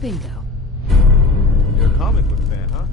Bingo. You're a comic book fan, huh?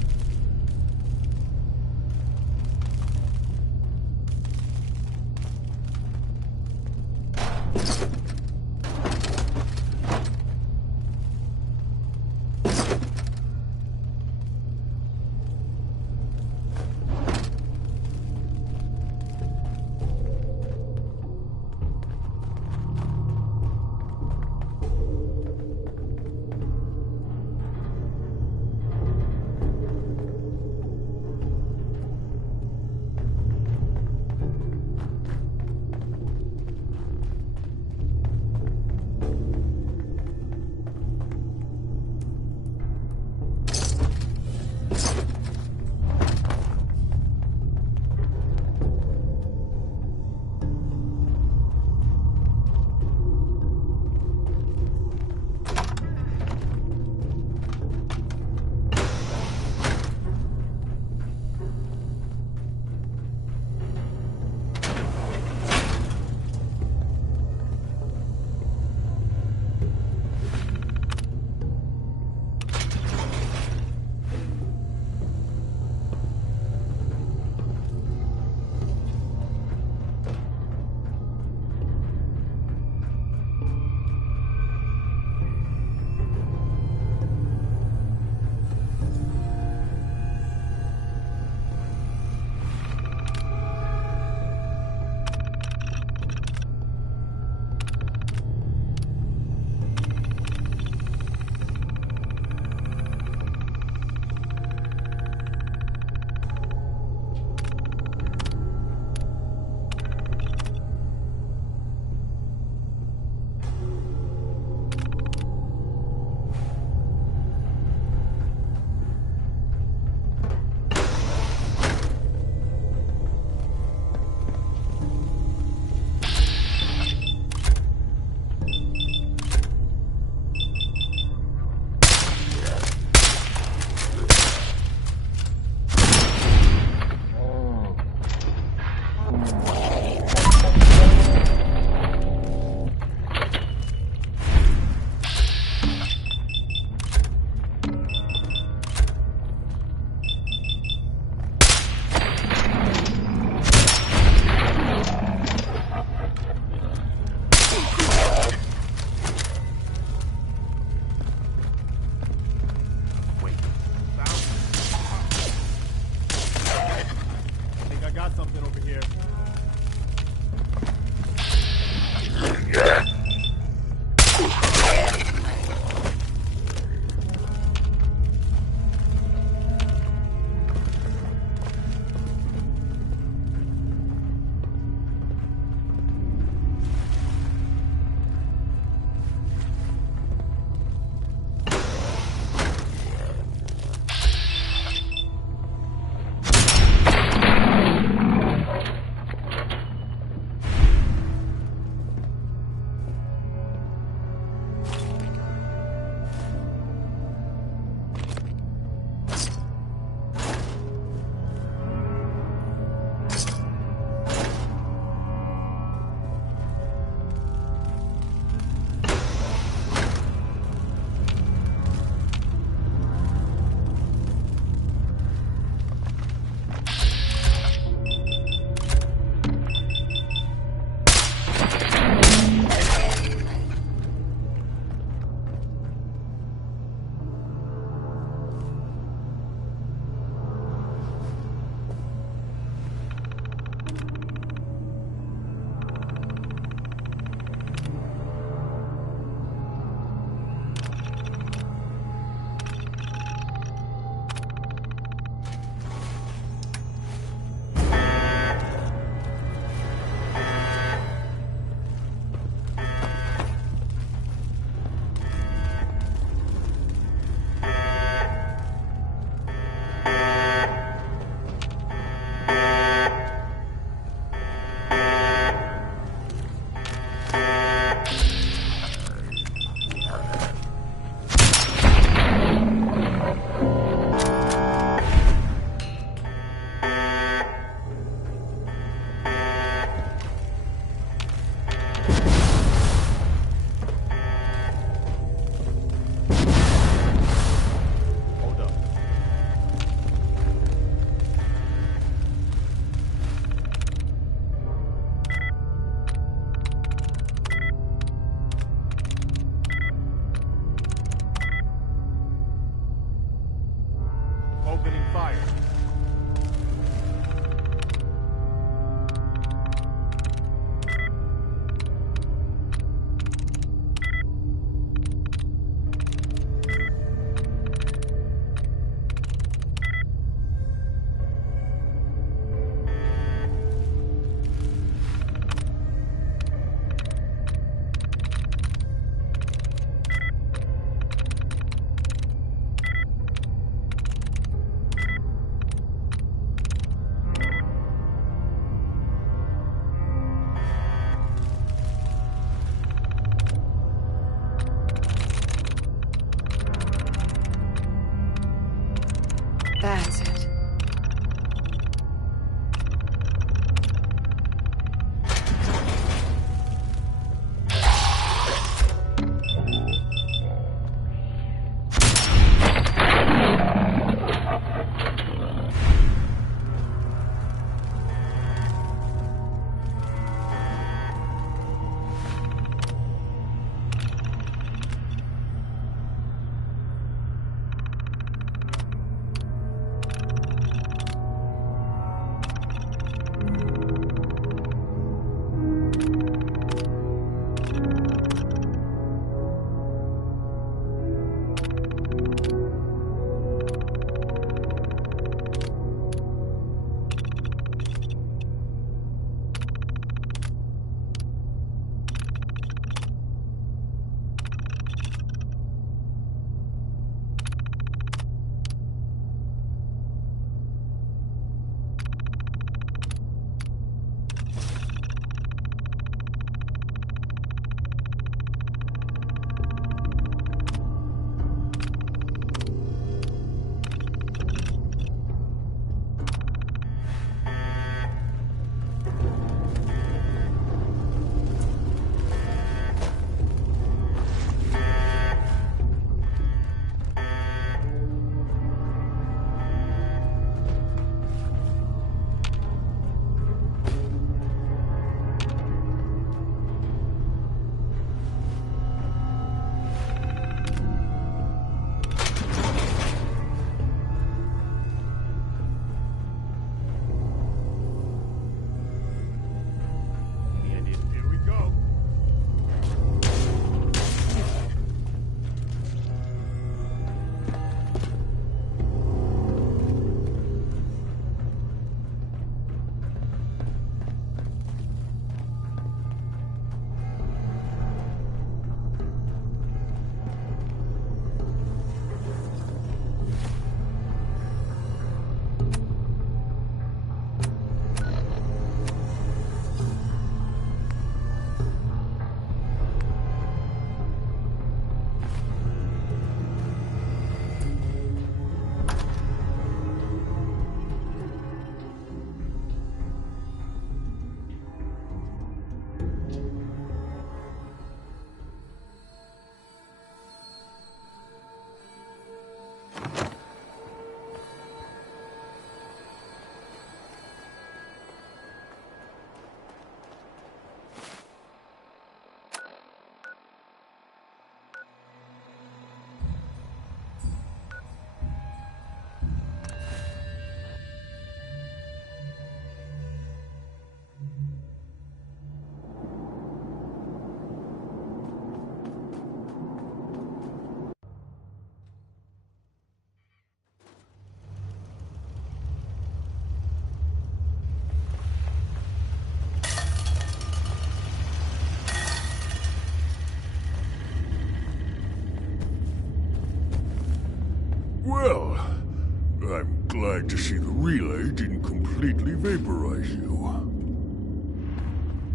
like to see the relay didn't completely vaporize you.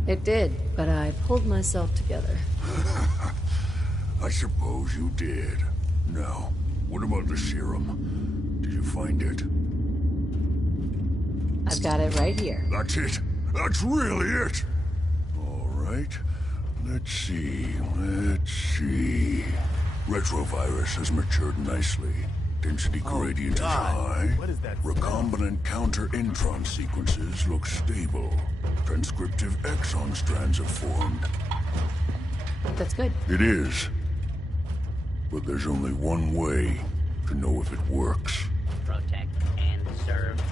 It did, but I pulled myself together. I suppose you did. Now, what about the serum? Did you find it? I've got it right here. That's it? That's really it? All right. Let's see. Retrovirus has matured nicely. Density gradient is high. What is that Recombinant counter-intron sequences look stable. Transcriptive exon strands have formed. That's good. It is. But there's only one way to know if it works. Protect and serve.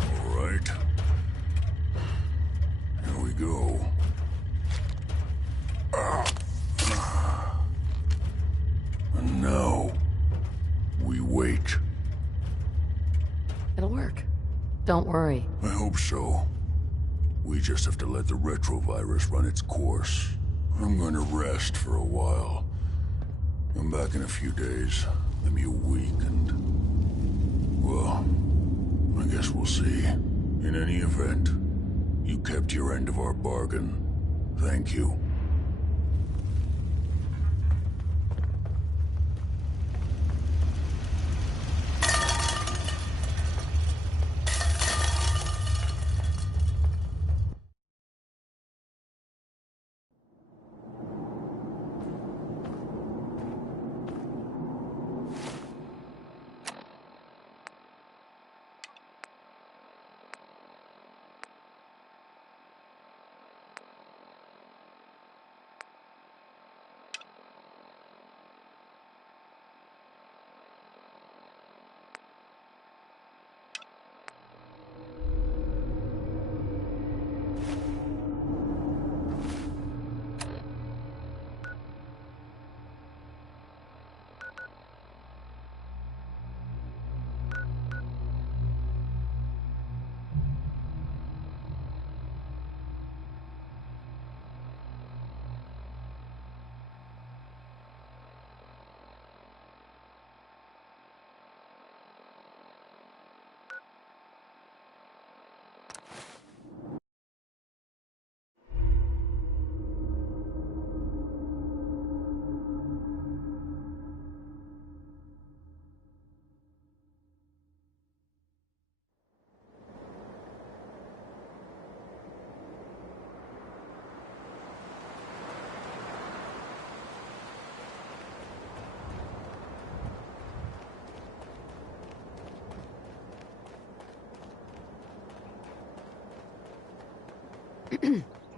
All right. Here we go. And now, we wait. It'll work. Don't worry. I hope so. We just have to let the retrovirus run its course. I'm going to rest for a while. I'm back in a few days, maybe a week, and... well, I guess we'll see. In any event, you kept your end of our bargain. Thank you.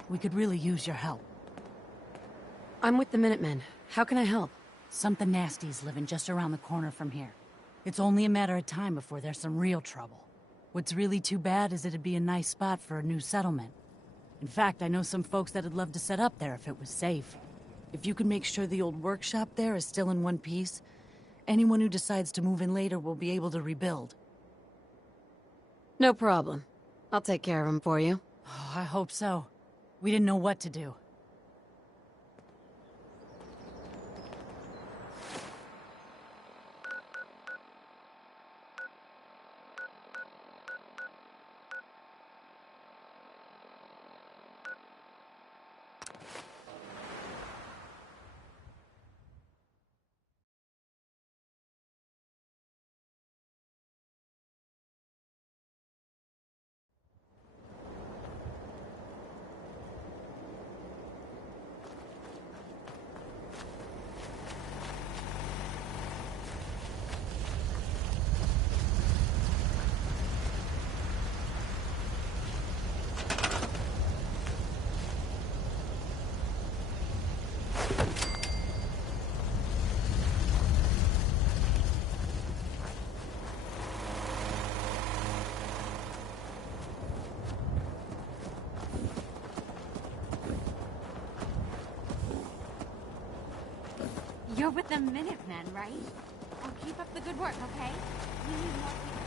We could really use your help. I'm with the Minutemen. How can I help? Something nasty's living just around the corner from here. It's only a matter of time before there's some real trouble. What's really too bad is it'd be a nice spot for a new settlement. In fact, I know some folks that'd love to set up there if it was safe. If you could make sure the old workshop there is still in one piece, anyone who decides to move in later will be able to rebuild. No problem. I'll take care of him for you. Oh, I hope so. We didn't know what to do. You're with the Minutemen, right? Oh, keep up the good work, okay? We need more people.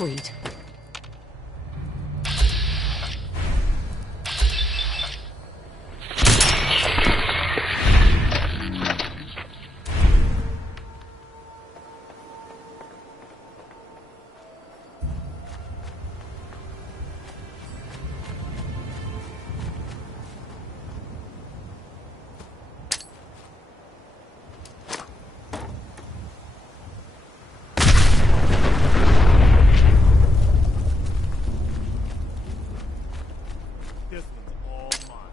sweet. This one's all mine.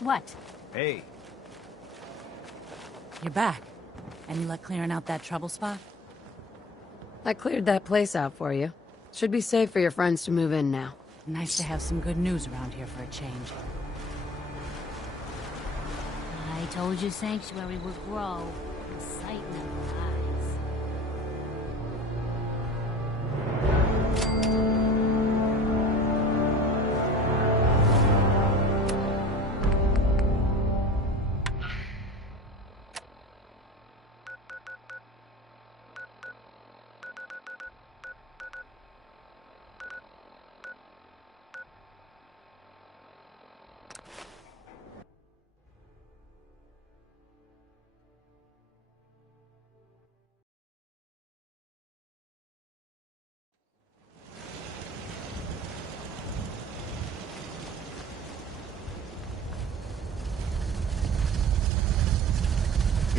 What? Hey, You're back. Any luck clearing out that trouble spot? I cleared that place out for you. Should be safe for your friends to move in now. Nice to have some good news around here for a change. I told you Sanctuary would grow. A sight in their eyes.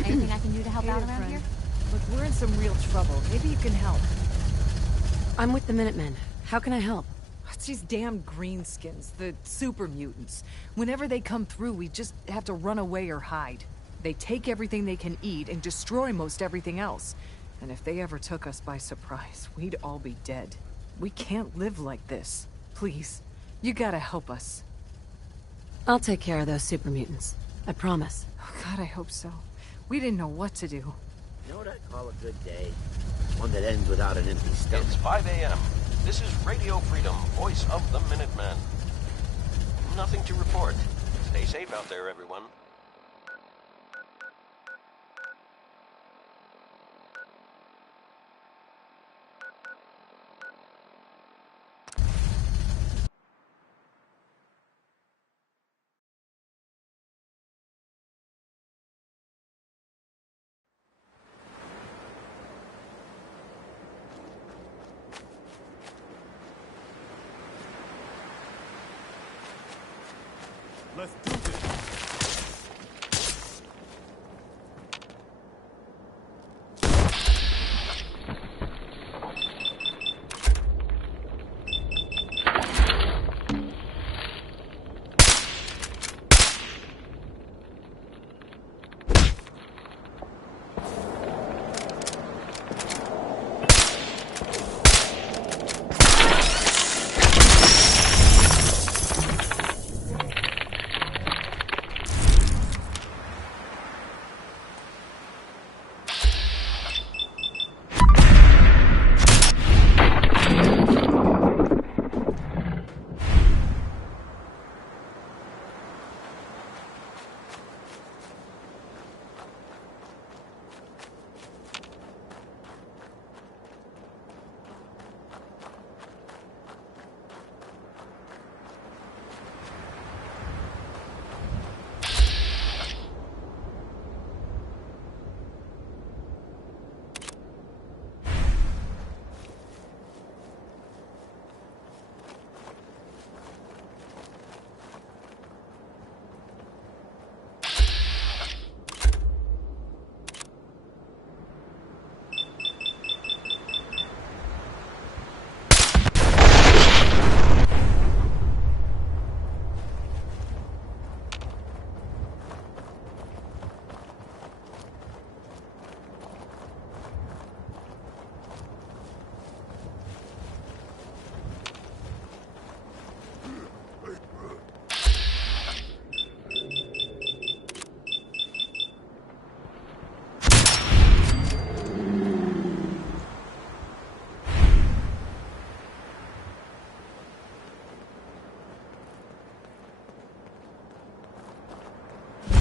Anything I can do to help Hey out there, around friend. here? Look, we're in some real trouble. Maybe you can help. I'm with the Minutemen. How can I help? It's these damn greenskins, the super mutants. Whenever they come through, we just have to run away or hide. They take everything they can eat and destroy most everything else. And if they ever took us by surprise, we'd all be dead. We can't live like this. Please, you gotta help us. I'll take care of those super mutants. I promise. Oh, God, I hope so. We didn't know what to do. You know what I call a good day? One that ends without an empty stomach. It's 5 a.m. This is Radio Freedom, voice of the Minutemen. Nothing to report. Stay safe out there, everyone. Let's do this.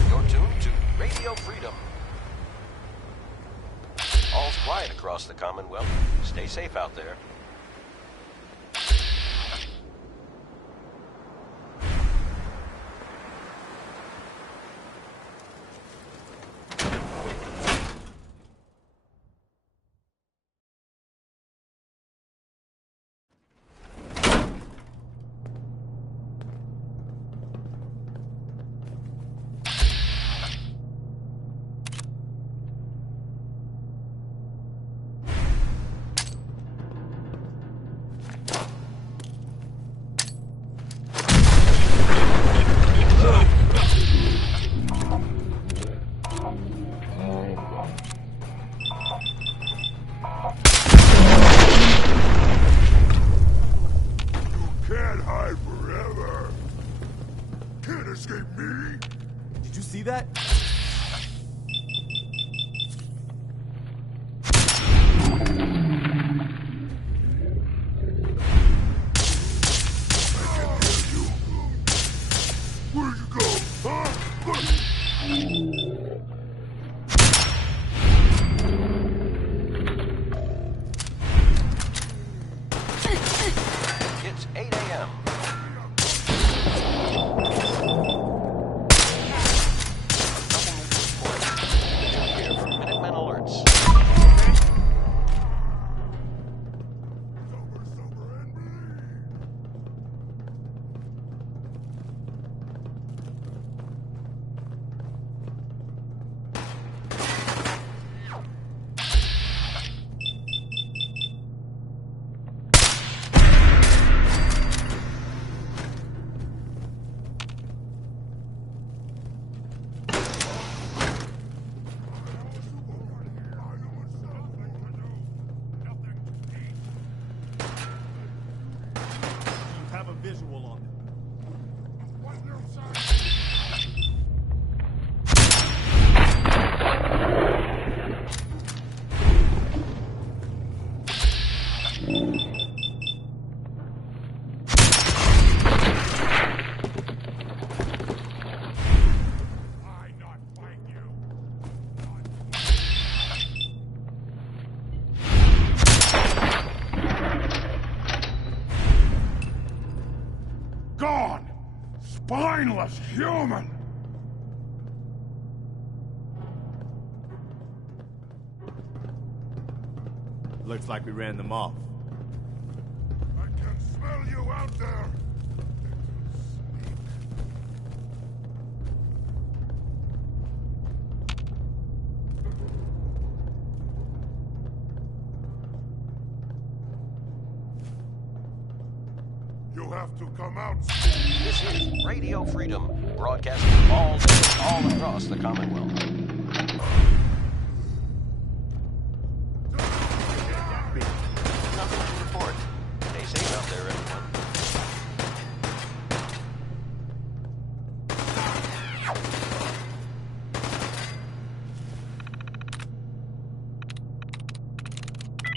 You're tuned to Radio Freedom. All's quiet across the Commonwealth. Stay safe out there. Spineless human! Looks like we ran them off. I can smell you out there! You have to come out. This is Radio Freedom, broadcasting all day, all across the Commonwealth. Nothing to report. Stay safe out there, everyone.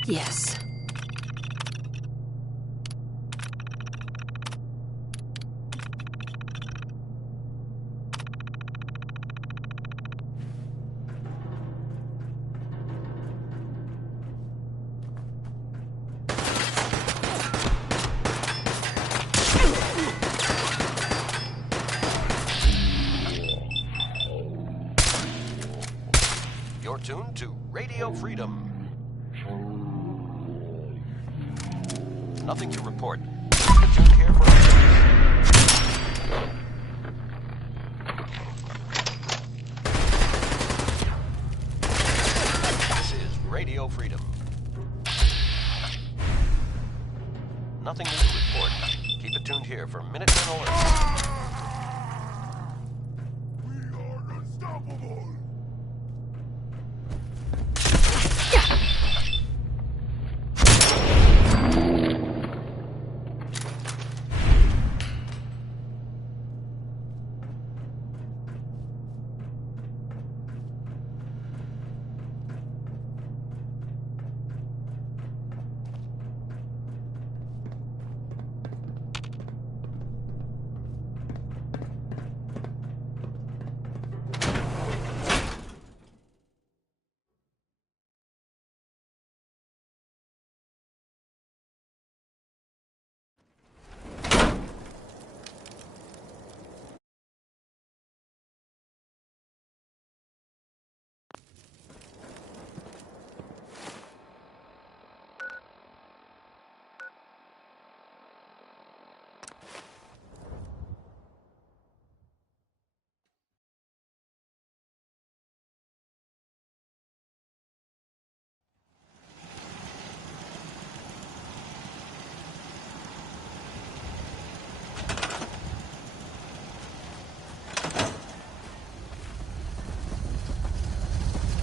Yes. You're tuned to Radio Freedom. Nothing to report. Keep tuned here for This is Radio Freedom. Nothing new to report. Keep it tuned here for Minutemen alerts. We are unstoppable!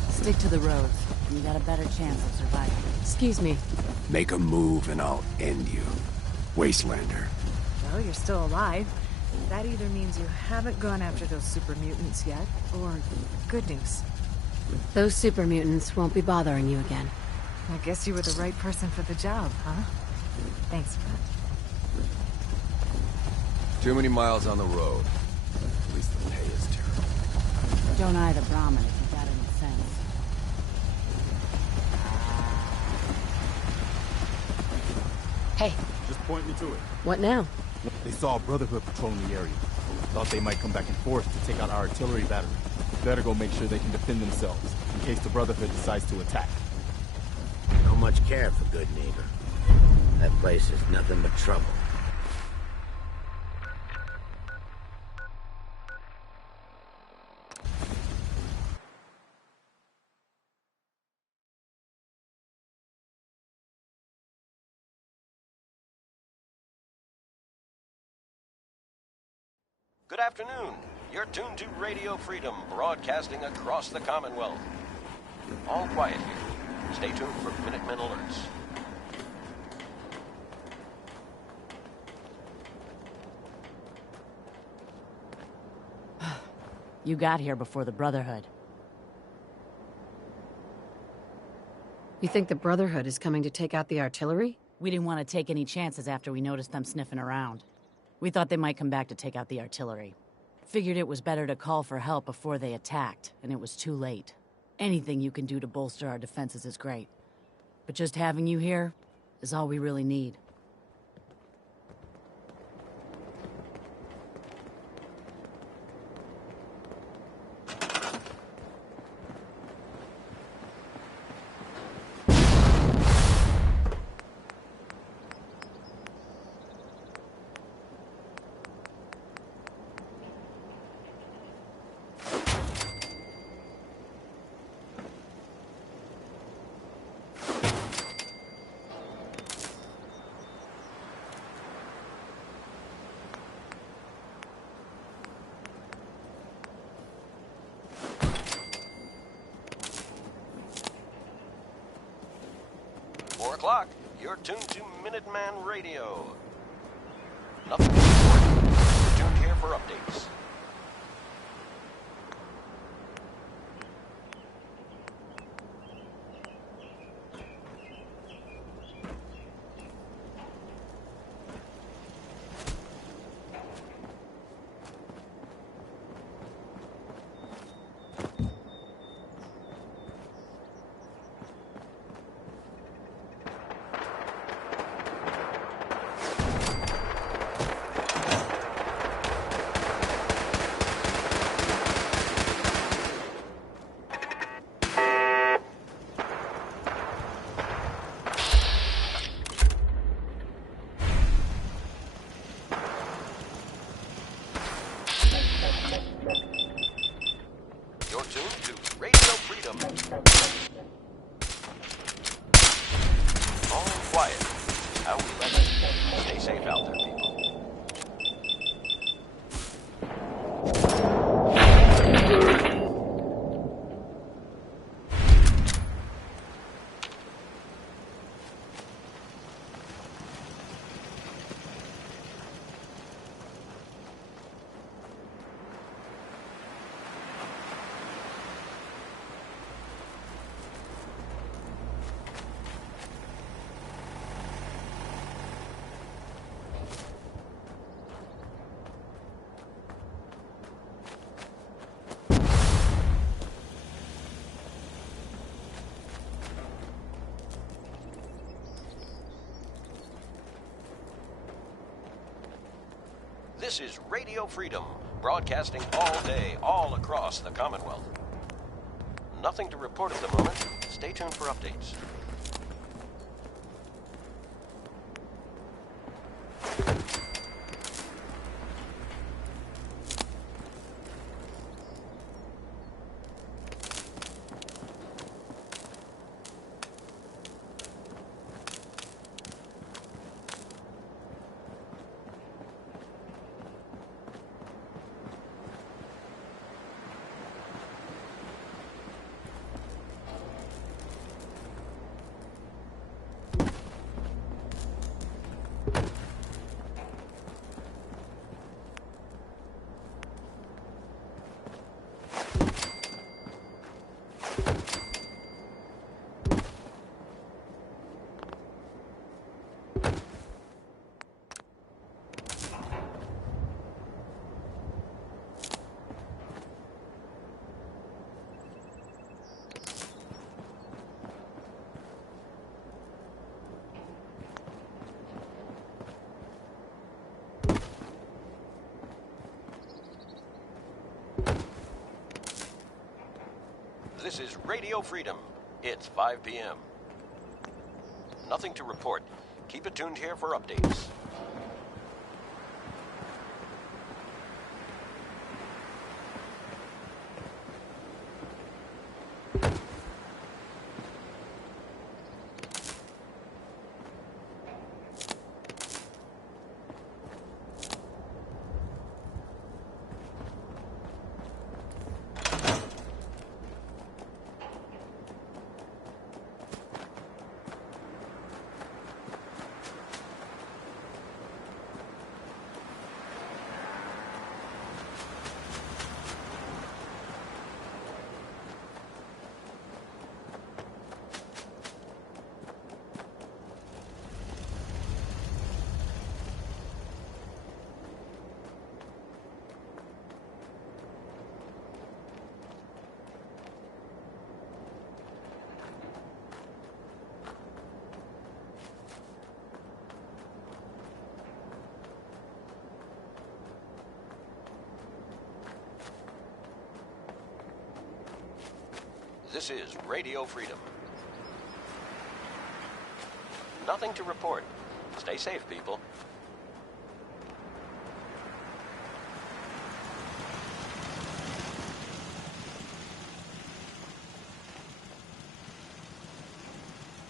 Stick to the roads. You got a better chance of surviving. Excuse me. Make a move and I'll end you. Wastelander. Well, you're still alive. That either means you haven't gone after those super mutants yet, or good news. Those super mutants won't be bothering you again. I guess you were the right person for the job, huh? Thanks, friend. Too many miles on the road. At least the pay is terrible. Don't eye the Brahmin if you got any sense. Hey, Just point me to it. what now? They saw a Brotherhood patrolling the area. Thought they might come back in force to take out our artillery battery. Better go make sure they can defend themselves, in case the Brotherhood decides to attack. Don't much care for good neighbor. That place is nothing but trouble. Good afternoon. You're tuned to Radio Freedom, broadcasting across the Commonwealth. All quiet here. Stay tuned for Minutemen alerts. You got here before the Brotherhood. You think the Brotherhood is coming to take out the artillery? We didn't want to take any chances after we noticed them sniffing around. We thought they might come back to take out the artillery. Figured it was better to call for help before they attacked, and it was too late. Anything you can do to bolster our defenses is great. But just having you here is all we really need. o'clock, you're tuned to Minuteman Radio. Nothing to report. You're tuned here for updates. You're tuned to Radio Freedom. All quiet. How we let it. Stay safe out there, people. This is Radio Freedom, broadcasting all day, all across the Commonwealth. Nothing to report at the moment. Stay tuned for updates. This is Radio Freedom. It's 5 p.m. Nothing to report. Keep it tuned here for updates. This is Radio Freedom. Nothing to report. Stay safe, people.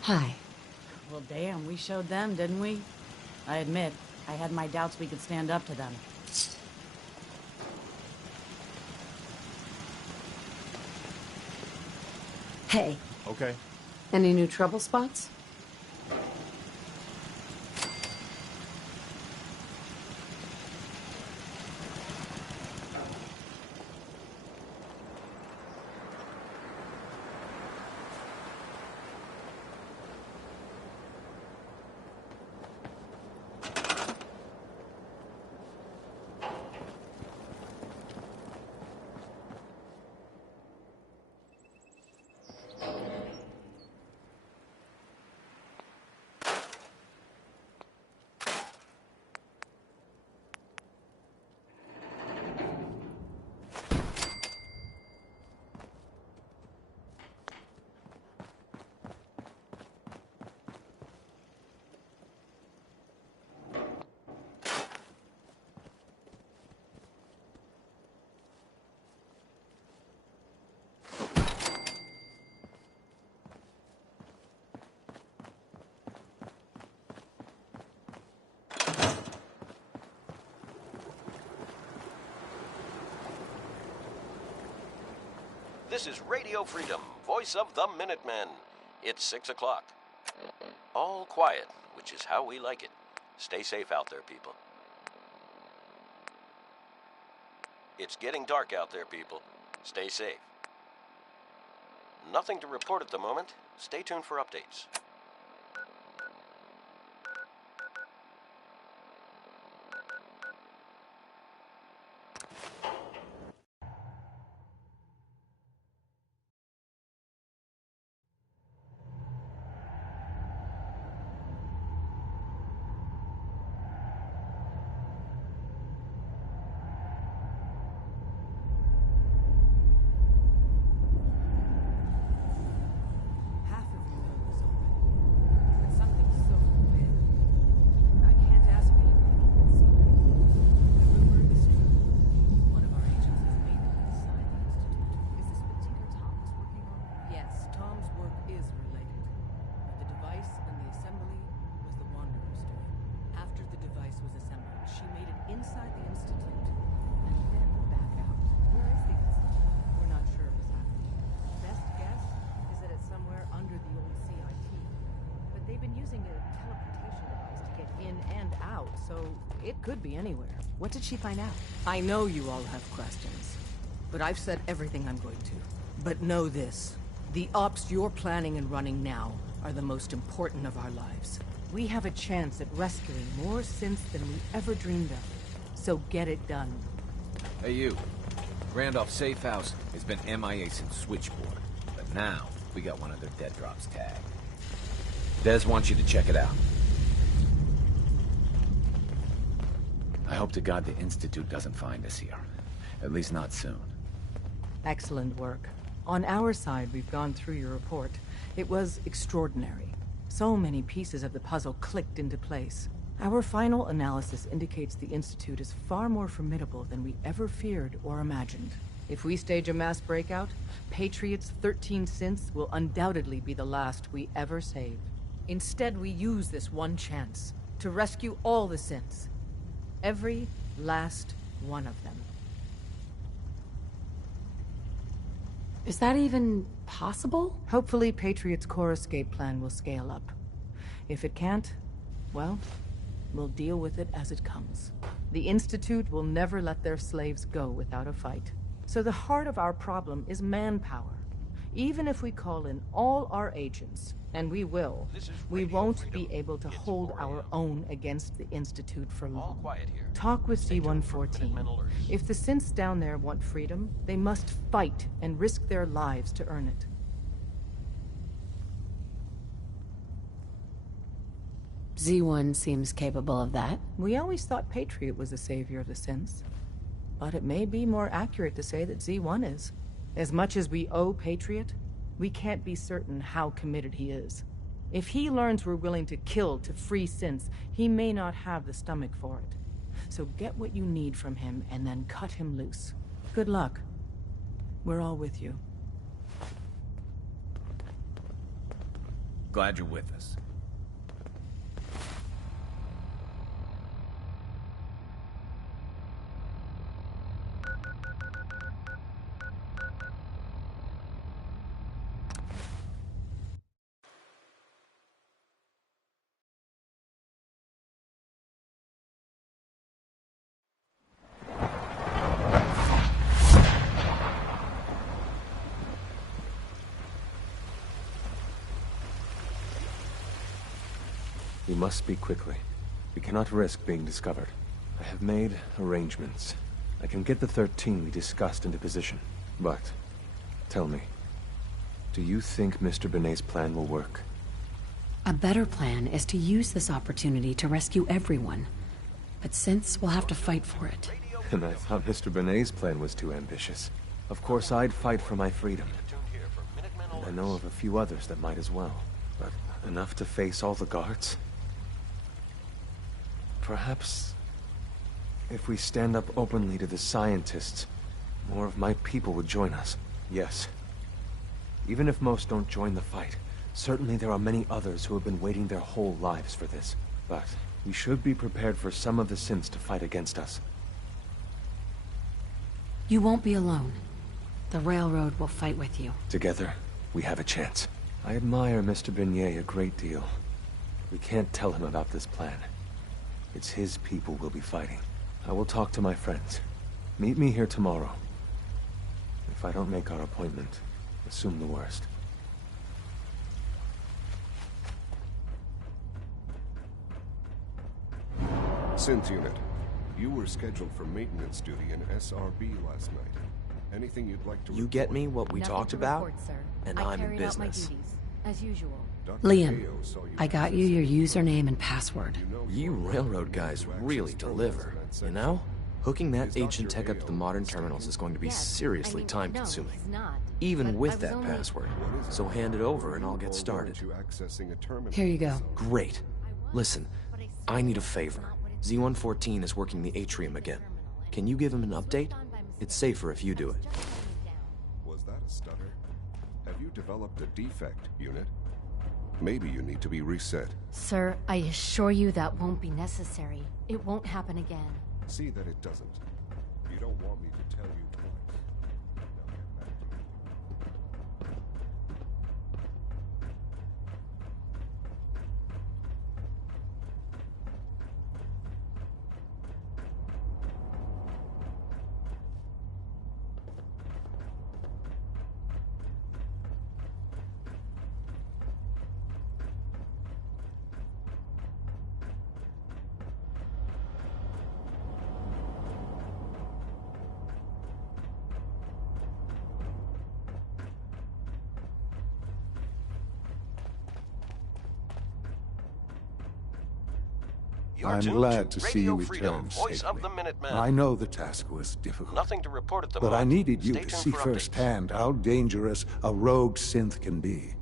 Hi. Well, damn, we showed them, didn't we? I admit, I had my doubts we could stand up to them. Hey. Okay. Any new trouble spots? This is Radio Freedom, voice of the Minutemen. It's 6 o'clock. All quiet, which is how we like it. Stay safe out there, people. It's getting dark out there, people. Stay safe. Nothing to report at the moment. Stay tuned for updates. It could be anywhere. What did she find out? I know you all have questions, but I've said everything I'm going to. But know this. The ops you're planning and running now are the most important of our lives. We have a chance at rescuing more synths than we ever dreamed of. So get it done. Hey you. Randolph Safe House has been MIA since Switchboard. But now, we got one of their dead drops tagged. Des wants you to check it out. I hope to God the Institute doesn't find us here. At least not soon. Excellent work. On our side, we've gone through your report. It was extraordinary. So many pieces of the puzzle clicked into place. Our final analysis indicates the Institute is far more formidable than we ever feared or imagined. If we stage a mass breakout, Patriot's 13 synths will undoubtedly be the last we ever save. Instead, we use this one chance to rescue all the synths. Every last one of them. Is that even possible? Hopefully, Patriot's core escape plan will scale up. If it can't, well, we'll deal with it as it comes. The Institute will never let their slaves go without a fight. So the heart of our problem is manpower. Even if we call in all our agents, and we will, we won't be able to hold our own against the Institute for long. Talk with C-114. If the synths down there want freedom, they must fight and risk their lives to earn it. Z1 seems capable of that. We always thought Patriot was the savior of the synths. But it may be more accurate to say that Z1 is. As much as we owe Patriot, we can't be certain how committed he is. If he learns we're willing to kill to free synths, he may not have the stomach for it. So get what you need from him and then cut him loose. Good luck. We're all with you. Glad you're with us. We must speak quickly. We cannot risk being discovered. I have made arrangements. I can get the 13 we discussed into position. But, tell me, do you think Mr. Benet's plan will work? A better plan is to use this opportunity to rescue everyone. But synths will have to fight for it. And I thought Mr. Benet's plan was too ambitious. Of course, I'd fight for my freedom. And I know of a few others that might as well. But enough to face all the guards? Perhaps, if we stand up openly to the scientists, more of my people would join us. Yes. Even if most don't join the fight, certainly there are many others who have been waiting their whole lives for this. But we should be prepared for some of the synths to fight against us. You won't be alone. The railroad will fight with you. Together, we have a chance. I admire Mr. Beignet a great deal. We can't tell him about this plan. It's his people we'll be fighting. I will talk to my friends. Meet me here tomorrow. If I don't make our appointment, assume the worst. Synth unit, you were scheduled for maintenance duty in SRB last night. Anything you'd like to You report? get me what we Nothing talked to about, report, sir. and I I'm in carried out my business. duties, as usual. Dr. Liam, Mayo saw you I got you your username and password. You railroad guys really deliver, you know? Hooking that ancient tech up to the modern terminals is going to be Yes, seriously no, time-consuming. he's not. Even But I with was that only- password. So hand it over and I'll get started. Here you go. Great. Listen, I need a favor. Z-114 is working the atrium again. Can you give him an update? It's safer if you do it. Was that a stutter? Have you developed a defect, unit? Maybe you need to be reset. Sir, I assure you that won't be necessary. It won't happen again. See that it doesn't. You don't want me to tell you twice. Now get back to you. You're I'm tuned glad to to see you Radio Freedom, return voice of safely. the Minutemen. I know the task was difficult. Nothing to report at the But moment. I needed you Stay to tuned see for updates. firsthand how dangerous a rogue synth can be.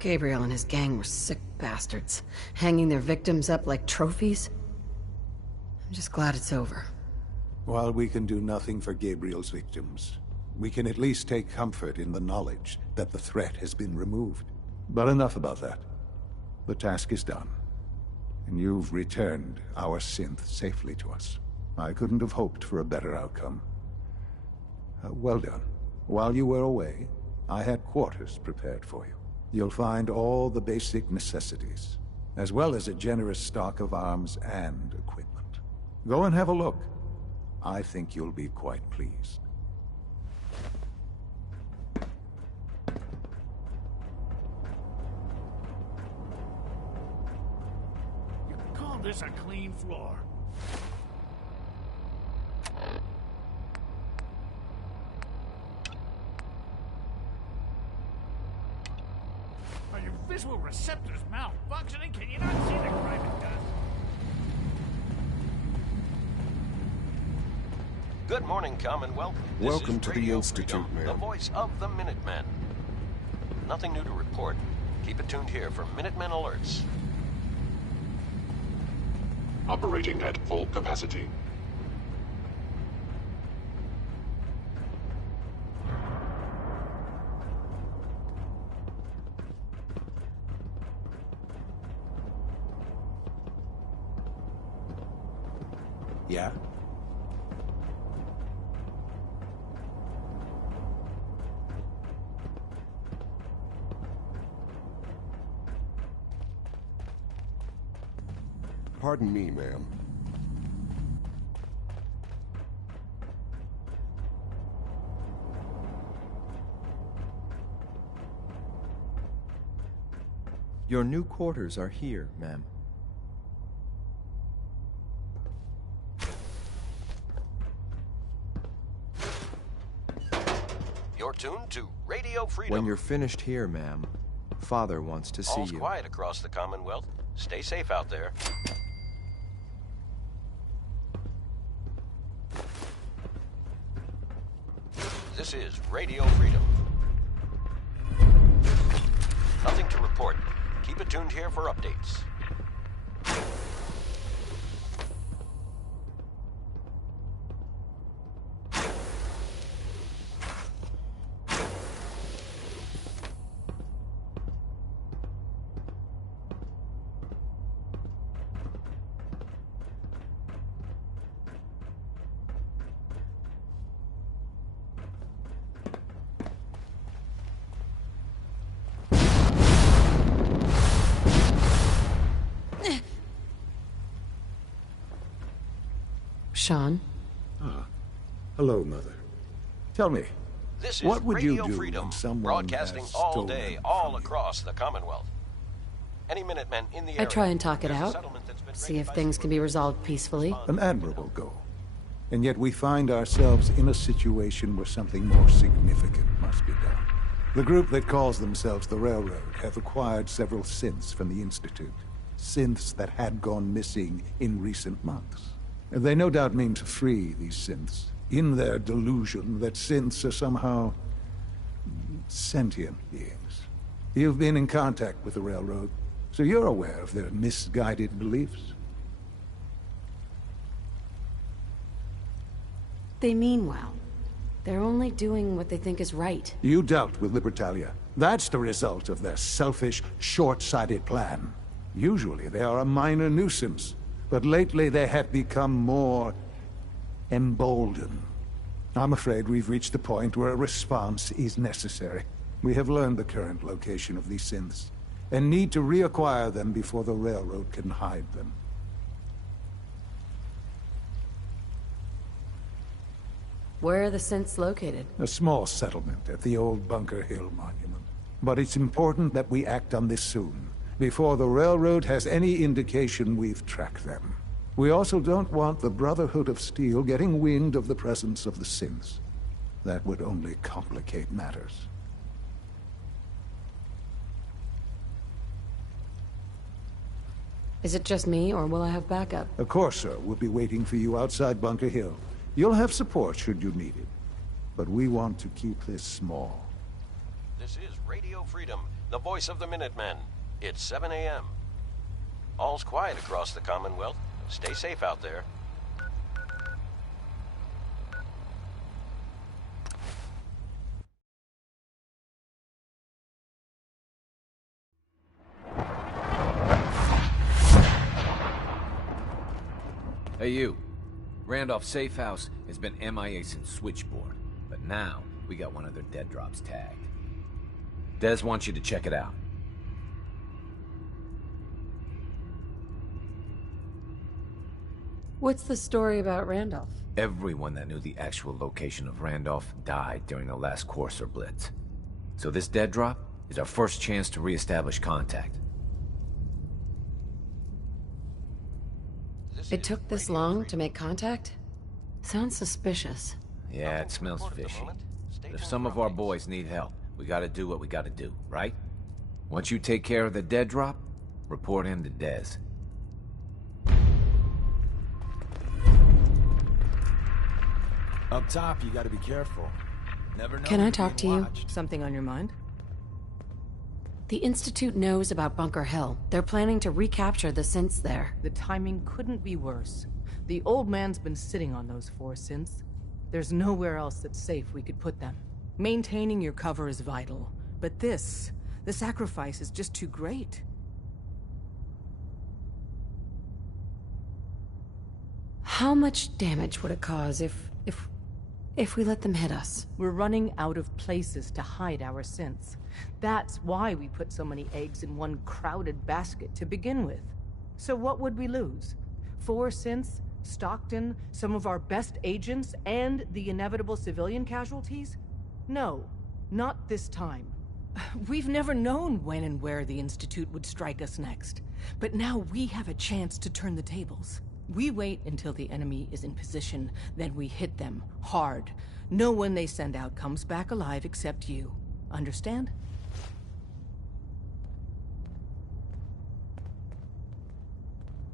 Gabriel and his gang were sick bastards, hanging their victims up like trophies. I'm just glad it's over. While we can do nothing for Gabriel's victims, we can at least take comfort in the knowledge that the threat has been removed. But enough about that. The task is done, and you've returned our synth safely to us. I couldn't have hoped for a better outcome. Well done. While you were away, I had quarters prepared for you. You'll find all the basic necessities, as well as a generous stock of arms and equipment. Go and have a look. I think you'll be quite pleased. Call this a clean floor. Are your visual receptors malfunctioning? Can you not see the crime it does? Good morning, Commonwealth. This Welcome is to the Radio Institute, Freedom, ma'am. the voice of the Minutemen. Nothing new to report. Keep it tuned here for Minutemen alerts. Operating at full capacity. Yeah? Pardon me, ma'am. Your new quarters are here, ma'am. You're tuned to Radio Freedom. When you're finished here, ma'am, Father wants to see All's you. quiet across the Commonwealth. Stay safe out there. This is Radio Freedom. Nothing to report. Keep it tuned here for updates. Sean? Ah. Hello, Mother. Tell me, This is what would you Radio do Freedom, when someone broadcasting has all stolen day, from all you? across the Commonwealth. Any Minutemen in the I area. try and talk it There's a out. settlement that's been See raided if by things can be resolved peacefully. An admirable goal. And yet we find ourselves in a situation where something more significant must be done. The group that calls themselves the Railroad have acquired several synths from the Institute. Synths that had gone missing in recent months. And they no doubt mean to free these synths, in their delusion that synths are somehow sentient beings. You've been in contact with the Railroad, so you're aware of their misguided beliefs. They mean well. They're only doing what they think is right. You dealt with Libertalia. That's the result of their selfish, short-sighted plan. Usually they are a minor nuisance, but lately they have become more emboldened. I'm afraid we've reached the point where a response is necessary. We have learned the current location of these synths, and need to reacquire them before the Railroad can hide them. Where are the synths located? A small settlement at the old Bunker Hill Monument. But it's important that we act on this soon, before the Railroad has any indication we've tracked them. We also don't want the Brotherhood of Steel getting wind of the presence of the synths. That would only complicate matters. Is it just me, or will I have backup? A Corsair will be waiting for you outside Bunker Hill. You'll have support should you need it. But we want to keep this small. This is Radio Freedom, the voice of the Minutemen. It's 7 a.m. All's quiet across the Commonwealth. Stay safe out there. Hey, you. Randolph's safe house has been MIA since Switchboard, but now we got one of their dead drops tagged. Des wants you to check it out. What's the story about Randolph? Everyone that knew the actual location of Randolph died during the last Corsair Blitz. So this dead drop is our first chance to re-establish contact. It took this long to make contact? Sounds suspicious. Yeah, it smells fishy. But if some of our boys need help, we gotta do what we gotta do, right? Once you take care of the dead drop, report in to Des. Up top, you gotta be careful. Never know. Can I talk to you? Something on your mind? The Institute knows about Bunker Hill. They're planning to recapture the synths there. The timing couldn't be worse. The old man's been sitting on those 4 synths. There's nowhere else that's safe we could put them. Maintaining your cover is vital. But the sacrifice is just too great. How much damage would it cause if we let them hit us? We're running out of places to hide our synths. That's why we put so many eggs in one crowded basket to begin with. So what would we lose? 4 synths, Stockton, some of our best agents, and the inevitable civilian casualties? No, not this time. We've never known when and where the Institute would strike us next. But now we have a chance to turn the tables. We wait until the enemy is in position, then we hit them hard. No one they send out comes back alive except you. Understand?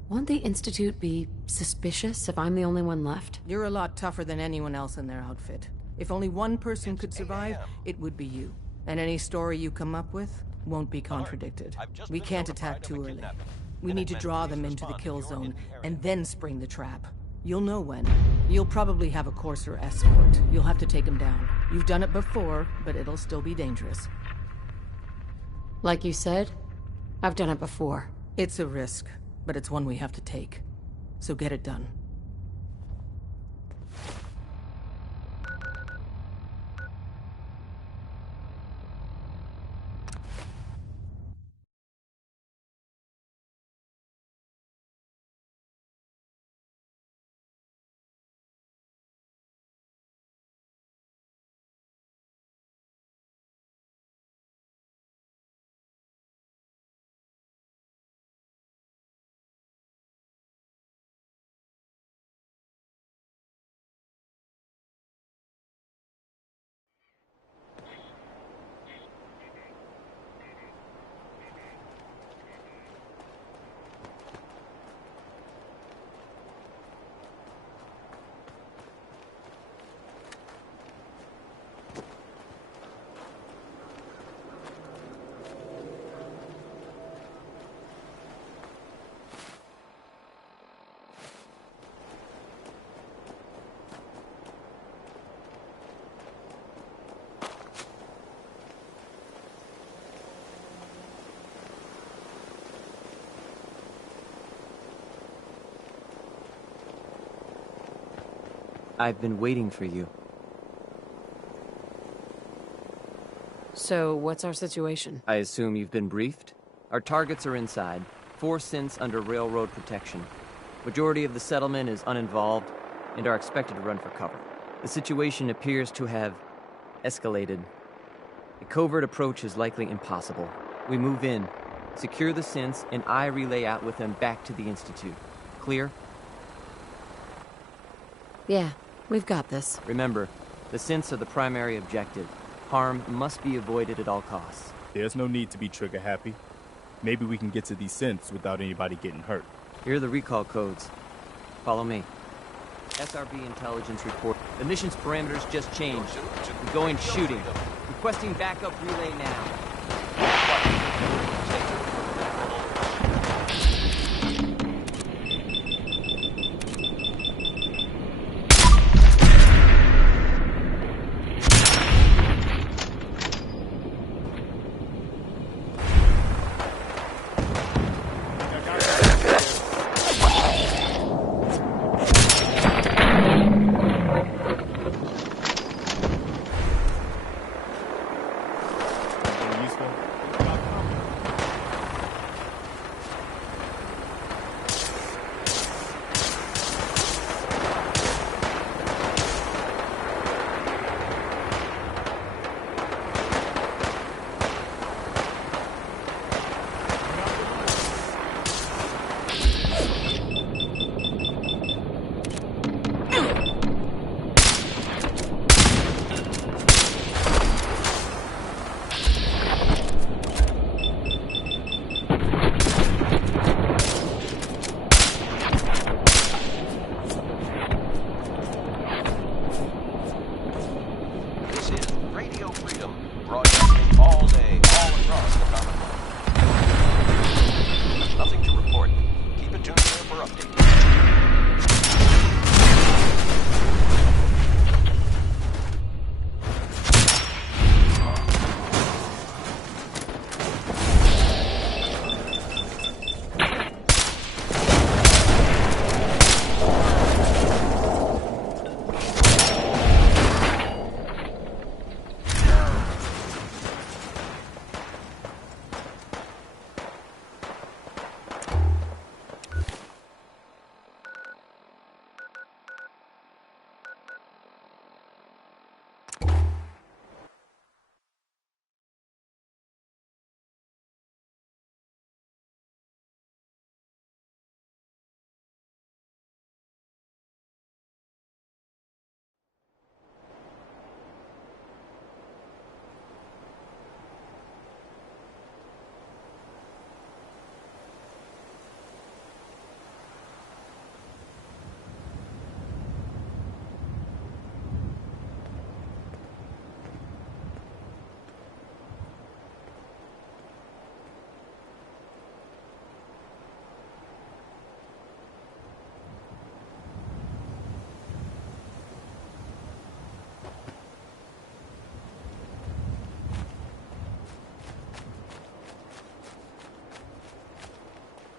Won't the Institute be suspicious if I'm the only one left? You're a lot tougher than anyone else in their outfit. If only one person could survive, it would be you. And any story you come up with won't be contradicted. We can't attack too early. We need to draw them into the kill zone, and then spring the trap. You'll know when. You'll probably have a Corsair escort. You'll have to take him down. You've done it before, but it'll still be dangerous. Like you said, I've done it before. It's a risk, but it's one we have to take. So get it done. I've been waiting for you. So, what's our situation? I assume you've been briefed? Our targets are inside. 4 synths under railroad protection. Majority of the settlement is uninvolved and are expected to run for cover. The situation appears to have escalated. A covert approach is likely impossible. We move in, secure the synths, and I relay out with them back to the Institute. Clear? Yeah, we've got this. Remember, the synths are the primary objective. Harm must be avoided at all costs. There's no need to be trigger happy. Maybe we can get to these synths without anybody getting hurt. Here are the recall codes. Follow me. SRB intelligence report. The mission's parameters just changed. We're going shooting. Requesting backup relay now.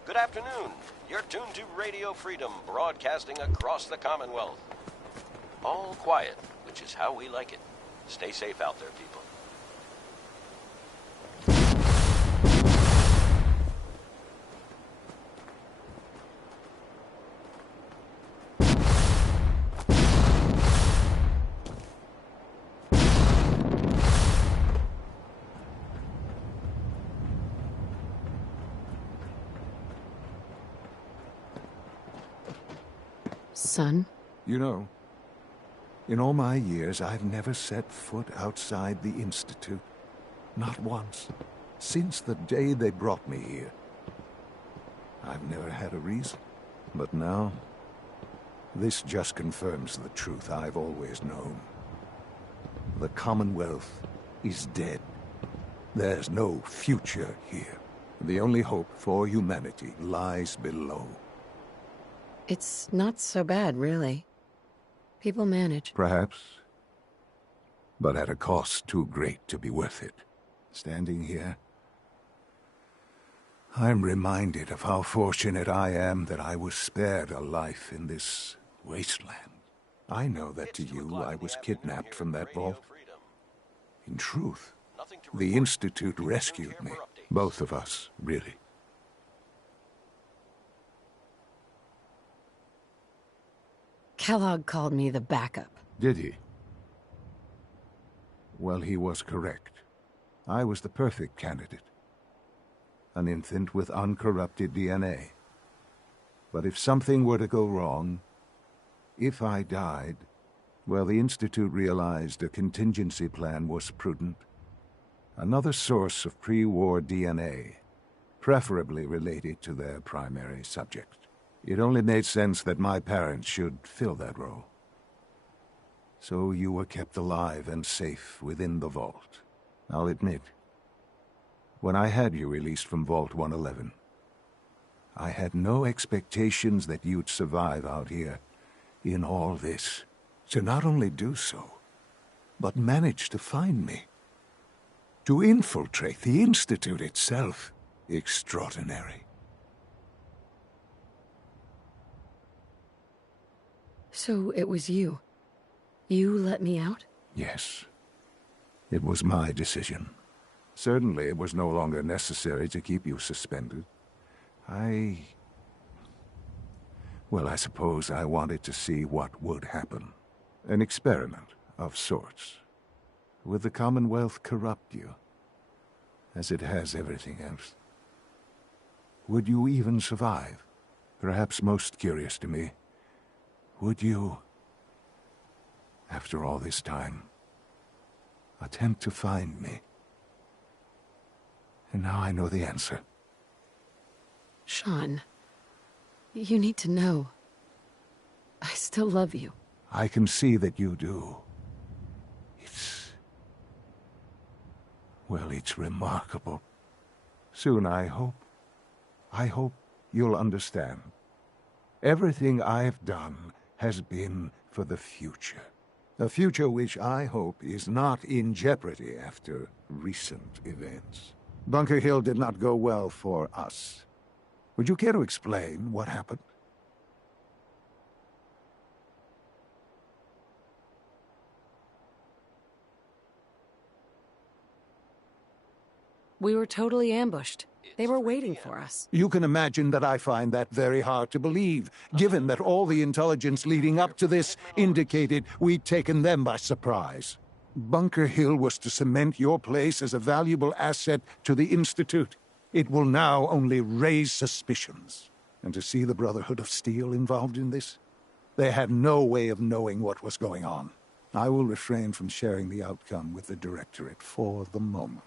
Good afternoon. You're tuned to Radio Freedom, broadcasting across the Commonwealth. All quiet, which is how we like it. Stay safe out there, people. Son? You know, in all my years, I've never set foot outside the Institute. Not once. Since the day they brought me here. I've never had a reason. But now, this just confirms the truth I've always known. The Commonwealth is dead. There's no future here. The only hope for humanity lies below. It's not so bad, really. People manage. Perhaps. But at a cost too great to be worth it. Standing here, I'm reminded of how fortunate I am that I was spared a life in this wasteland. I know that to you I was kidnapped from that vault. In truth, the Institute rescued me. Both of us, really. Kellogg called me the backup. Did he? Well, he was correct. I was the perfect candidate. An infant with uncorrupted DNA. But if something were to go wrong, if I died, well, the Institute realized a contingency plan was prudent. Another source of pre-war DNA, preferably related to their primary subject. It only made sense that my parents should fill that role. So you were kept alive and safe within the vault. I'll admit, when I had you released from Vault 111, I had no expectations that you'd survive out here in all this. To not only do so, but manage to find me. To infiltrate the Institute itself. Extraordinary. So it was you. You let me out? Yes. It was my decision. Certainly it was no longer necessary to keep you suspended. Well, I suppose I wanted to see what would happen. An experiment of sorts. Would the Commonwealth corrupt you, as it has everything else? Would you even survive? Perhaps most curious to me, would you, after all this time, attempt to find me? And now I know the answer. Sean, you need to know. I still love you. I can see that you do. Well, it's remarkable. Soon, I hope you'll understand. Everything I've done has been for the future. A future which I hope is not in jeopardy after recent events. Bunker Hill did not go well for us. Would you care to explain what happened? We were totally ambushed. They were waiting for us. You can imagine that I find that very hard to believe, given that all the intelligence leading up to this indicated we'd taken them by surprise. Bunker Hill was to cement your place as a valuable asset to the Institute. It will now only raise suspicions. And to see the Brotherhood of Steel involved in this? They had no way of knowing what was going on. I will refrain from sharing the outcome with the Directorate for the moment.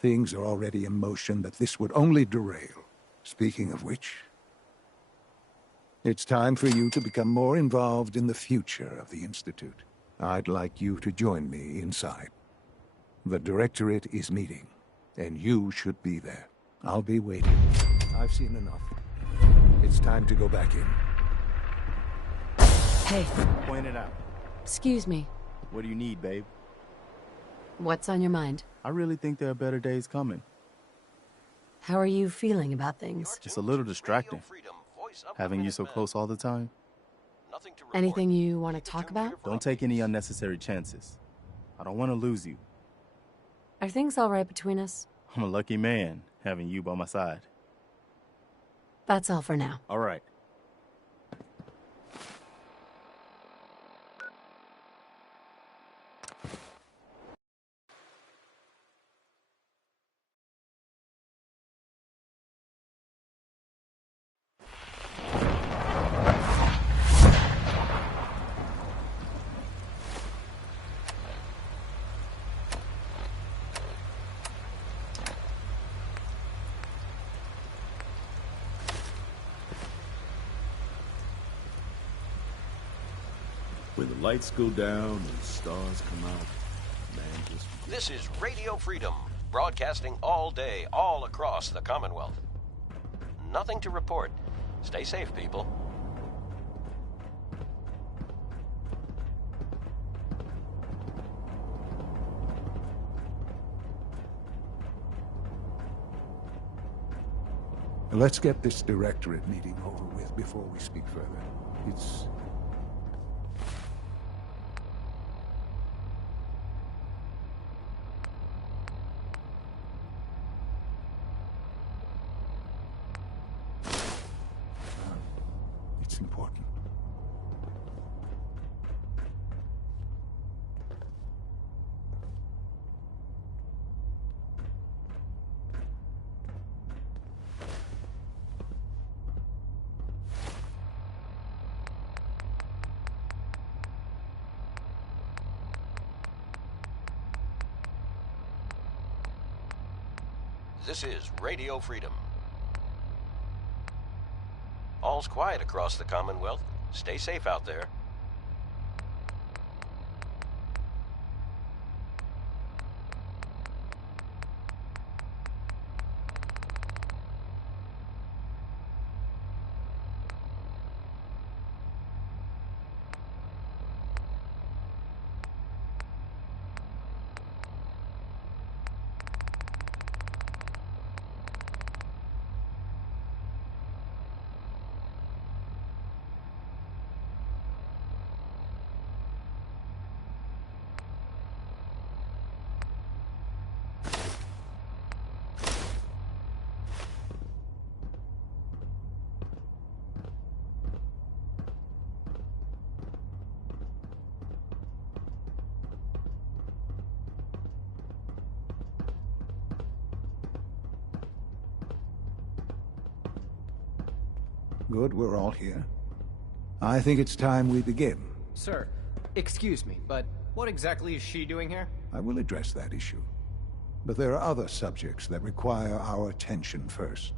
Things are already in motion that this would only derail. Speaking of which, it's time for you to become more involved in the future of the Institute. I'd like you to join me inside. The Directorate is meeting, and you should be there. I'll be waiting. I've seen enough. It's time to go back in. Hey. Point it out. Excuse me. What do you need, babe? What's on your mind? I really think there are better days coming. How are you feeling about things? Just a little distracting. Having you so close all the time. Anything you want to talk about? Don't take any unnecessary chances. I don't want to lose you. Are things all right between us? I'm a lucky man, having you by my side. That's all for now. All right. When the lights go down and stars come out, man just... This is Radio Freedom, broadcasting all day, all across the Commonwealth. Nothing to report. Stay safe, people. Let's get this Directorate meeting over with before we speak further. This is Radio Freedom. All's quiet across the Commonwealth. Stay safe out there. Good, we're all here. I think it's time we begin. Sir, excuse me, but what exactly is she doing here? I will address that issue. But there are other subjects that require our attention first.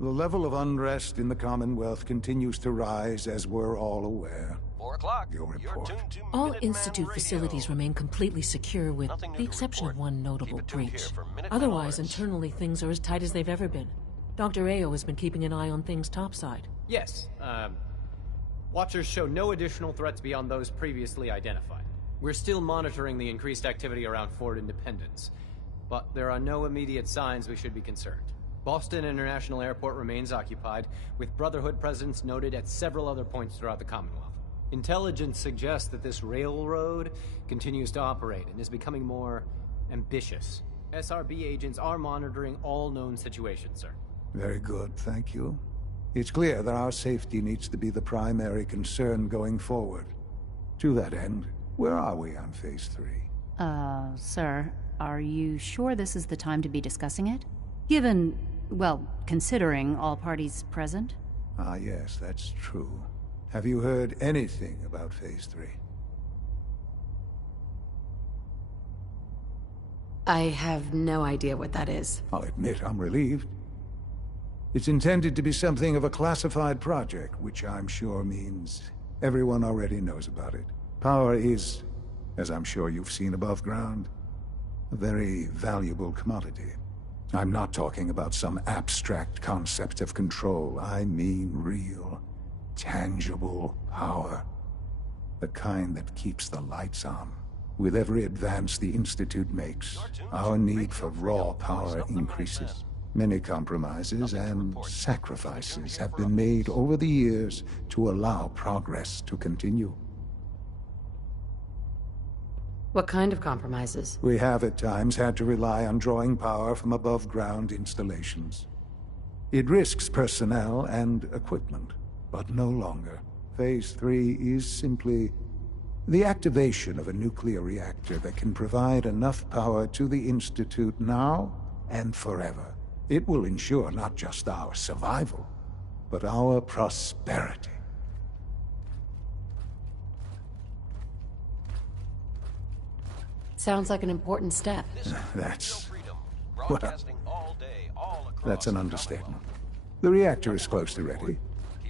The level of unrest in the Commonwealth continues to rise, as we're all aware. 4 o'clock. Your report. All Institute facilities remain completely secure with the exception of one notable breach. Otherwise, internally, things are as tight as they've ever been. Dr. Ayo has been keeping an eye on things topside. Yes, Watchers show no additional threats beyond those previously identified. We're still monitoring the increased activity around Fort Independence, but there are no immediate signs we should be concerned. Boston International Airport remains occupied, with Brotherhood presence noted at several other points throughout the Commonwealth. Intelligence suggests that this railroad continues to operate and is becoming more ambitious. SRB agents are monitoring all known situations, sir. Very good, thank you. It's clear that our safety needs to be the primary concern going forward. To that end, where are we on Phase 3? Sir, are you sure this is the time to be discussing it? Given, well, considering all parties present? Ah, yes, that's true. Have you heard anything about Phase 3? I have no idea what that is. I'll admit I'm relieved. It's intended to be something of a classified project, which I'm sure means everyone already knows about it. Power is, as I'm sure you've seen above ground, a very valuable commodity. I'm not talking about some abstract concept of control. I mean real, tangible power. The kind that keeps the lights on. With every advance the Institute makes, our need for raw power increases. Many compromises and sacrifices have been made over the years to allow progress to continue. What kind of compromises? We have at times had to rely on drawing power from above-ground installations. It risks personnel and equipment, but no longer. Phase 3 is simply the activation of a nuclear reactor that can provide enough power to the Institute now and forever. It will ensure not just our survival, but our prosperity. Sounds like an important step. That's an understatement. The reactor is close to ready,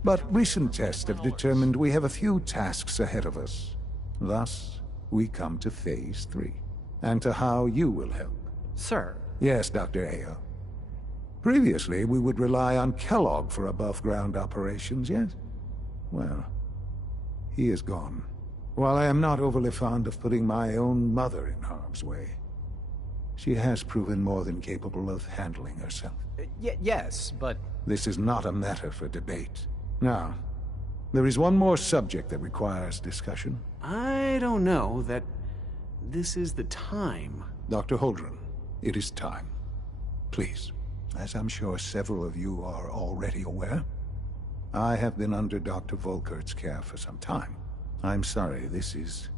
but recent tests have determined we have a few tasks ahead of us. Thus, we come to Phase 3, and to how you will help. Sir? Yes, Dr. Ayo. Previously, we would rely on Kellogg for above-ground operations, yes? Well, he is gone. While I am not overly fond of putting my own mother in harm's way, she has proven more than capable of handling herself. Yes, but... This is not a matter for debate. Now, there is one more subject that requires discussion. I don't know that this is the time. Dr. Holdren, it is time. Please. As I'm sure several of you are already aware, I have been under Dr. Volkert's care for some time. I'm sorry, this is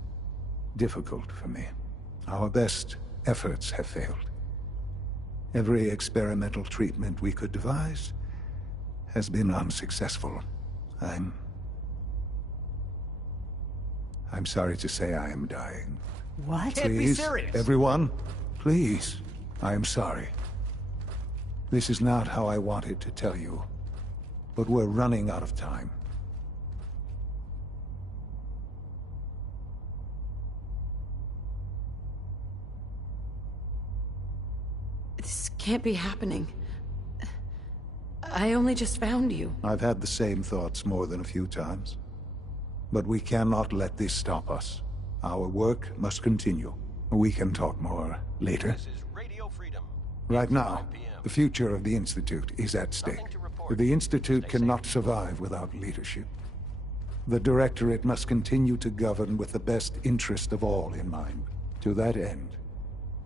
difficult for me. Our best efforts have failed. Every experimental treatment we could devise has been unsuccessful. I'm sorry to say I am dying. What? Can't be Please, serious. everyone, please, I am sorry. This is not how I wanted to tell you, but we're running out of time. This can't be happening. I only just found you. I've had the same thoughts more than a few times. But we cannot let this stop us. Our work must continue. We can talk more later. This is Radio Freedom. Right now, the future of the Institute is at stake. The Institute cannot survive without leadership. The Directorate must continue to govern with the best interest of all in mind. To that end,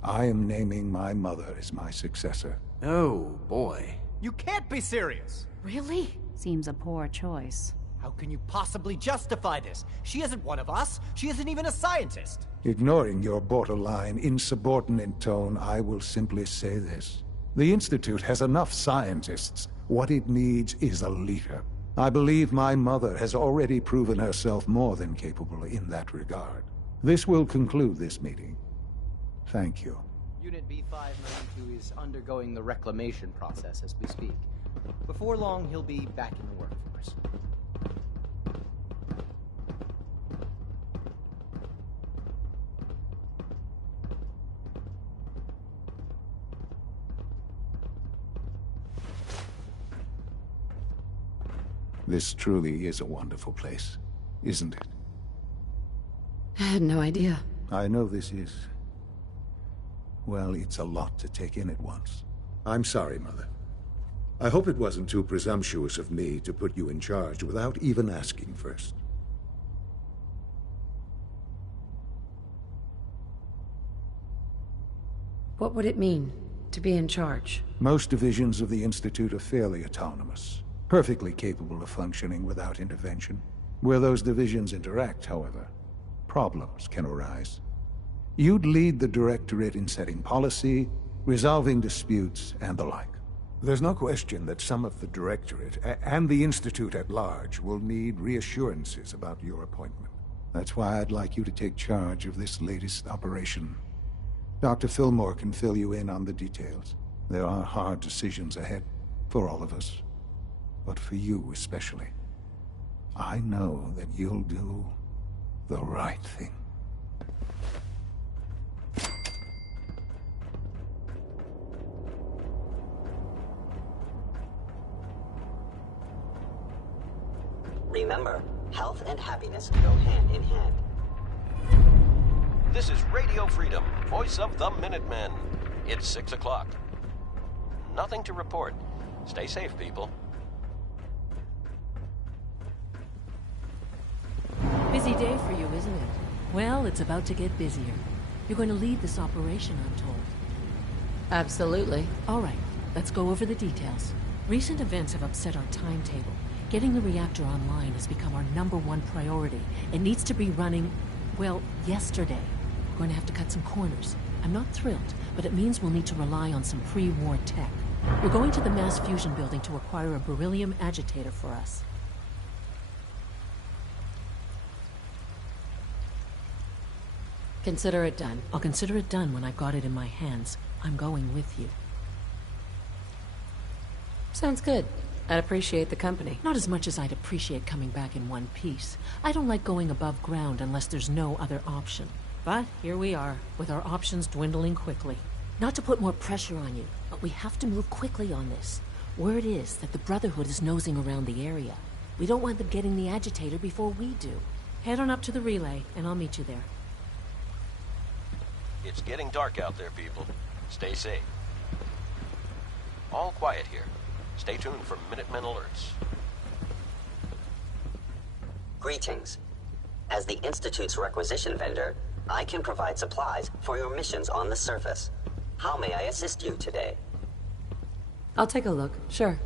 I am naming my mother as my successor. Oh, boy. You can't be serious! Really? Seems a poor choice. How can you possibly justify this? She isn't one of us. She isn't even a scientist. Ignoring your borderline, insubordinate tone, I will simply say this. The Institute has enough scientists. What it needs is a leader. I believe my mother has already proven herself more than capable in that regard. This will conclude this meeting. Thank you. Unit B592 is undergoing the reclamation process as we speak. Before long, he'll be back in the workforce. This truly is a wonderful place, isn't it? I had no idea. I know this is... well, it's a lot to take in at once. I'm sorry, Mother. I hope it wasn't too presumptuous of me to put you in charge without even asking first. What would it mean, to be in charge? Most divisions of the Institute are fairly autonomous, perfectly capable of functioning without intervention. Where those divisions interact, however, problems can arise. You'd lead the Directorate in setting policy, resolving disputes, and the like. There's no question that some of the Directorate, and the Institute at large, will need reassurances about your appointment. That's why I'd like you to take charge of this latest operation. Dr. Fillmore can fill you in on the details. There are hard decisions ahead, for all of us. But for you especially. I know that you'll do the right thing. Remember, health and happiness go hand in hand. This is Radio Freedom, voice of the Minutemen. It's 6 o'clock. Nothing to report. Stay safe, people. Busy day for you, isn't it? Well, it's about to get busier. You're going to lead this operation, I'm told. Absolutely. All right, let's go over the details. Recent events have upset our timetable. Getting the reactor online has become our #1 priority. It needs to be running, well, yesterday. We're going to have to cut some corners. I'm not thrilled, but it means we'll need to rely on some pre-war tech. We're going to the mass fusion building to acquire a beryllium agitator for us. Consider it done. I'll consider it done when I've got it in my hands. I'm going with you. Sounds good. I'd appreciate the company. Not as much as I'd appreciate coming back in one piece. I don't like going above ground unless there's no other option. But here we are, with our options dwindling quickly. Not to put more pressure on you, but we have to move quickly on this. Word is that the Brotherhood is nosing around the area. We don't want them getting the agitator before we do. Head on up to the relay, and I'll meet you there. It's getting dark out there, people. Stay safe. All quiet here. Stay tuned for Minutemen alerts. Greetings. As the Institute's requisition vendor, I can provide supplies for your missions on the surface. How may I assist you today? I'll take a look, sure.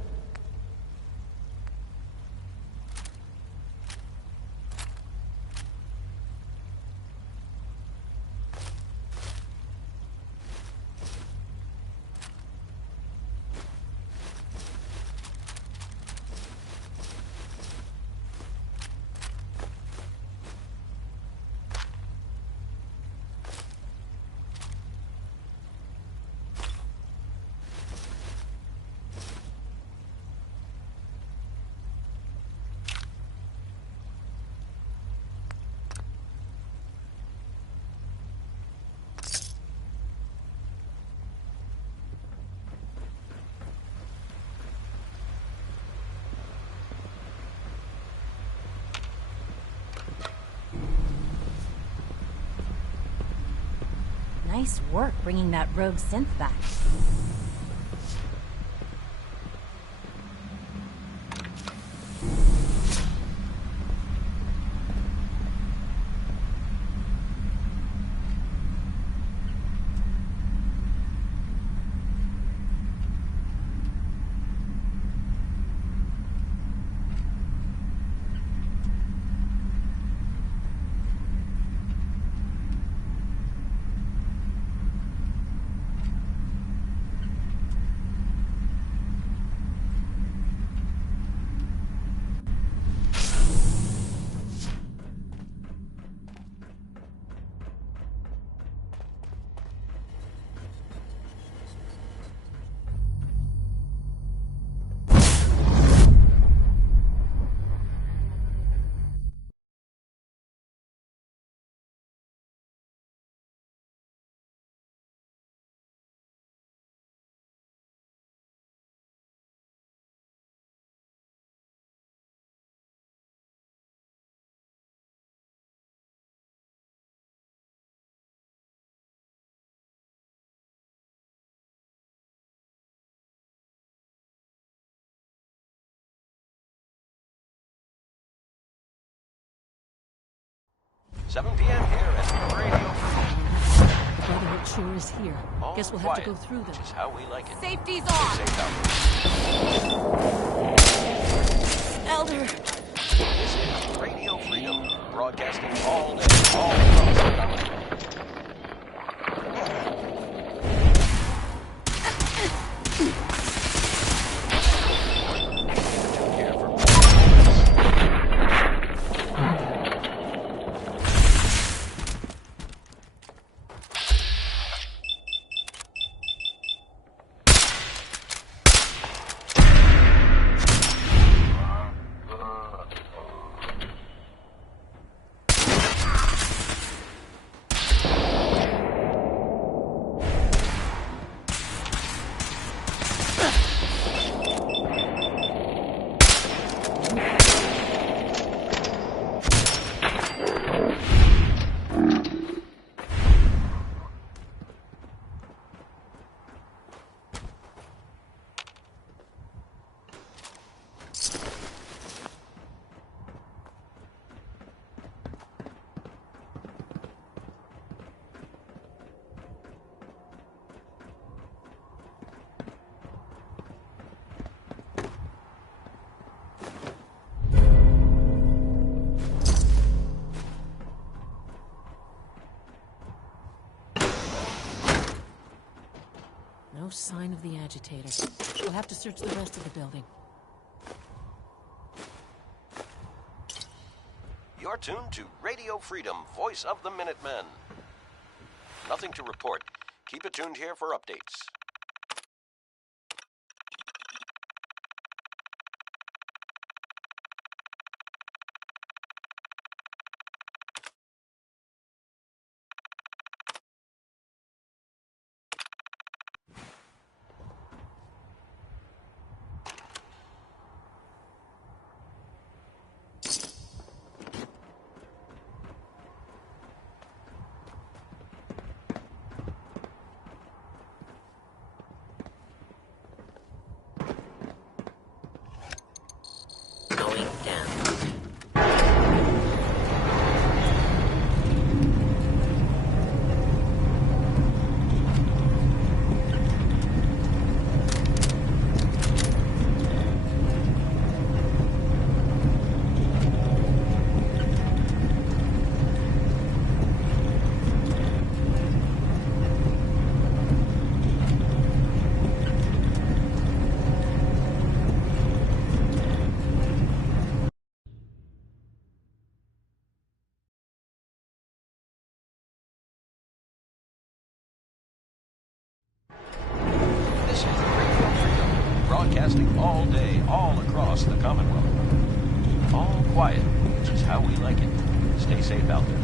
Nice work bringing that rogue synth back. $7 p.m. here at Radio Freedom. The Brotherhood sure is here. All Guess we'll quiet, have to go through them. which is how we like it. Safety's Stay on! safe out Elder! there. This is Radio Freedom, broadcasting all day, all across the Commonwealth. No sign of the agitator. We'll have to search the rest of the building. You're tuned to Radio Freedom, voice of the Minutemen. Nothing to report. Keep it tuned here for updates. Going down. This is Radio Freedom, broadcasting all day, all across the Commonwealth. All quiet, which is how we like it. Stay safe out there.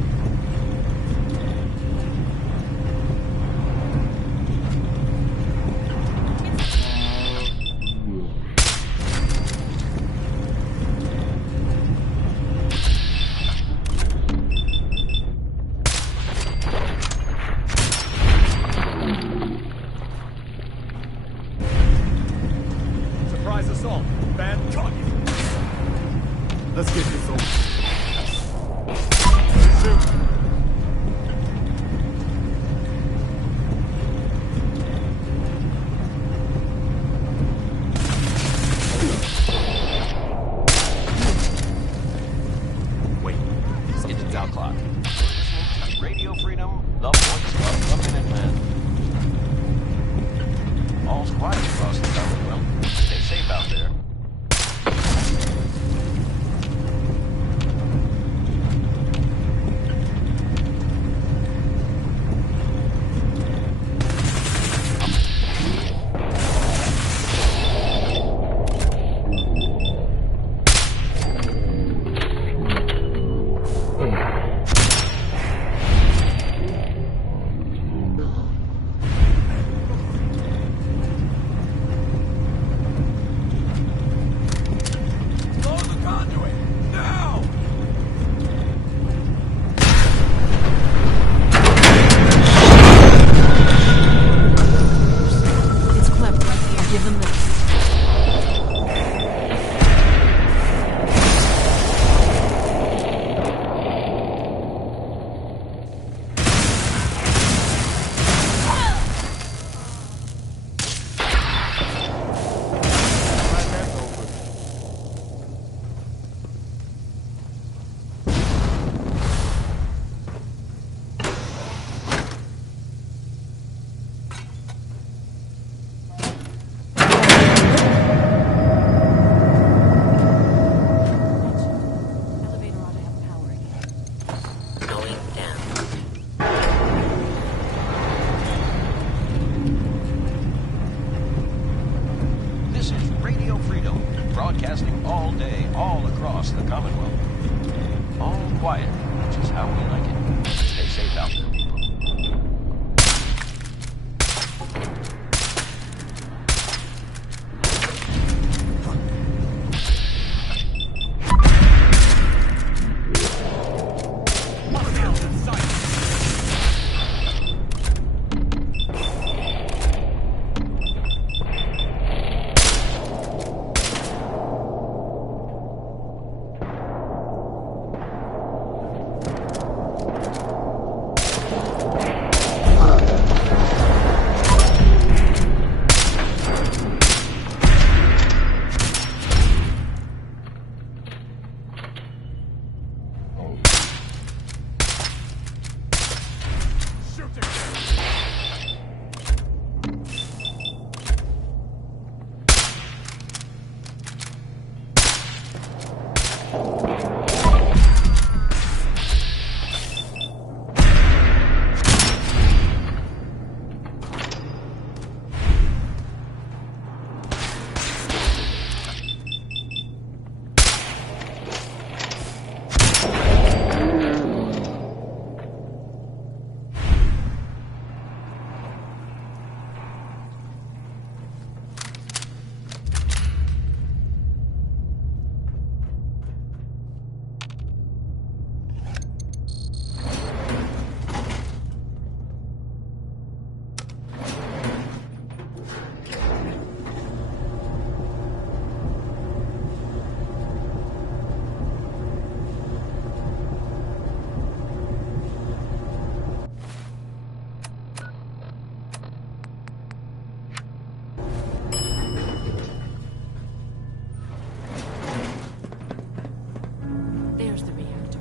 There's the reactor.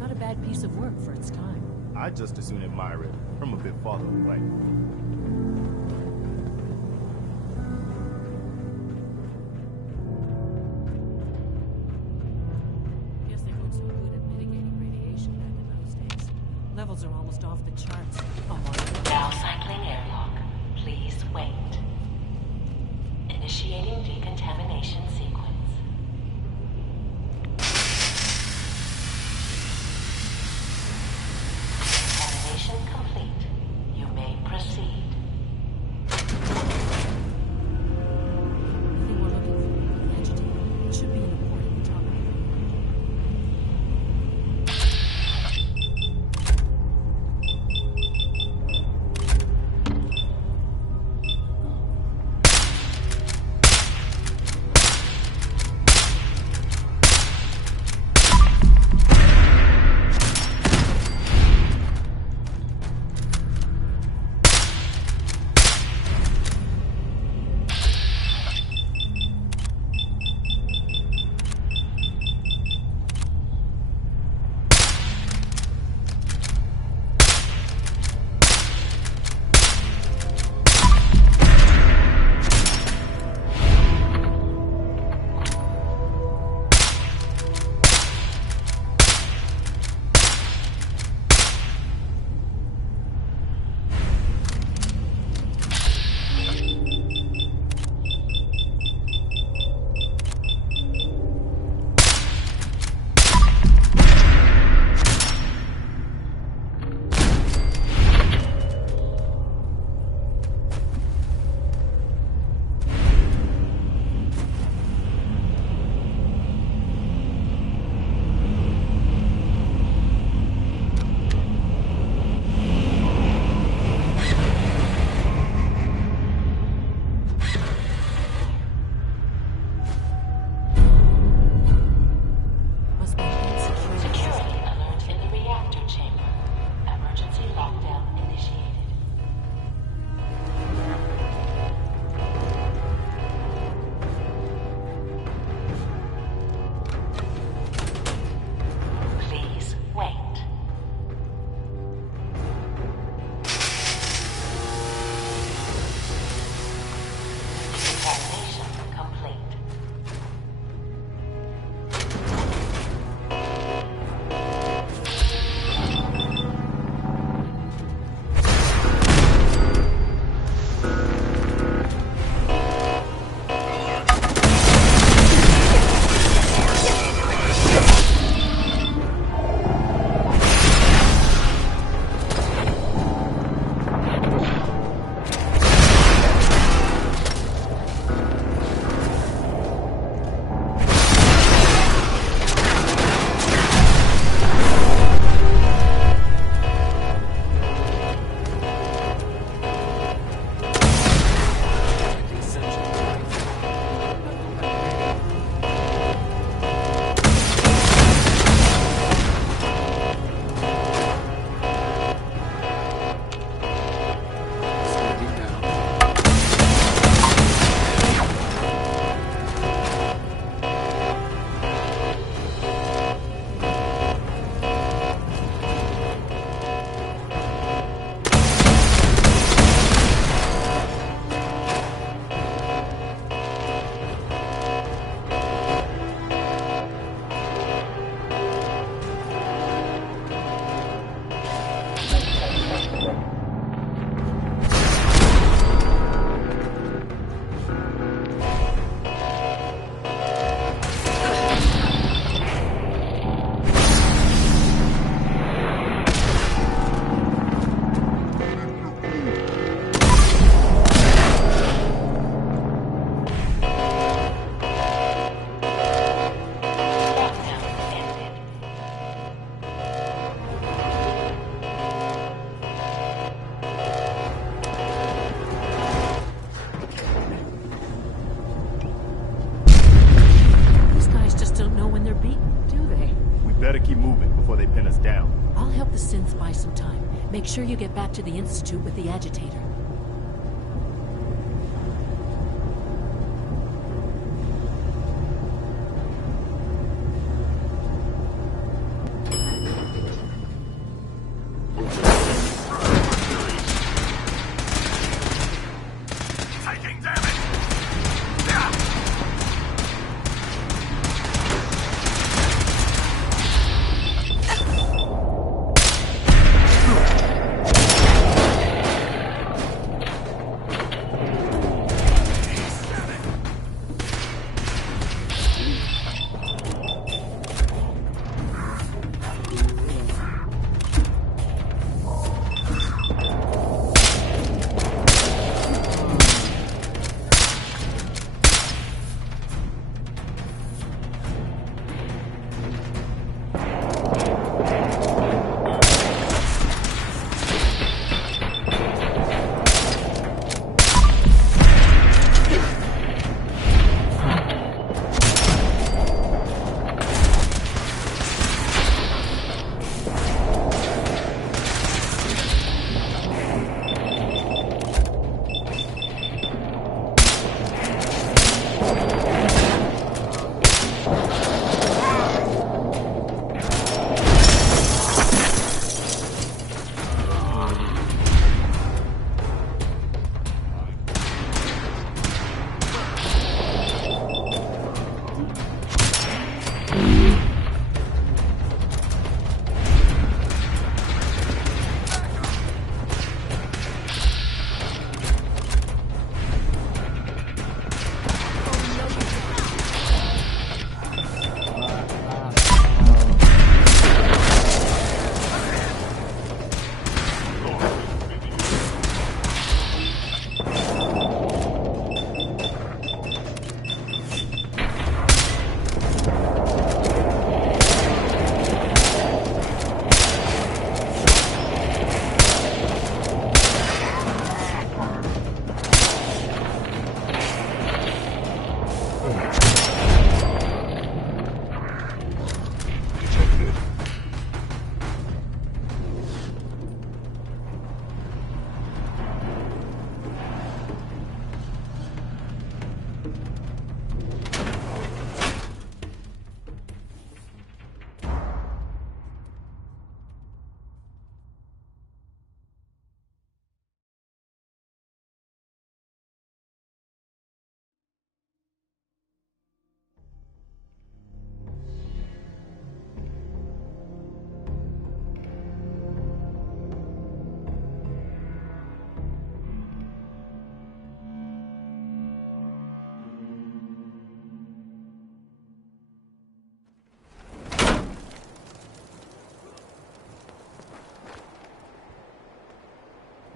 Not a bad piece of work for its time. I'd just as soon admire it from a bit farther away. Guess they weren't so good at mitigating radiation back in those days. Levels are almost off the charts. Now cycling airlock. Please wait. Initiating decontamination sequence. Decontamination complete. You may proceed. Thing we're looking for, the agitator. It should be in the port at the top. help the synths buy some time. Make sure you get back to the Institute with the agitator.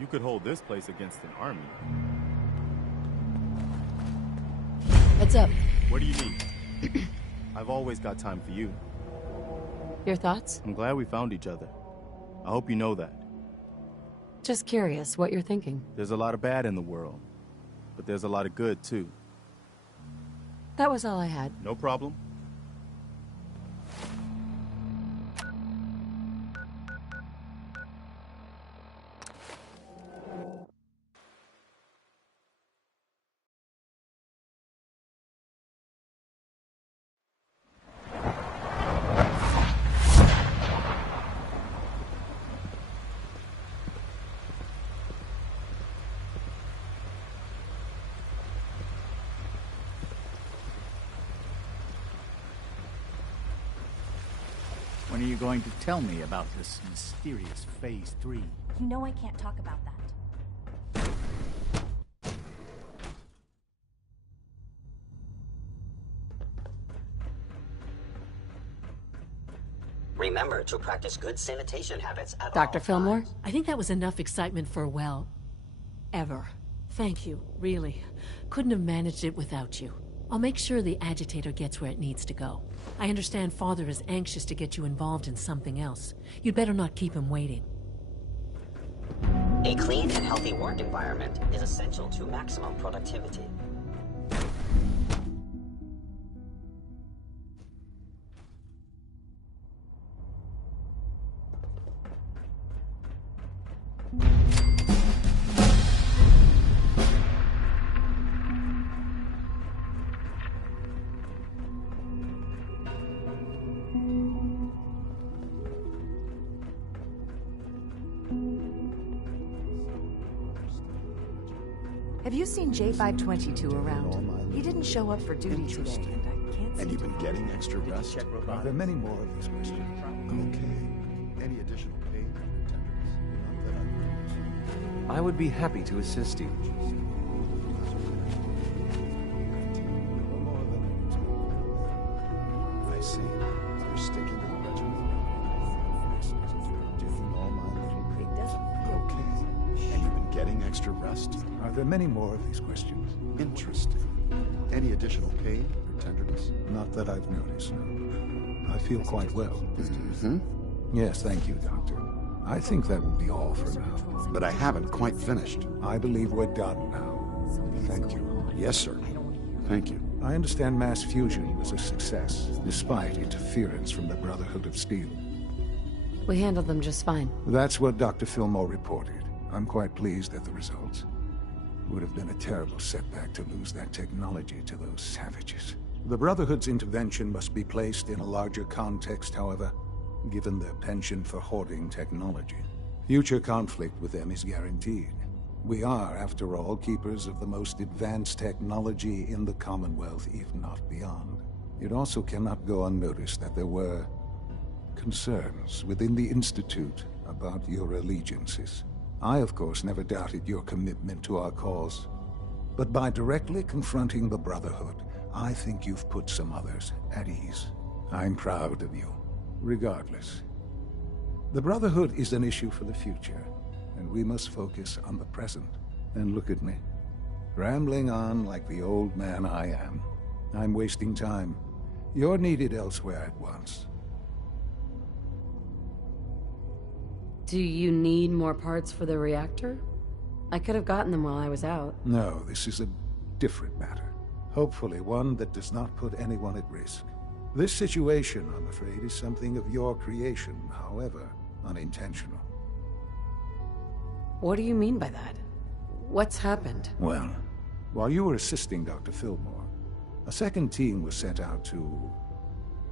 You could hold this place against an army. Heads up. What do you need? I've always got time for you. Your thoughts? I'm glad we found each other. I hope you know that. Just curious what you're thinking. There's a lot of bad in the world, but there's a lot of good, too. That was all I had. No problem. When are you going to tell me about this mysterious Phase 3? You know I can't talk about that. Remember to practice good sanitation habits at Dr. all Fillmore? times. I think that was enough excitement for, well, ever. Thank you, really. Couldn't have managed it without you. I'll make sure the agitator gets where it needs to go. I understand Father is anxious to get you involved in something else. You'd better not keep him waiting. A clean and healthy work environment is essential to maximum productivity. Have you seen J522 around? He didn't show up for duty today, and I can't seem And you've to been find getting him. extra rest? Are there many more of these questions? Okay. Any additional pain or tenderness? Not that I've noticed. I would be happy to assist you. I see. You're sticking to the regimen. Doing all my little bits. Okay. And you've been getting extra rest? Are there many more of these questions? Interesting. Any additional pain or tenderness? Not that I've noticed, no. I feel quite well. Mm-hmm. Yes, thank you, Doctor. I think that will be all for now. But I haven't quite finished. I believe we're done now. Thank you. Yes, sir. Thank you. I understand mass fusion was a success, despite interference from the Brotherhood of Steel. We handled them just fine. That's what Dr. Fillmore reported. I'm quite pleased at the results. It would have been a terrible setback to lose that technology to those savages. The Brotherhood's intervention must be placed in a larger context, however, given their penchant for hoarding technology. Future conflict with them is guaranteed. We are, after all, keepers of the most advanced technology in the Commonwealth, if not beyond. It also cannot go unnoticed that there were concerns within the Institute about your allegiances. I, of course, never doubted your commitment to our cause. But by directly confronting the Brotherhood, I think you've put some others at ease. I'm proud of you, regardless. The Brotherhood is an issue for the future, and we must focus on the present. And look at me, rambling on like the old man I am. I'm wasting time. You're needed elsewhere at once. Do you need more parts for the reactor? I could have gotten them while I was out. No, this is a different matter. Hopefully one that does not put anyone at risk. This situation, I'm afraid, is something of your creation, however unintentional. What do you mean by that? What's happened? Well, while you were assisting Dr. Fillmore, a second team was sent out to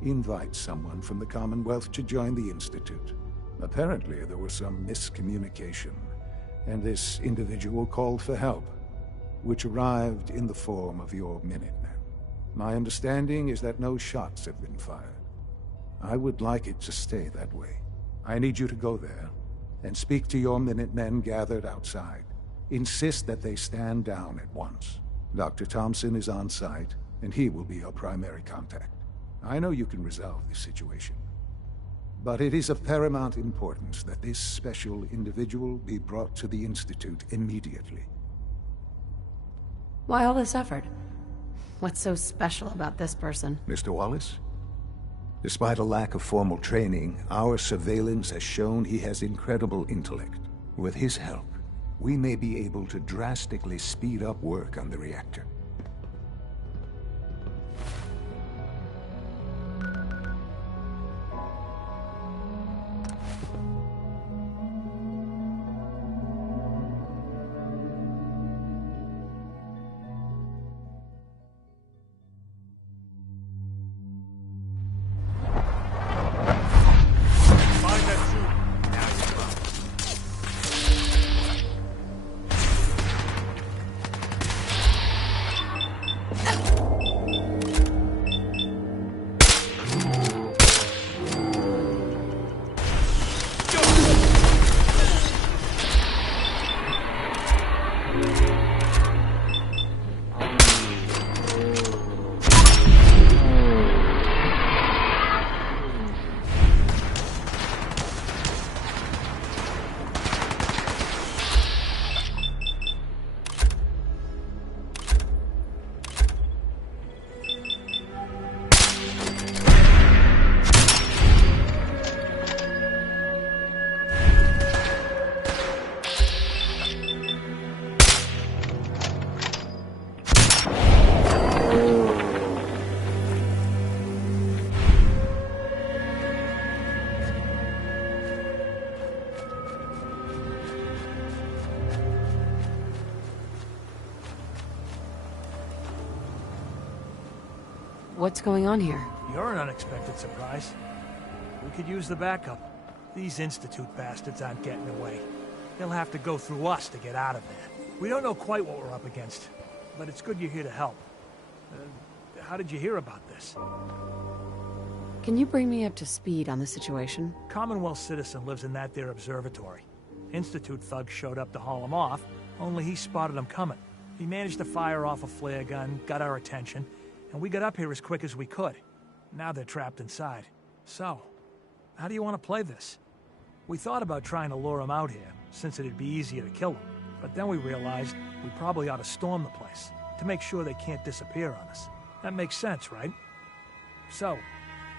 invite someone from the Commonwealth to join the Institute. Apparently, there was some miscommunication, and this individual called for help, which arrived in the form of your Minutemen. My understanding is that no shots have been fired. I would like it to stay that way. I need you to go there and speak to your Minutemen gathered outside. Insist that they stand down at once. Dr. Thompson is on site, and he will be your primary contact. I know you can resolve this situation, but it is of paramount importance that this special individual be brought to the Institute immediately. Why all this effort? What's so special about this person? Mr. Wallace? Despite a lack of formal training, our surveillance has shown he has incredible intellect. With his help, we may be able to drastically speed up work on the reactor. What's going on here? You're an unexpected surprise. We could use the backup. These Institute bastards aren't getting away. He'll have to go through us to get out of there. We don't know quite what we're up against, but it's good you're here to help. How did you hear about this? Can you bring me up to speed on the situation? Commonwealth citizen lives in that there observatory. Institute thugs showed up to haul him off, only he spotted them coming. He managed to fire off a flare gun, got our attention, and we got up here as quick as we could. Now they're trapped inside. So, how do you want to play this? We thought about trying to lure him out here, since it'd be easier to kill him. But then we realized we probably ought to storm the place, to make sure they can't disappear on us. That makes sense, right? So,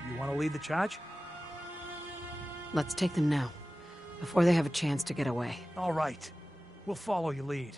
you want to lead the charge? Let's take them now, before they have a chance to get away. All right. We'll follow your lead.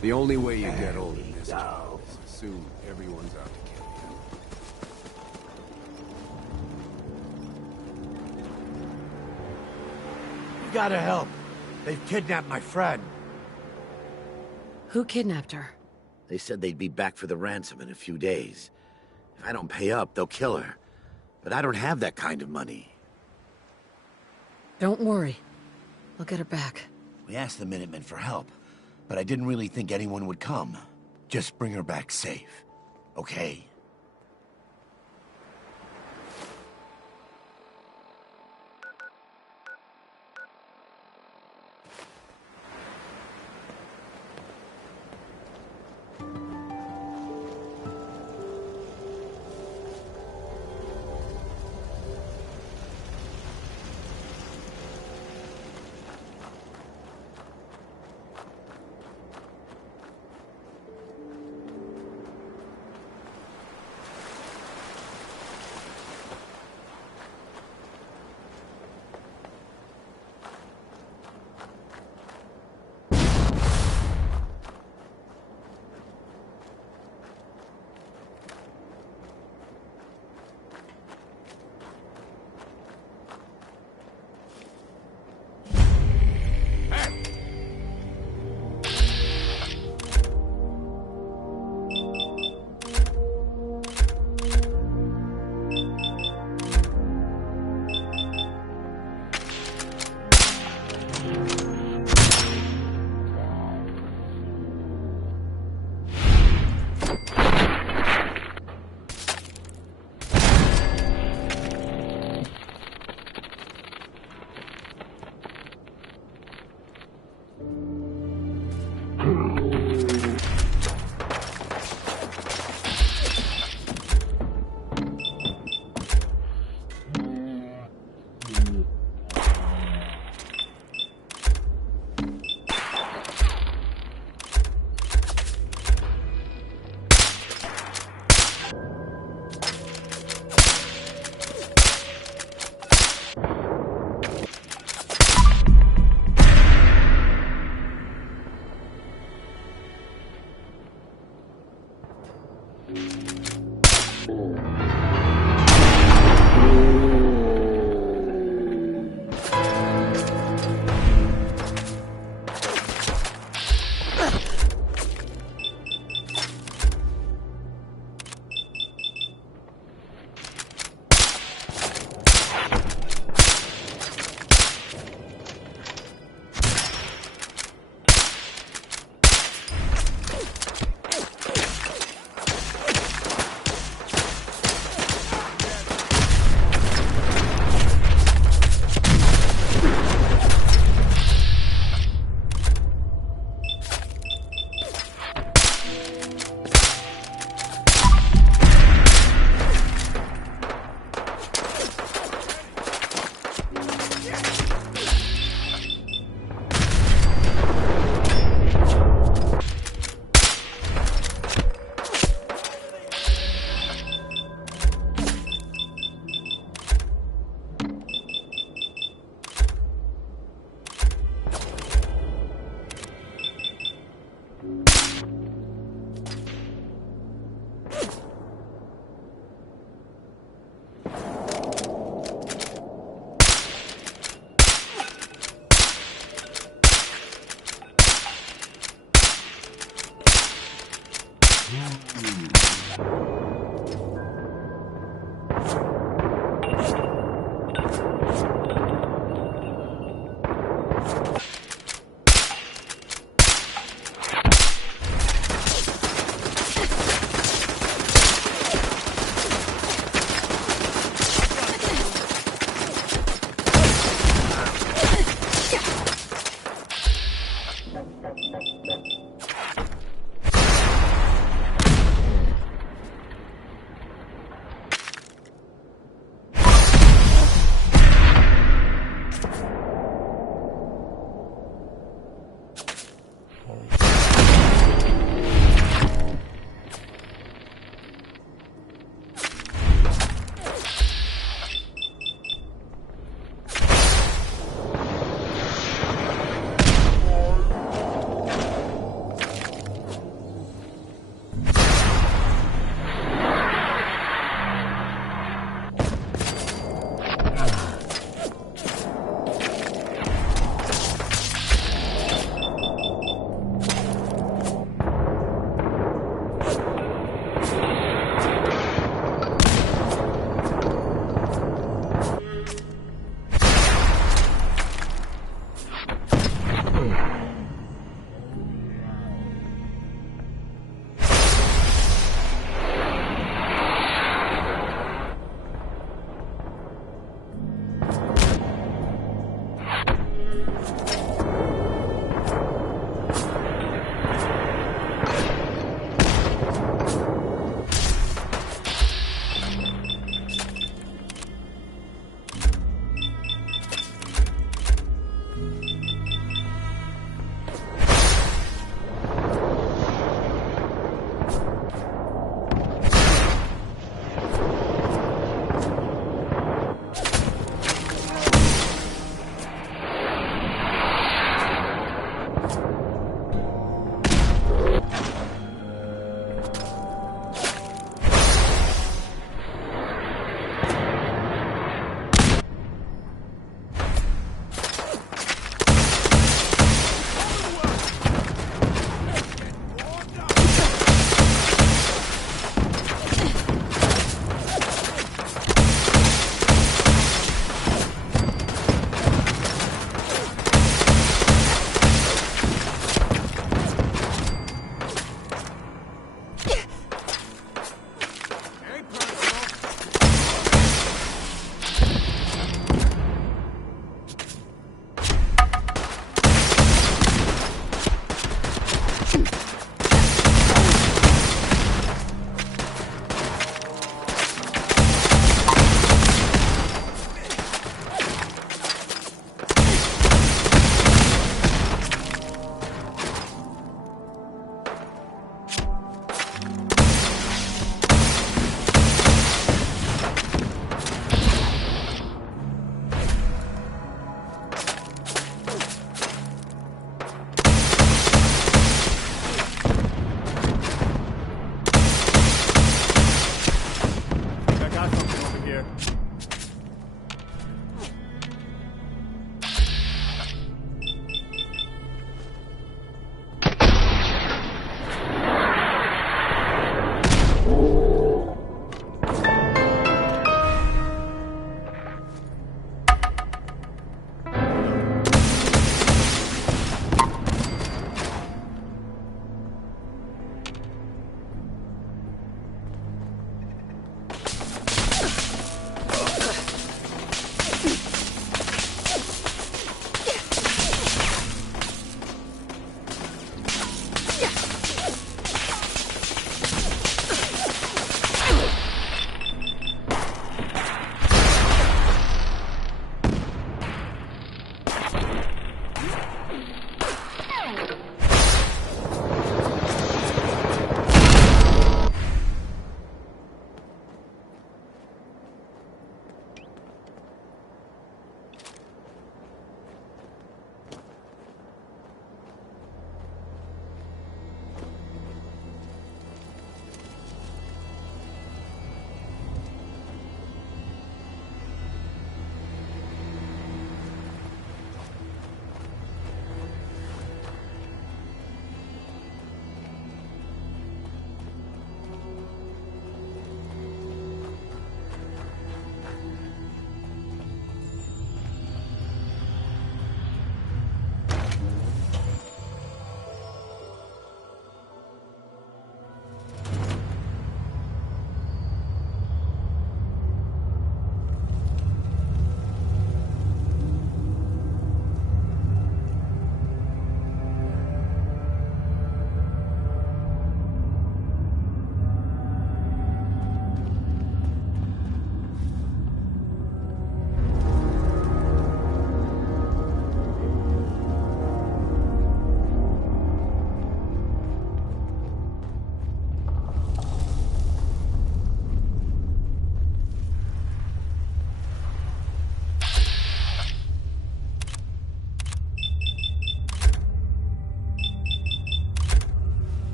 The only way you get old in this job is assume everyone's out to kill you. You gotta help. They've kidnapped my friend. Who kidnapped her? They said they'd be back for the ransom in a few days. If I don't pay up, they'll kill her. But I don't have that kind of money. Don't worry. I'll get her back. We asked the Minutemen for help, but I didn't really think anyone would come. Just bring her back safe, okay?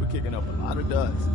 We're kicking up a lot of dust.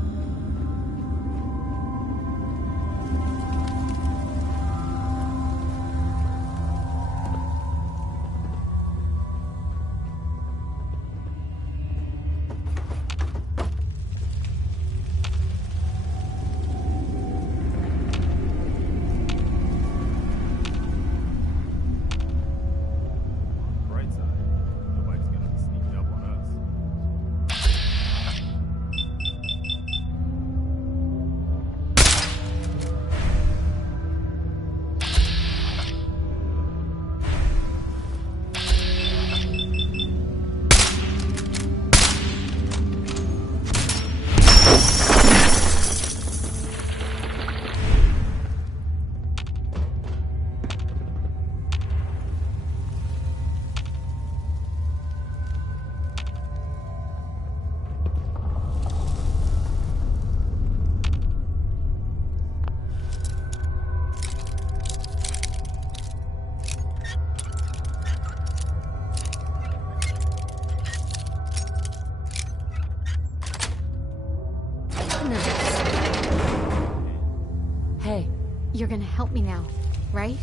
Hey. You're gonna help me now, right?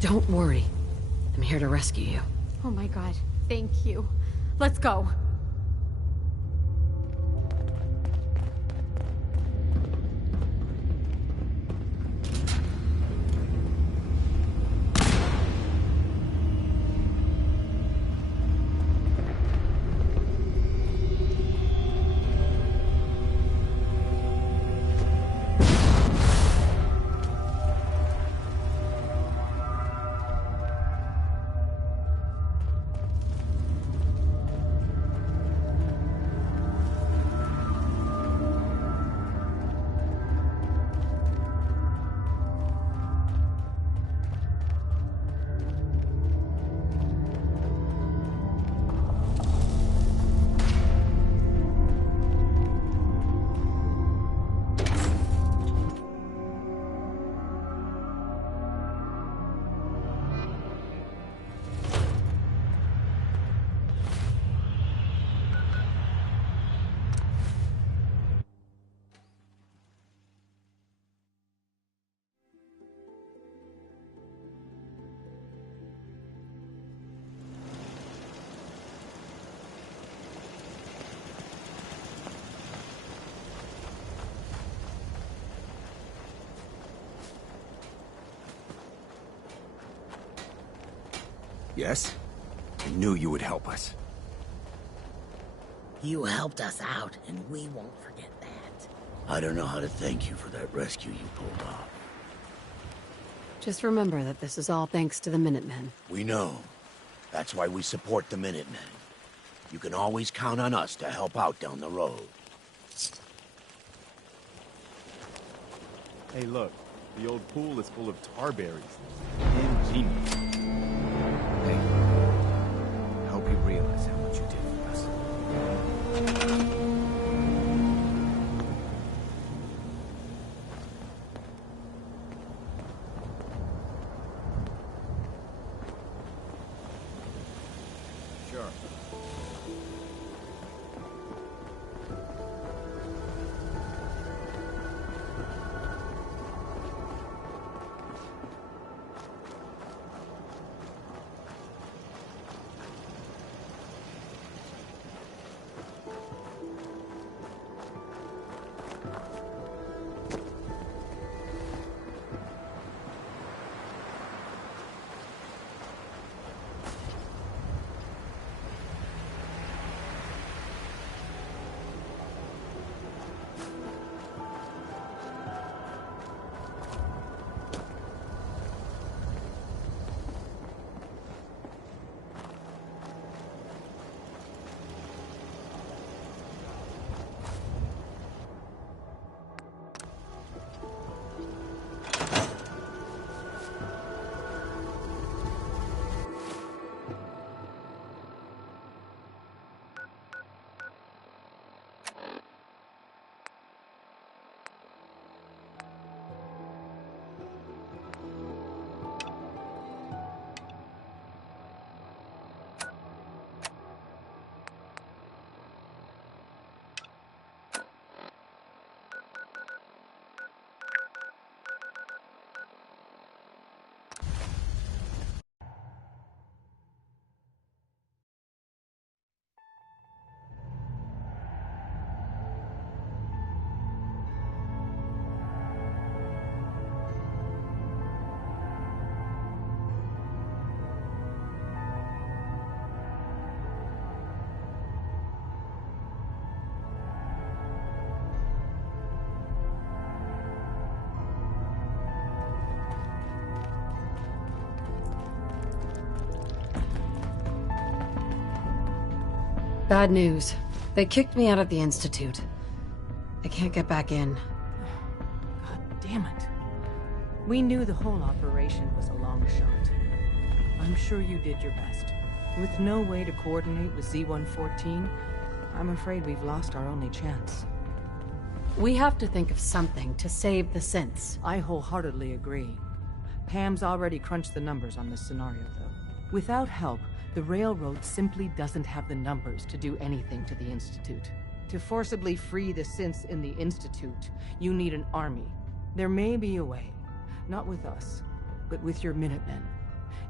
Don't worry. I'm here to rescue you. Oh my god, thank you. Let's go. Yes? I knew you would help us. You helped us out, and we won't forget that. I don't know how to thank you for that rescue you pulled off. Just remember that this is all thanks to the Minutemen. We know. That's why we support the Minutemen. You can always count on us to help out down the road. Hey, look. The old pool is full of tar berries. Ingenious. Hey, I hope you realize how much you did for us. Sure. Bad news. They kicked me out of the Institute. I can't get back in. God damn it. We knew the whole operation was a long shot. I'm sure you did your best. With no way to coordinate with Z-114, I'm afraid we've lost our only chance. We have to think of something to save the synths. I wholeheartedly agree. Pam's already crunched the numbers on this scenario, though. Without help, the Railroad simply doesn't have the numbers to do anything to the Institute. To forcibly free the synths in the Institute, you need an army. There may be a way. Not with us, but with your Minutemen.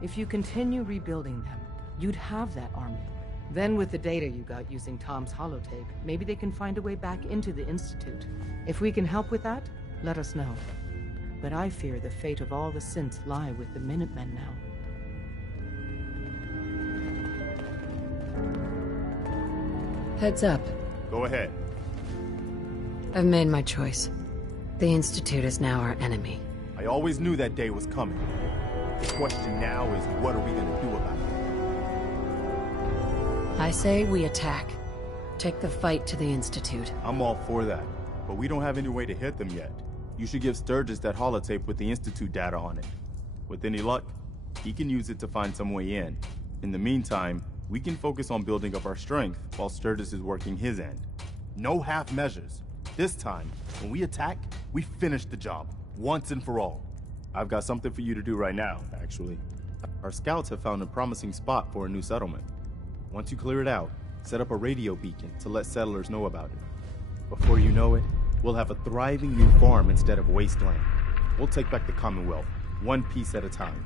If you continue rebuilding them, you'd have that army. Then with the data you got using Tom's holotape, maybe they can find a way back into the Institute. If we can help with that, let us know. But I fear the fate of all the synths lie with the Minutemen now. Heads up. Go ahead. I've made my choice. The Institute is now our enemy. I always knew that day was coming. The question now is, what are we gonna do about it? I say we attack. Take the fight to the Institute. I'm all for that, but we don't have any way to hit them yet. You should give Sturgis that holotape with the Institute data on it. With any luck, he can use it to find some way in. In the meantime, we can focus on building up our strength while Sturgis is working his end. No half measures. This time, when we attack, we finish the job, once and for all. I've got something for you to do right now, actually. Our scouts have found a promising spot for a new settlement. Once you clear it out, set up a radio beacon to let settlers know about it. Before you know it, we'll have a thriving new farm instead of wasteland. We'll take back the Commonwealth, one piece at a time.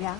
Yeah?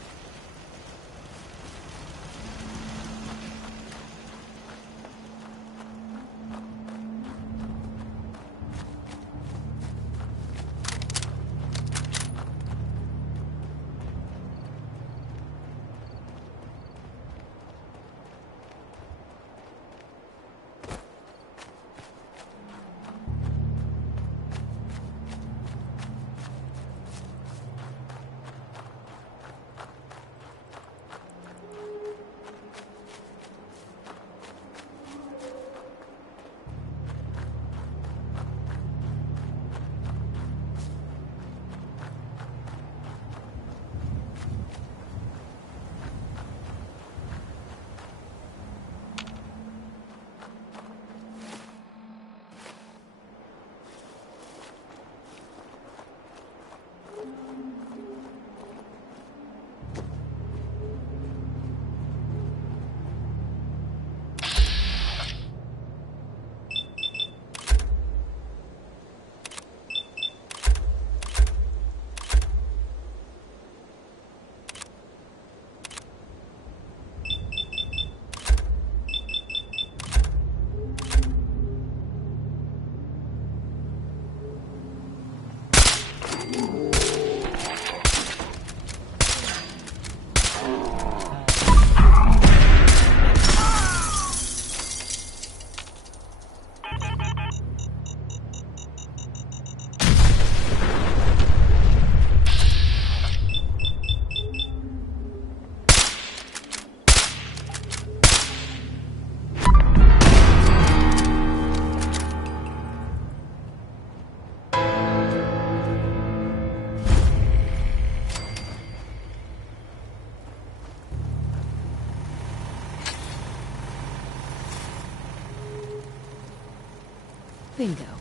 Bingo.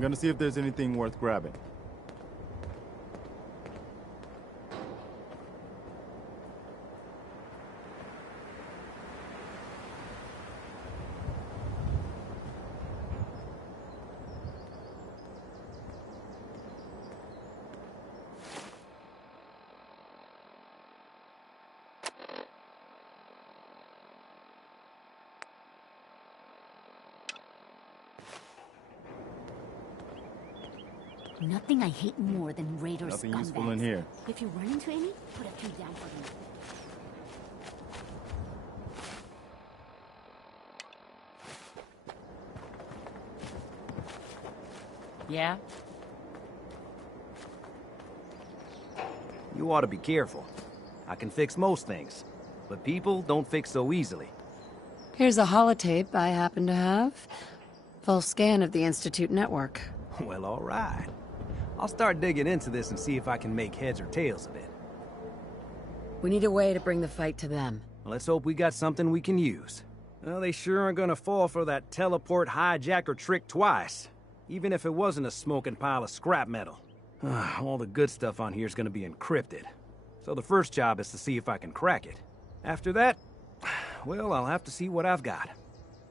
I'm gonna see if there's anything worth grabbing. Nothing I hate more than raiders. Nothing useful in here. If you run into any, put a few down for me. Yeah? You ought to be careful. I can fix most things, but people don't fix so easily. Here's a holotape I happen to have. Full scan of the Institute network. Well, all right. I'll start digging into this and see if I can make heads or tails of it. We need a way to bring the fight to them. Let's hope we got something we can use. Well, they sure aren't gonna fall for that teleport hijacker trick twice. Even if it wasn't a smoking pile of scrap metal. All the good stuff on here is gonna be encrypted. So the first job is to see if I can crack it. After that, well, I'll have to see what I've got.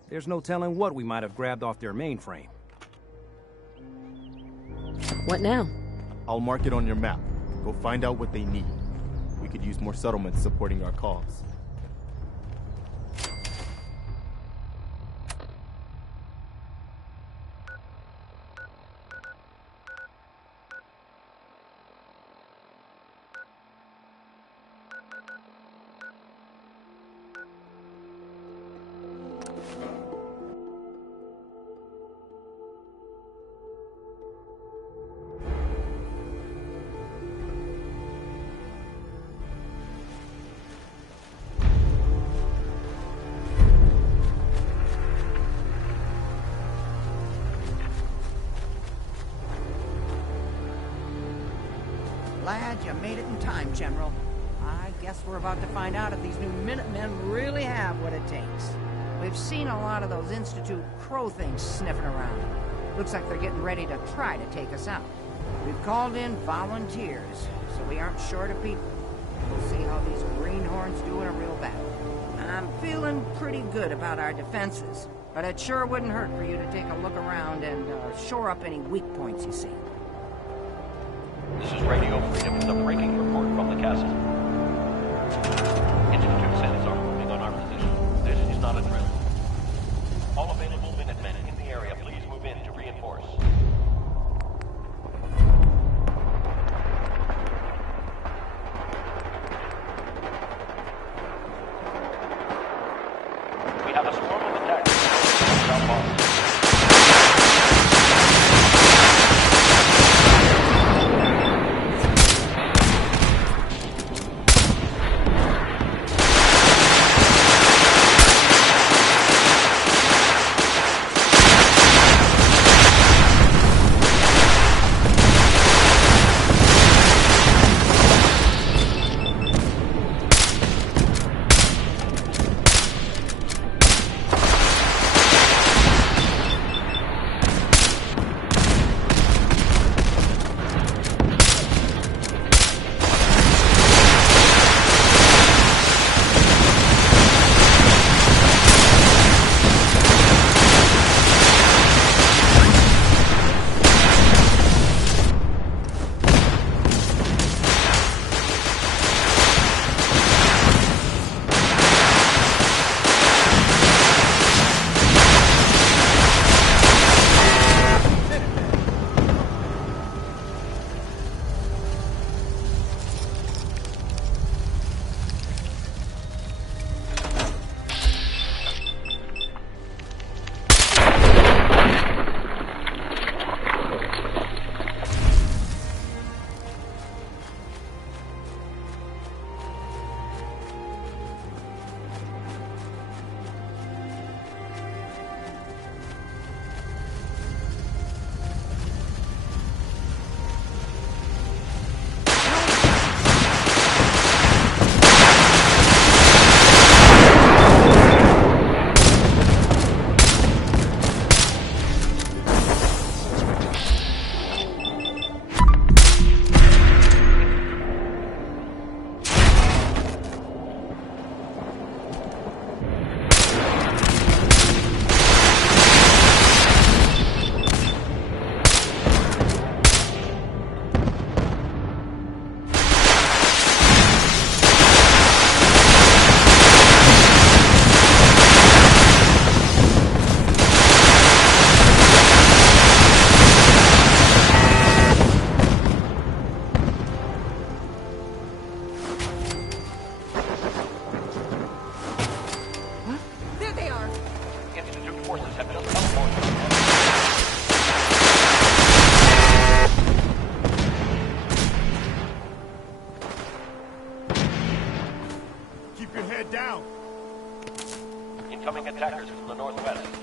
There's no telling what we might have grabbed off their mainframe. What now? I'll mark it on your map. Go find out what they need. We could use more settlements supporting our cause. Glad you made it in time, General. I guess we're about to find out if these new Minutemen really have what it takes. We've seen a lot of those Institute crow things sniffing around. Looks like they're getting ready to try to take us out. We've called in volunteers, so we aren't short of people. We'll see how these greenhorns do in a real battle. I'm feeling pretty good about our defenses, but it sure wouldn't hurt for you to take a look around and shore up any weak points you see. This is Radio Freedom with a breaking report from the castle. Institute sends are moving on our position. This is not a drill. All available Minutemen in the area, please move in to reinforce. We have a swarm of attackers. Southbound. down. Incoming attackers from the northwest.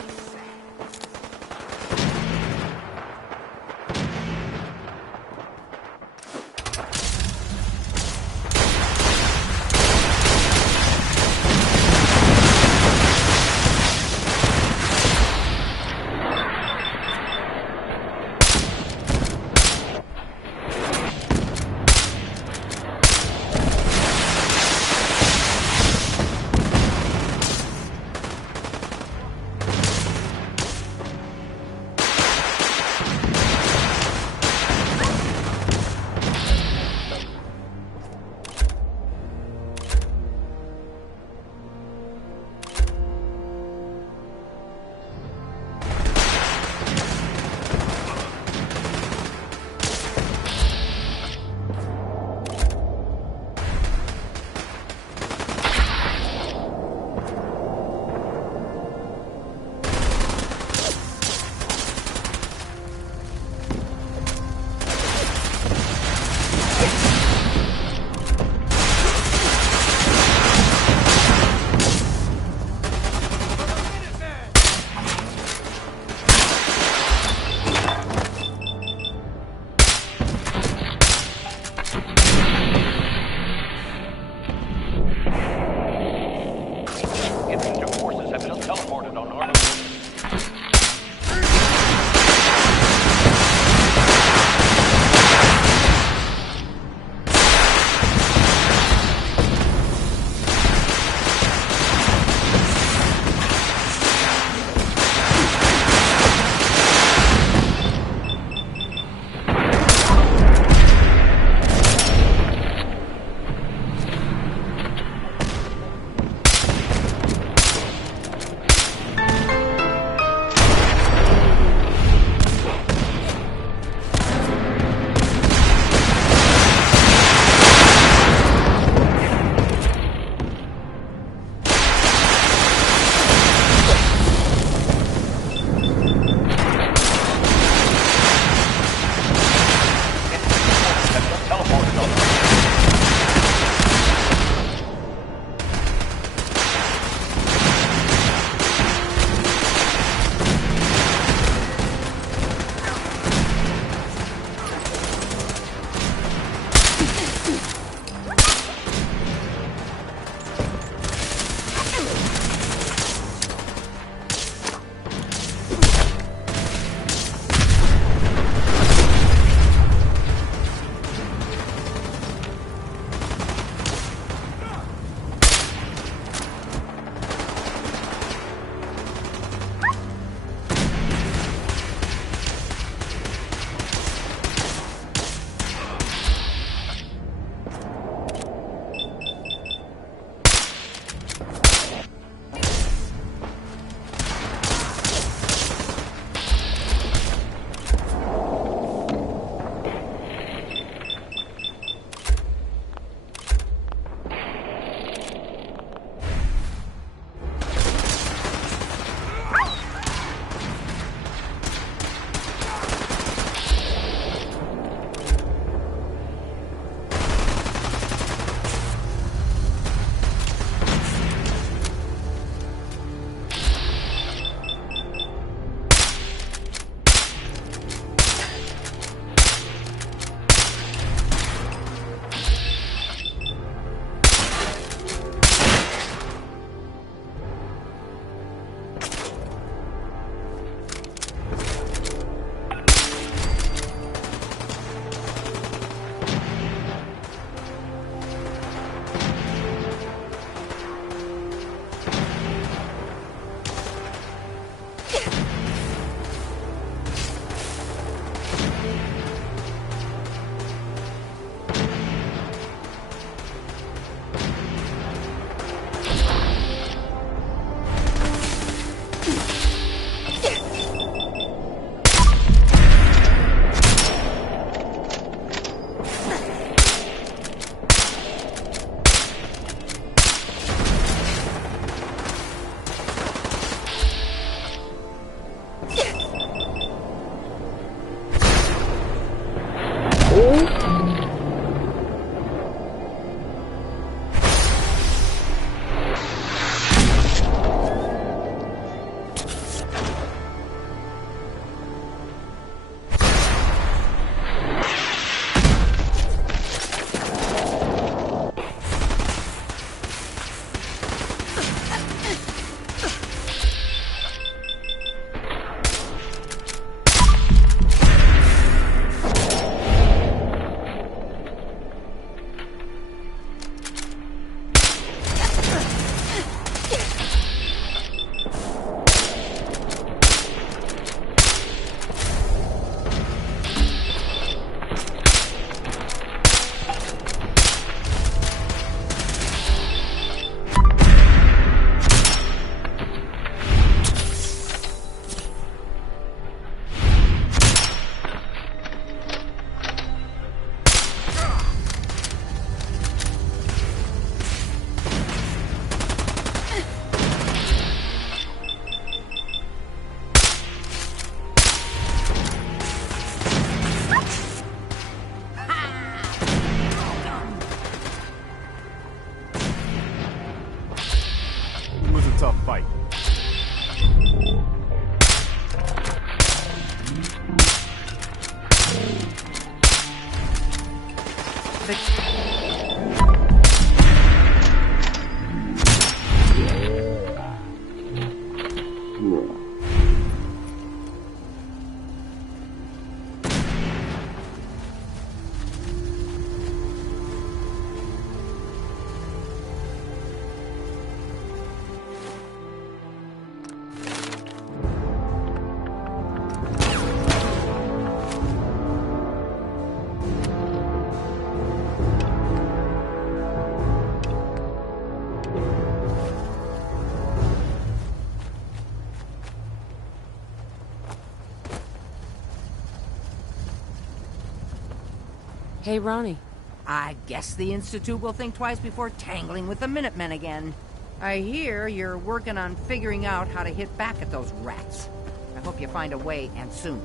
Hey, Ronnie. I guess the Institute will think twice before tangling with the Minutemen again. I hear you're working on figuring out how to hit back at those rats. I hope you find a way, and soon.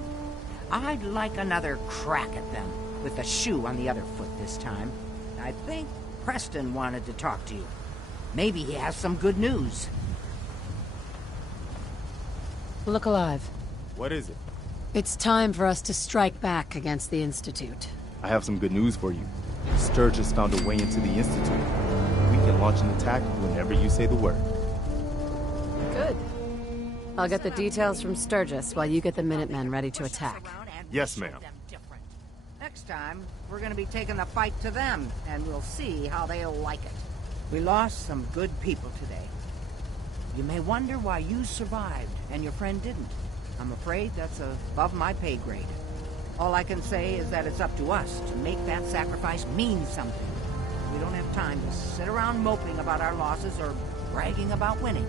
I'd like another crack at them, with the shoe on the other foot this time. I think Preston wanted to talk to you. Maybe he has some good news. Look alive. What is it? It's time for us to strike back against the Institute. I have some good news for you. Sturgis found a way into the Institute. We can launch an attack whenever you say the word. Good. I'll get the details from Sturgis while you get the Minutemen ready to attack. Yes, ma'am. Next time, we're gonna be taking the fight to them, and we'll see how they'll like it. We lost some good people today. You may wonder why you survived and your friend didn't. I'm afraid that's above my pay grade. All I can say is that it's up to us to make that sacrifice mean something. We don't have time to sit around moping about our losses or bragging about winning.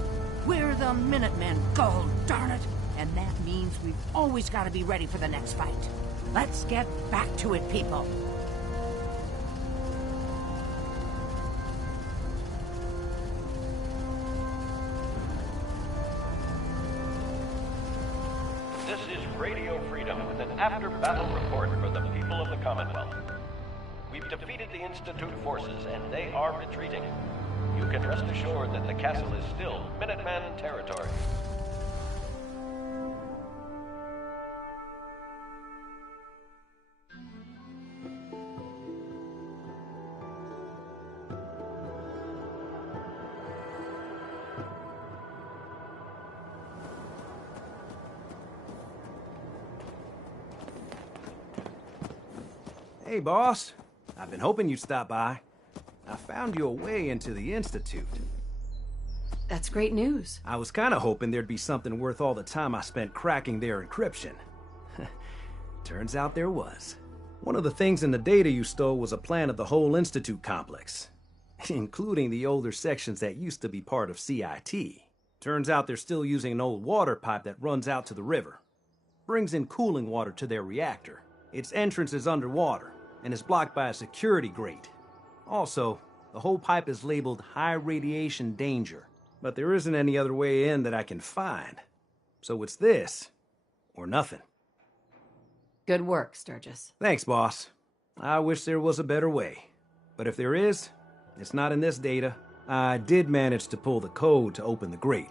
We're the Minutemen, gold darn it! And that means we've always got to be ready for the next fight. Let's get back to it, people. This is Radio Freedom with an after-battle report for the people of the Commonwealth. We've defeated the Institute forces, and they are retreating. You can rest assured that the castle is still Minuteman territory. Hey, boss. I've been hoping you'd stop by. I found your way into the Institute. That's great news. I was kind of hoping there'd be something worth all the time I spent cracking their encryption. Turns out there was. One of the things in the data you stole was a plan of the whole Institute complex, including the older sections that used to be part of CIT. Turns out they're still using an old water pipe that runs out to the river. Brings in cooling water to their reactor. Its entrance is underwater and is blocked by a security grate. Also, the whole pipe is labeled high radiation danger, but there isn't any other way in that I can find. So it's this, or nothing. Good work, Sturgis. Thanks, boss. I wish there was a better way. But if there is, it's not in this data. I did manage to pull the code to open the grate.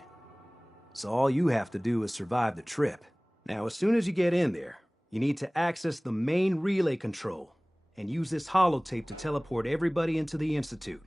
So all you have to do is survive the trip. Now, as soon as you get in there, you need to access the main relay control and use this holotape to teleport everybody into the Institute.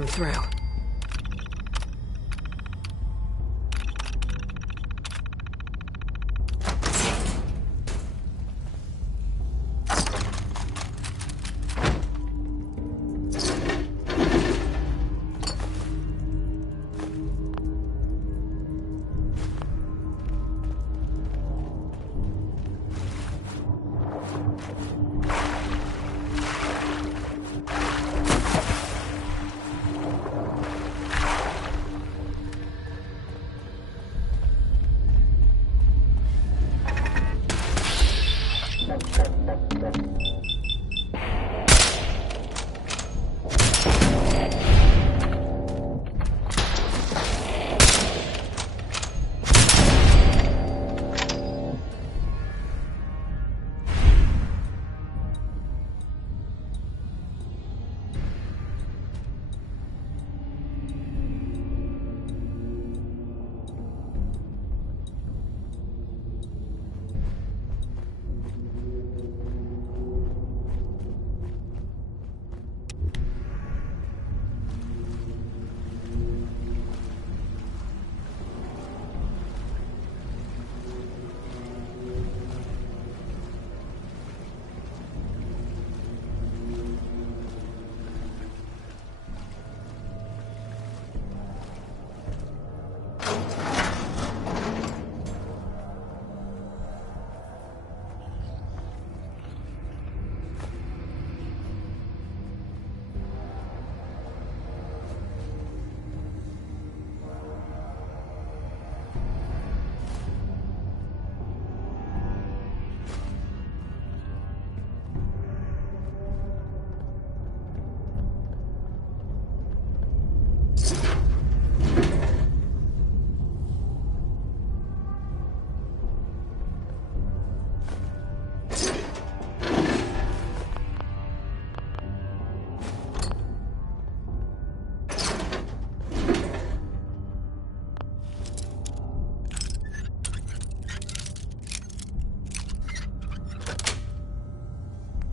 I'm through.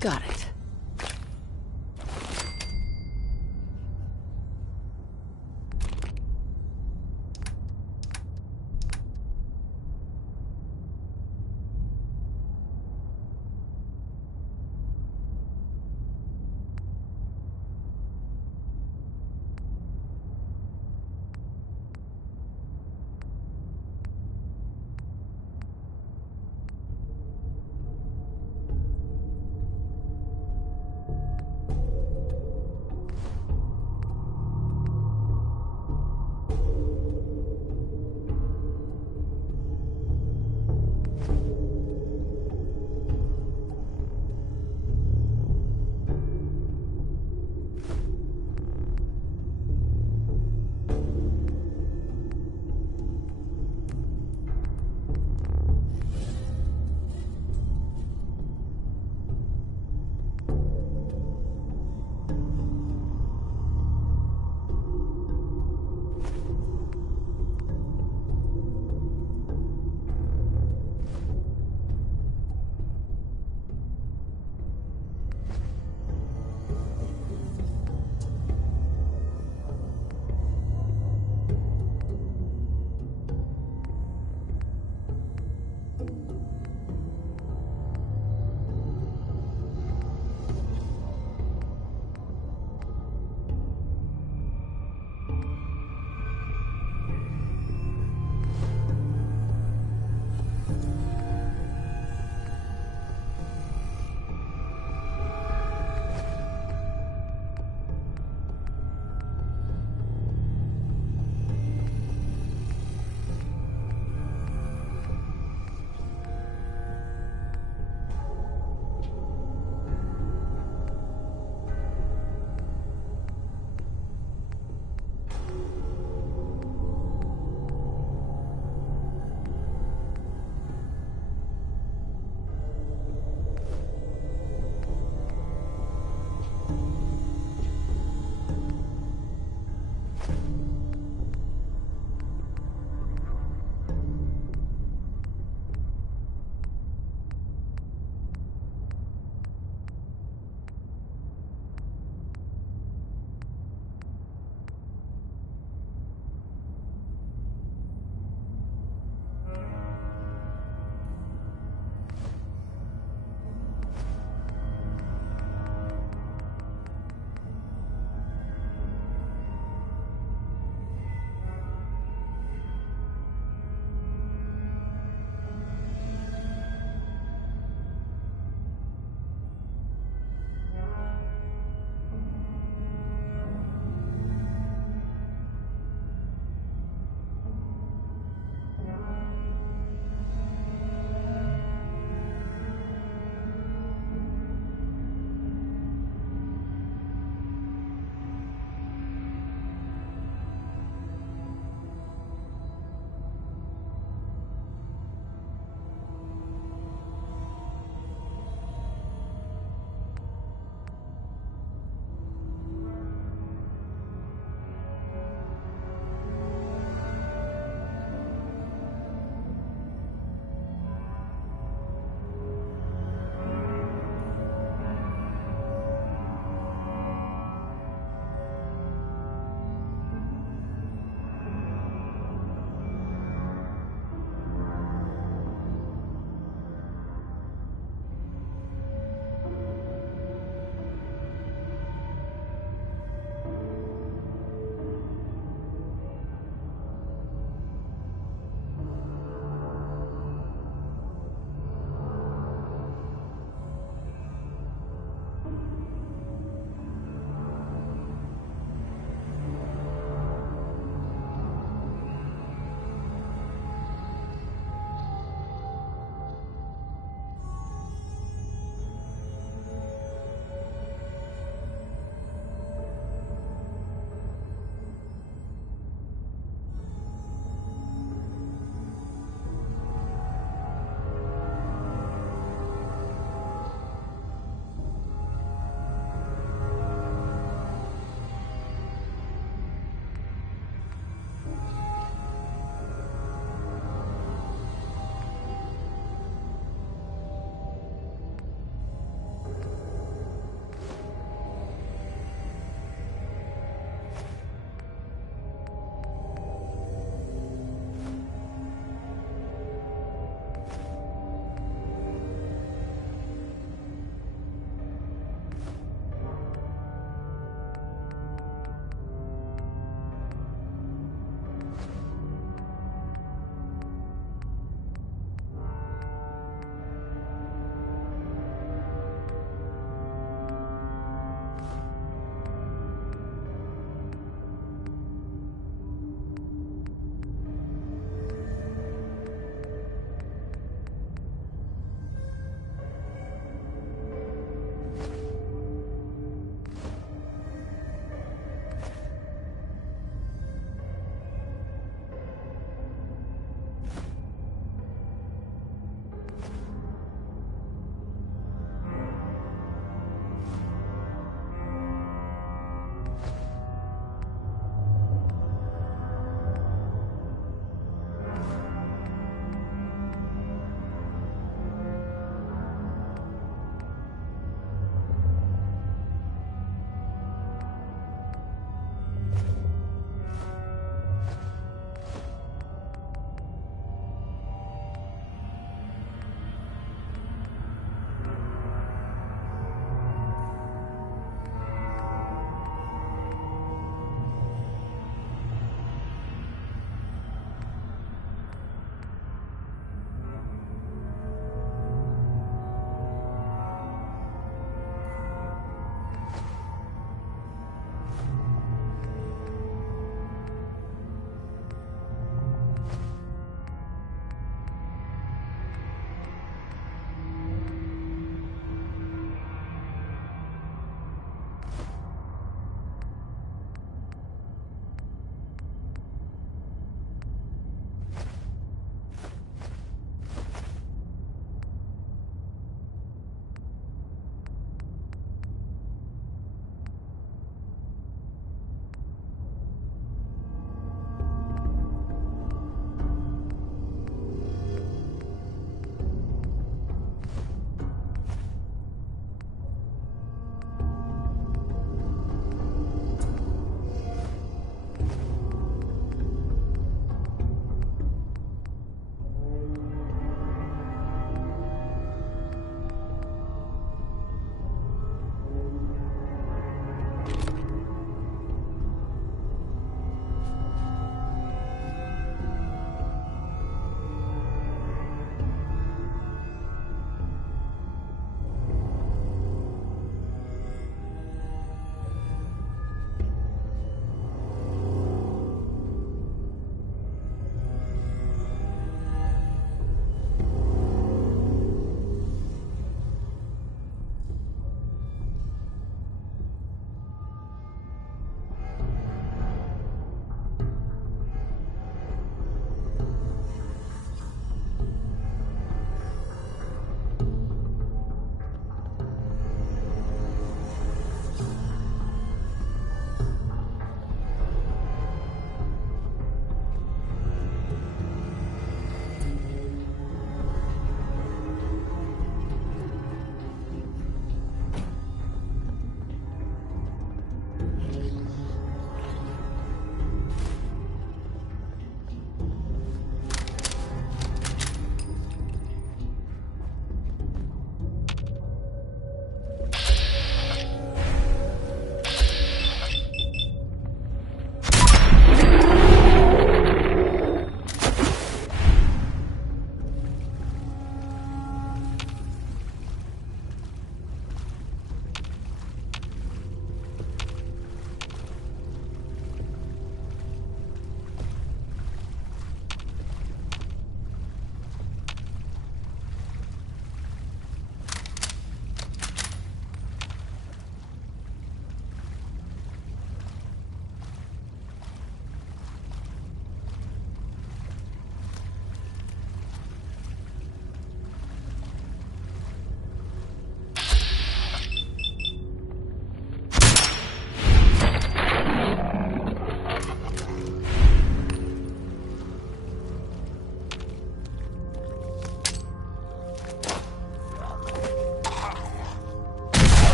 Got it.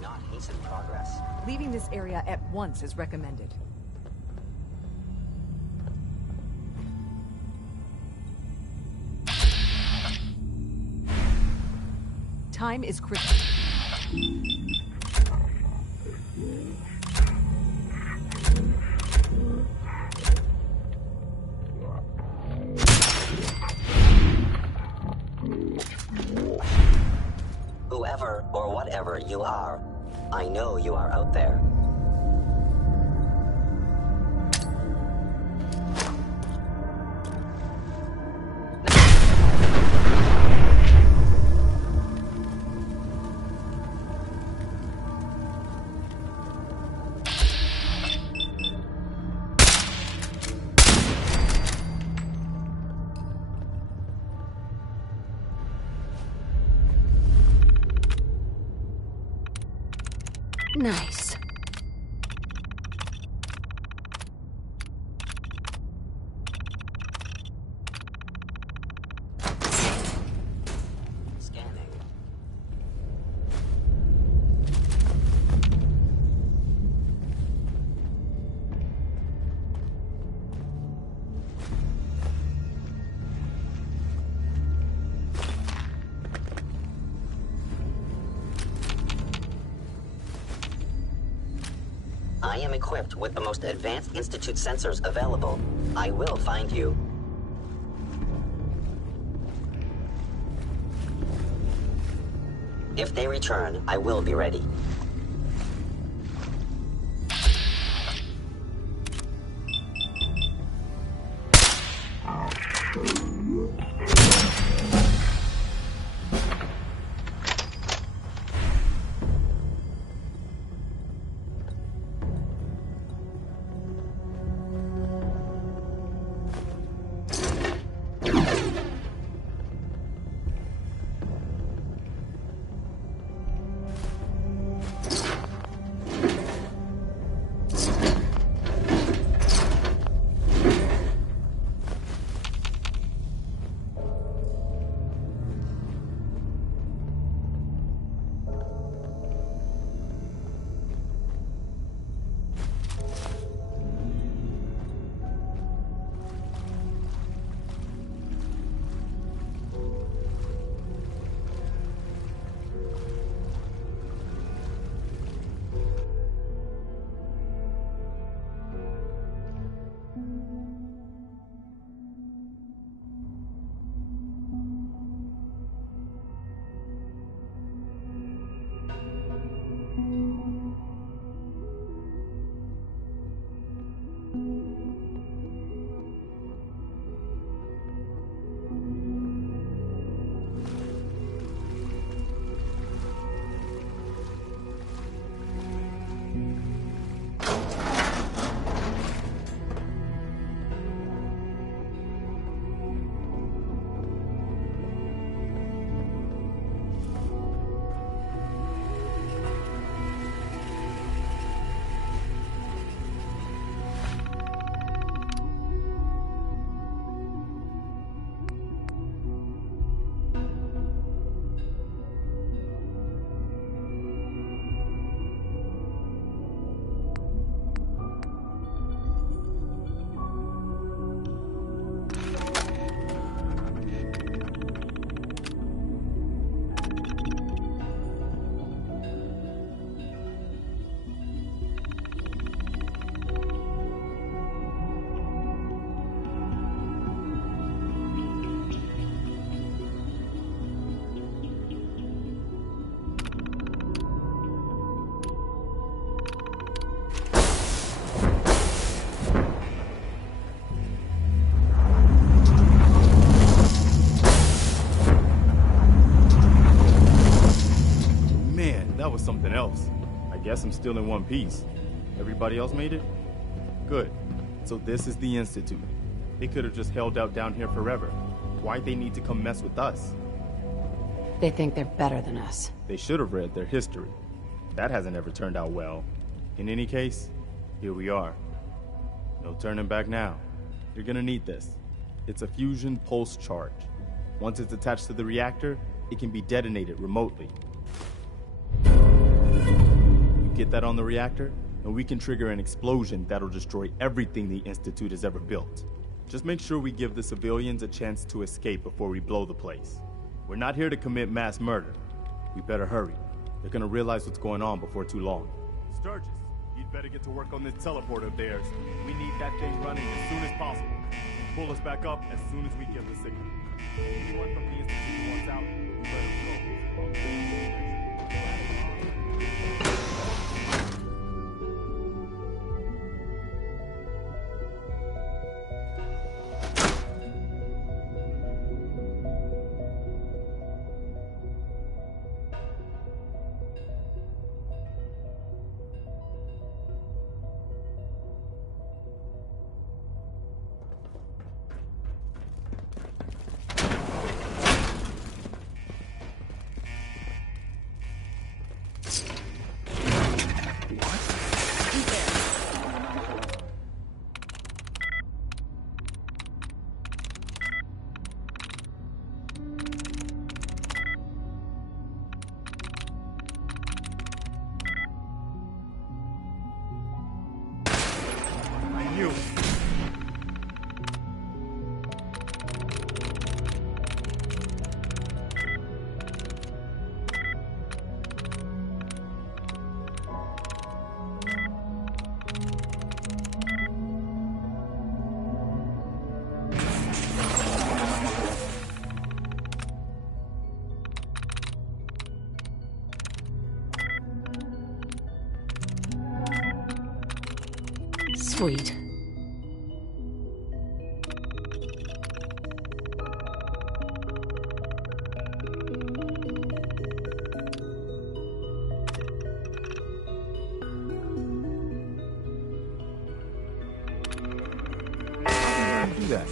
not hasten progress. Leaving this area at once is recommended. Time is critical. Whoever or whatever you are, I know you are out there. Nice. Scanning. I am equipped with the most advanced Institute sensors available. I will find you. If they return, I will be ready. That was something else. I guess I'm still in one piece. Everybody else made it? Good. So this is the Institute. They could have just held out down here forever. Why'd they need to come mess with us? They think they're better than us. They should have read their history. That hasn't ever turned out well. In any case, here we are. No turning back now. You're gonna need this. It's a fusion pulse charge. Once it's attached to the reactor, it can be detonated remotely. get that on the reactor, and we can trigger an explosion that'll destroy everything the Institute has ever built. Just make sure we give the civilians a chance to escape before we blow the place. We're not here to commit mass murder. We better hurry. They're gonna realize what's going on before too long. Sturgis, you'd better get to work on this teleport of theirs. We need that thing running as soon as possible. Pull us back up as soon as we give the signal. Anyone from the Institute who wants out, let them go. Sweet. How do you do that?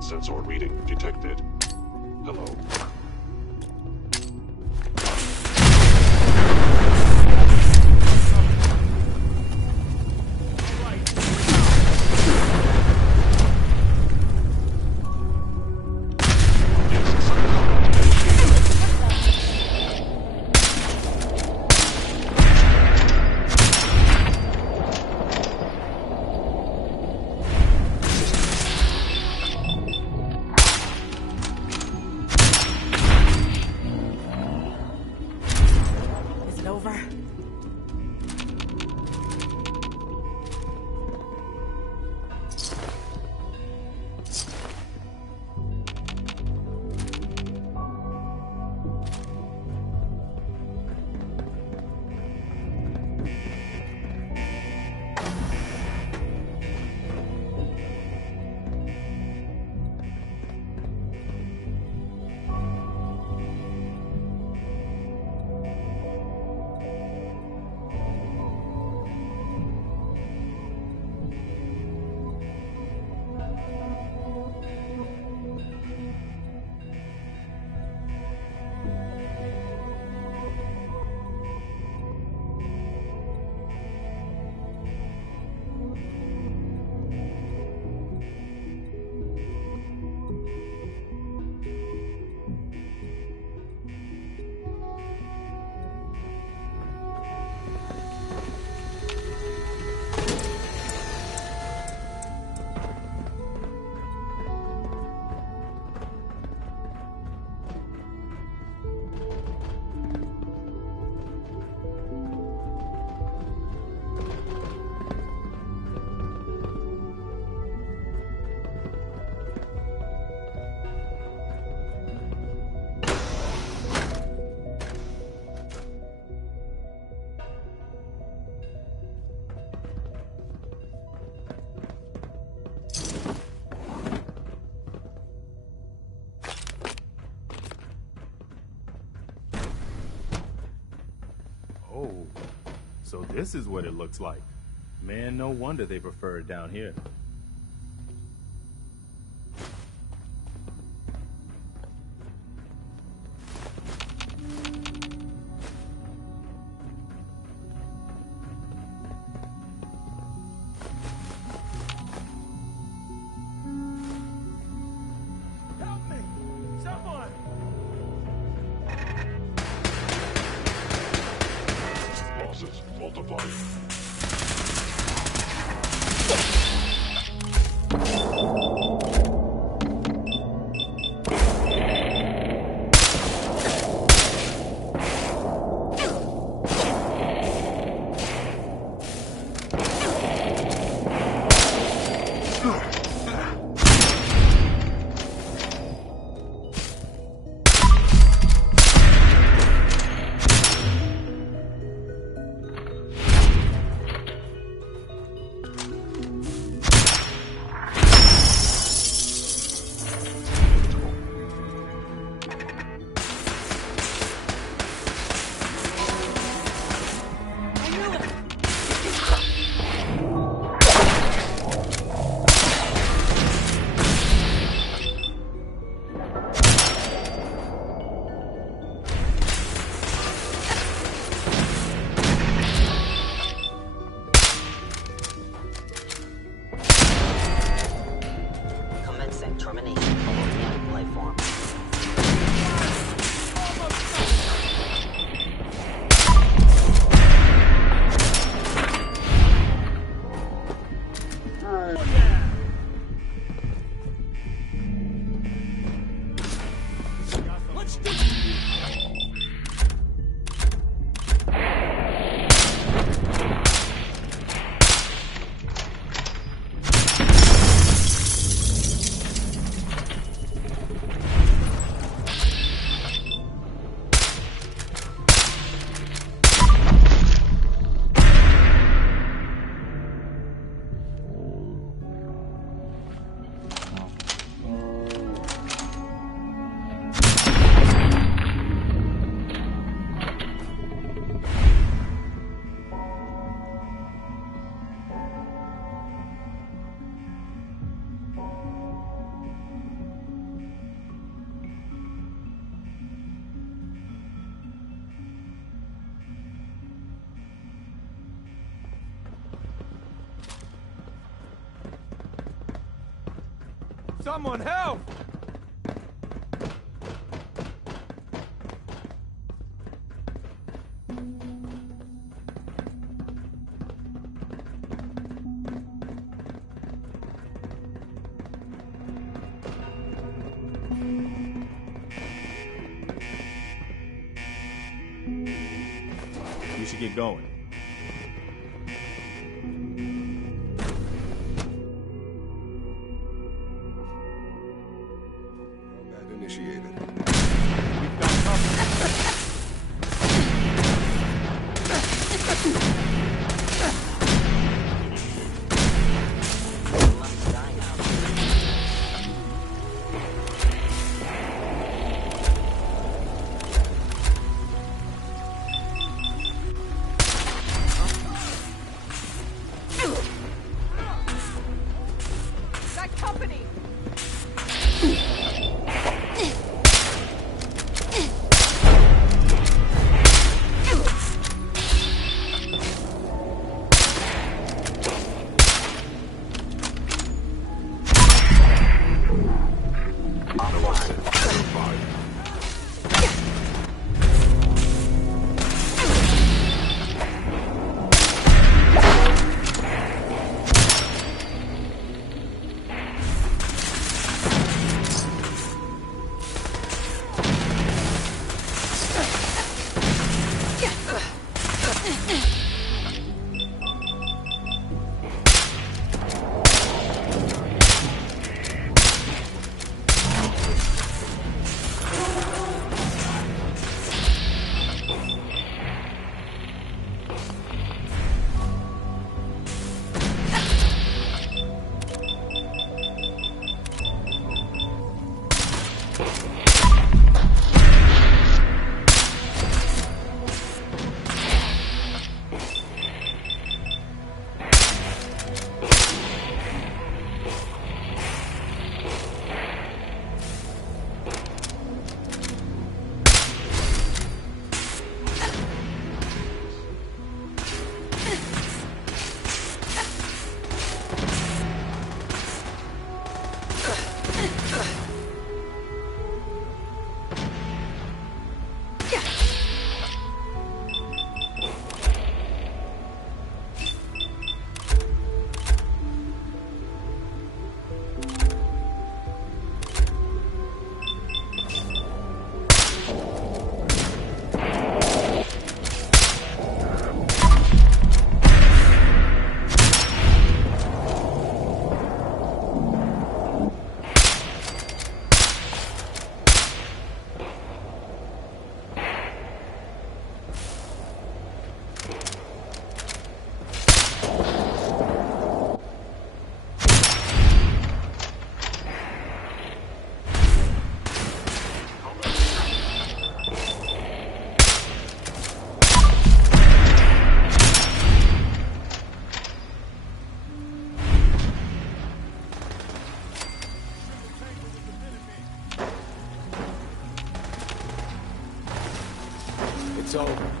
Sensor reading detected. Hello. Oh, so this is what it looks like. Man, no wonder they prefer it down here. Someone help! We should get going. It's over.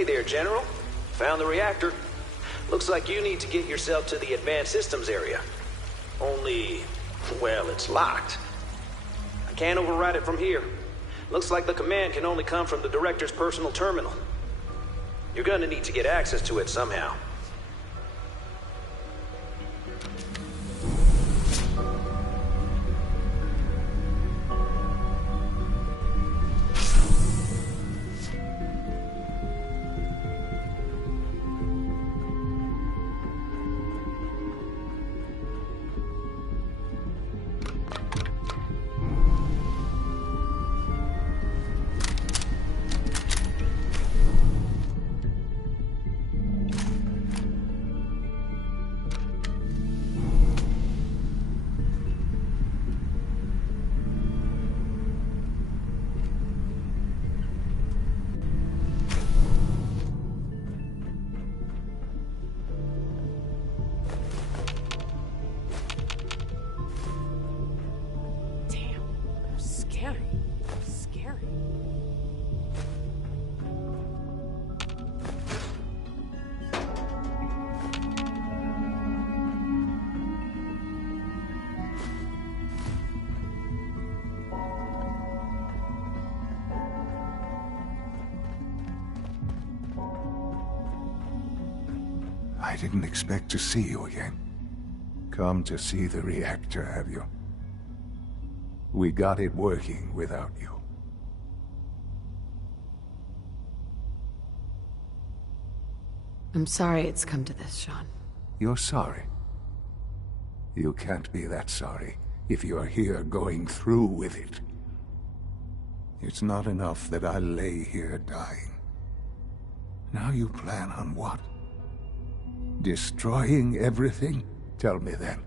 Hey there, General. Found the reactor. Looks like you need to get yourself to the advanced systems area. Only, well, it's locked. I can't override it from here. Looks like the command can only come from the director's personal terminal. You're gonna need to get access to it somehow. I didn't expect to see you again. Come to see the reactor, have you? We got it working without you. I'm sorry it's come to this, Sean. You're sorry? You can't be that sorry if you're here going through with it. It's not enough that I lay here dying. Now you plan on what? Destroying everything? Tell me then.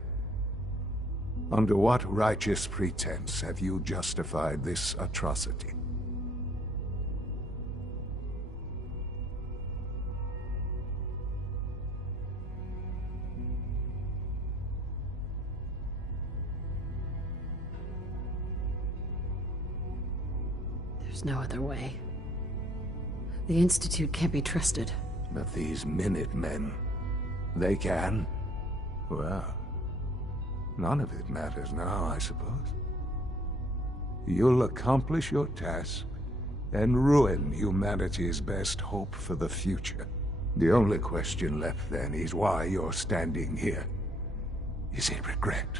Under what righteous pretense have you justified this atrocity? There's no other way. The Institute can't be trusted. But these Minutemen, they can? Well, none of it matters now, I suppose. You'll accomplish your task and ruin humanity's best hope for the future. The only question left then is why you're standing here. Is it regret?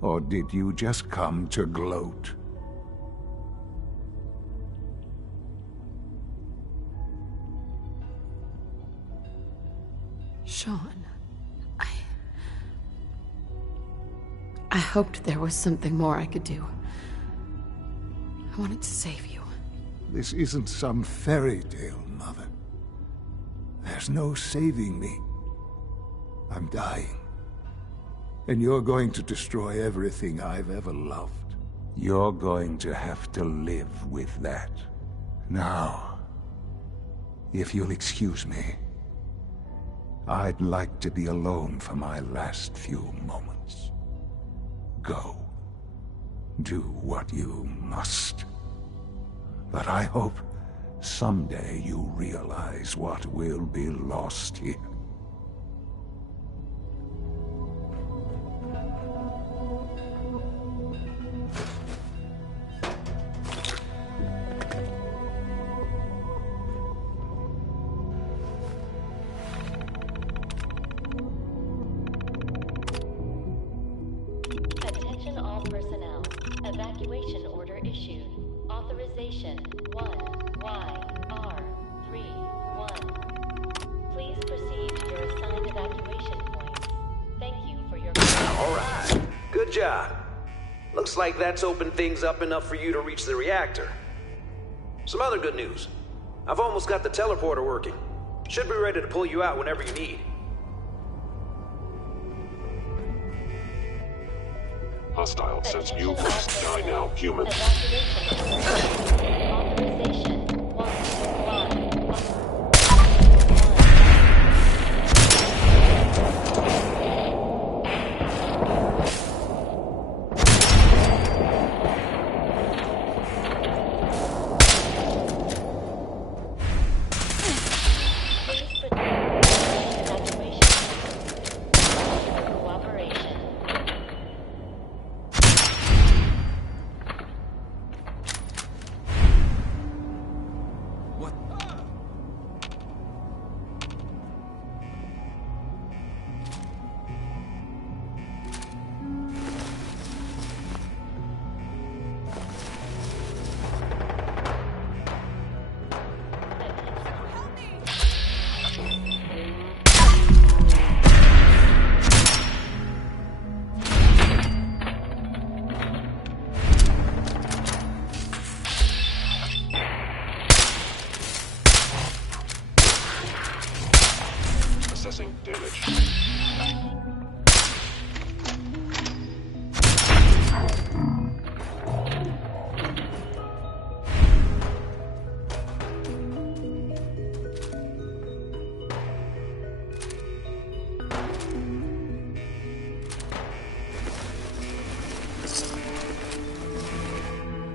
Or did you just come to gloat? Sean, I hoped there was something more I could do. I wanted to save you. This isn't some fairy tale, Mother. There's no saving me. I'm dying. And you're going to destroy everything I've ever loved. You're going to have to live with that. Now, if you'll excuse me, I'd like to be alone for my last few moments. Go. Do what you must. But I hope someday you realize what will be lost here. Attention all personnel. Evacuation order issued. Authorization 1YR31. job. Looks like that's opened things up enough for you to reach the reactor. Some other good news. I've almost got the teleporter working. Should be ready to pull you out whenever you need. Hostile sense view. Die now, human. Assessing damage.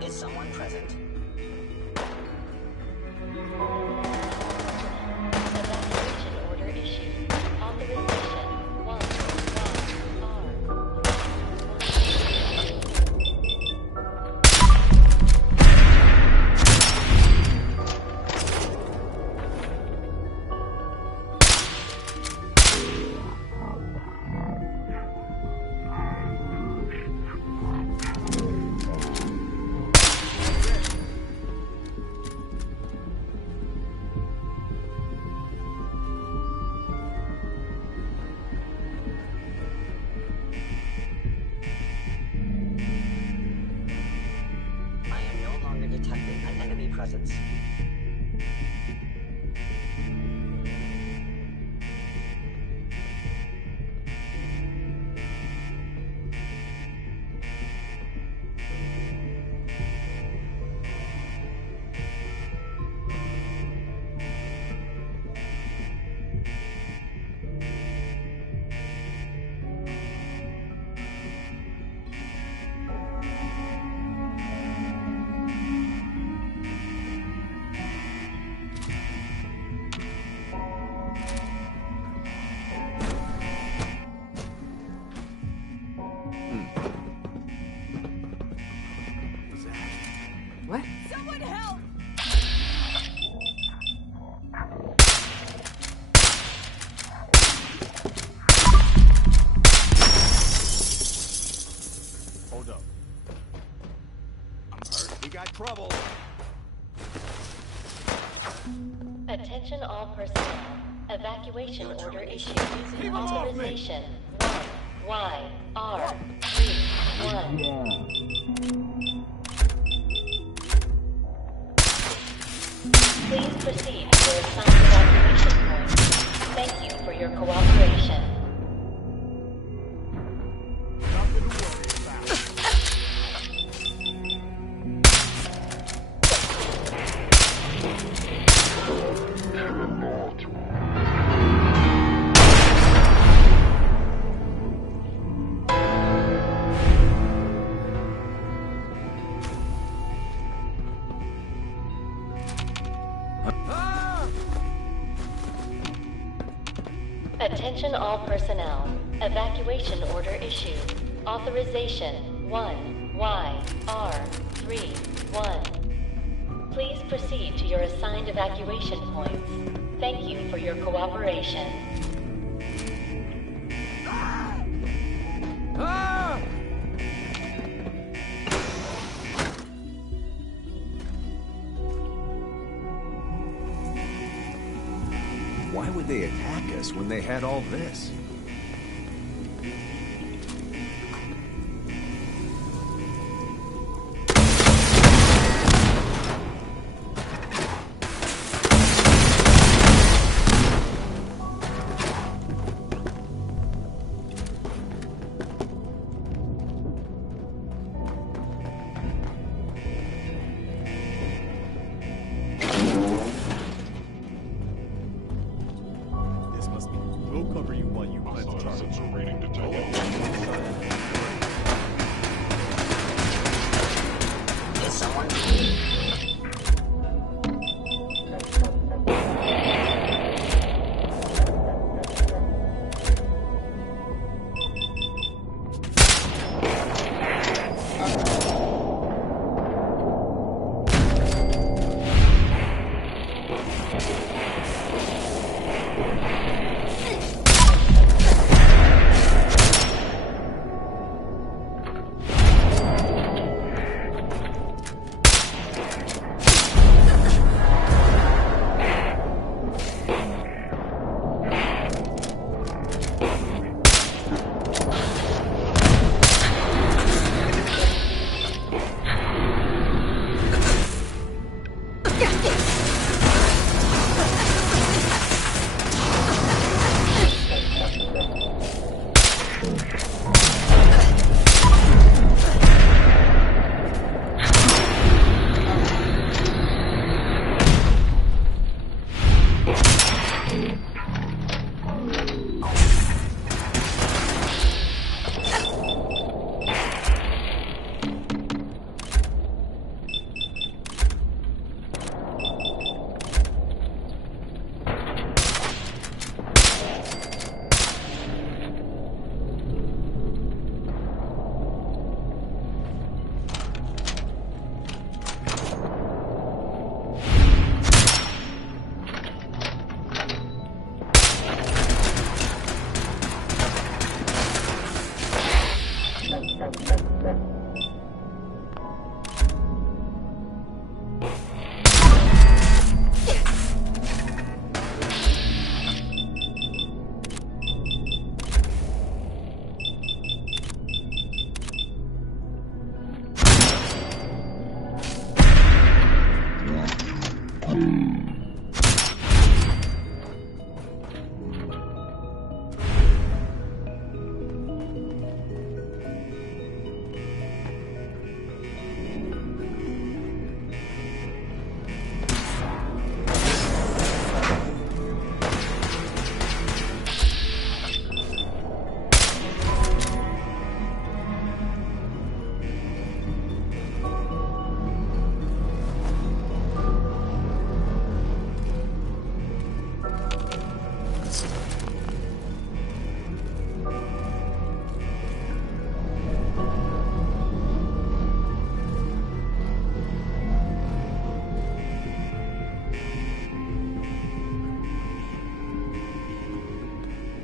Is someone present? Evacuation order issued. Authorization 1, I am no longer detecting an enemy presence. What? Someone help! Hold up. I'm hurt. We got trouble. Attention all personnel. Evacuation order issued. Keep off me. Authorization 1 YR31. Please proceed to your assigned evacuation point. Thank you for your cooperation. Nothing to worry Attention all personnel. Evacuation order issued. Authorization 1 YR31. Please proceed to your assigned evacuation points. Thank you for your cooperation. Why would they attack us when they had all this?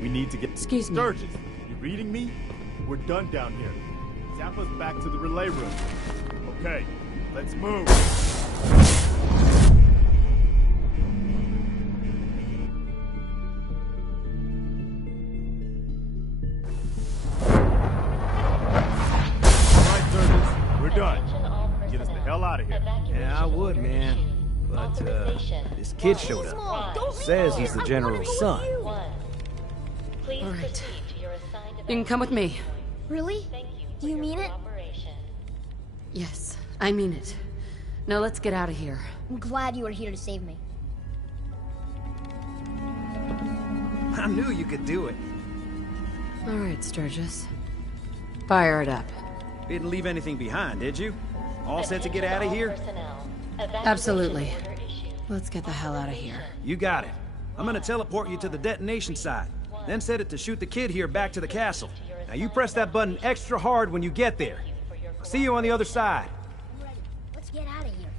We need to get... Excuse me. Sturgis, you reading me? We're done down here. Zap us back to the relay room. Okay, let's move. Alright, Sturgis, we're done. Get us the hell out of here. Yeah, I would, man. But, this kid showed up. Says he's the general's son. Please All right. proceed to your assigned You can come with me. Really? Do you mean it? Yes, I mean it. Now let's get out of here. I'm glad you were here to save me. I knew you could do it. All right, Sturgis. Fire it up. Didn't leave anything behind, did you? All set to get out of here? Absolutely. Let's get the hell out of here. You got it. I'm gonna teleport you to the detonation site. Then set it to shoot the kid here back to the castle. Now you press that button extra hard when you get there. I'll see you on the other side. I'm ready. Let's get out of here.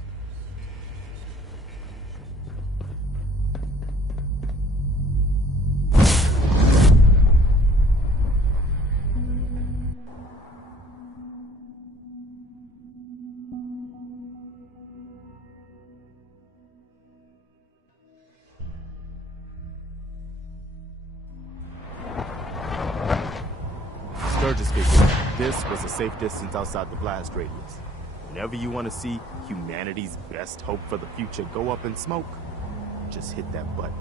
Sturgis figured this was a safe distance outside the blast radius. Whenever you want to see humanity's best hope for the future go up in smoke, just hit that button.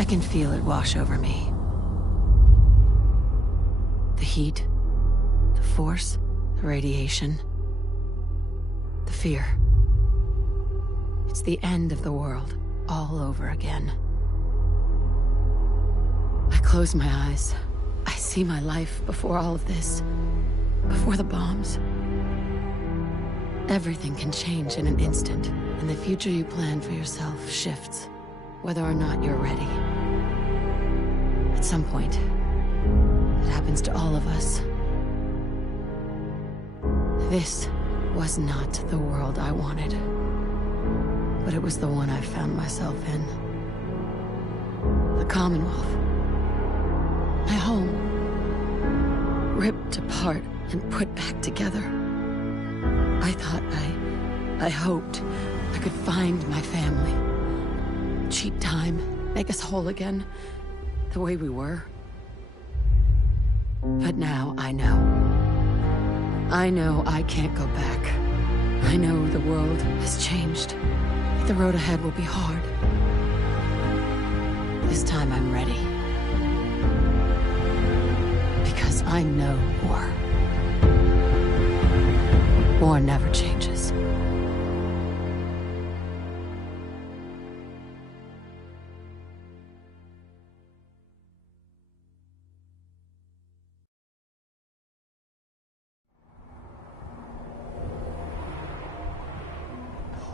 I can feel it wash over me. The heat, the force, the radiation, the fear. It's the end of the world all over again. I close my eyes. I see my life before all of this, before the bombs. Everything can change in an instant, and the future you plan for yourself shifts, whether or not you're ready. At some point, it happens to all of us. This was not the world I wanted, but it was the one I found myself in. The Commonwealth. My home. Ripped apart and put back together. I thought I hoped I could find my family. Cheat time, make us whole again, the way we were. But now I know. I know I can't go back. I know the world has changed. The road ahead will be hard. This time I'm ready. Because I know war. War never changes.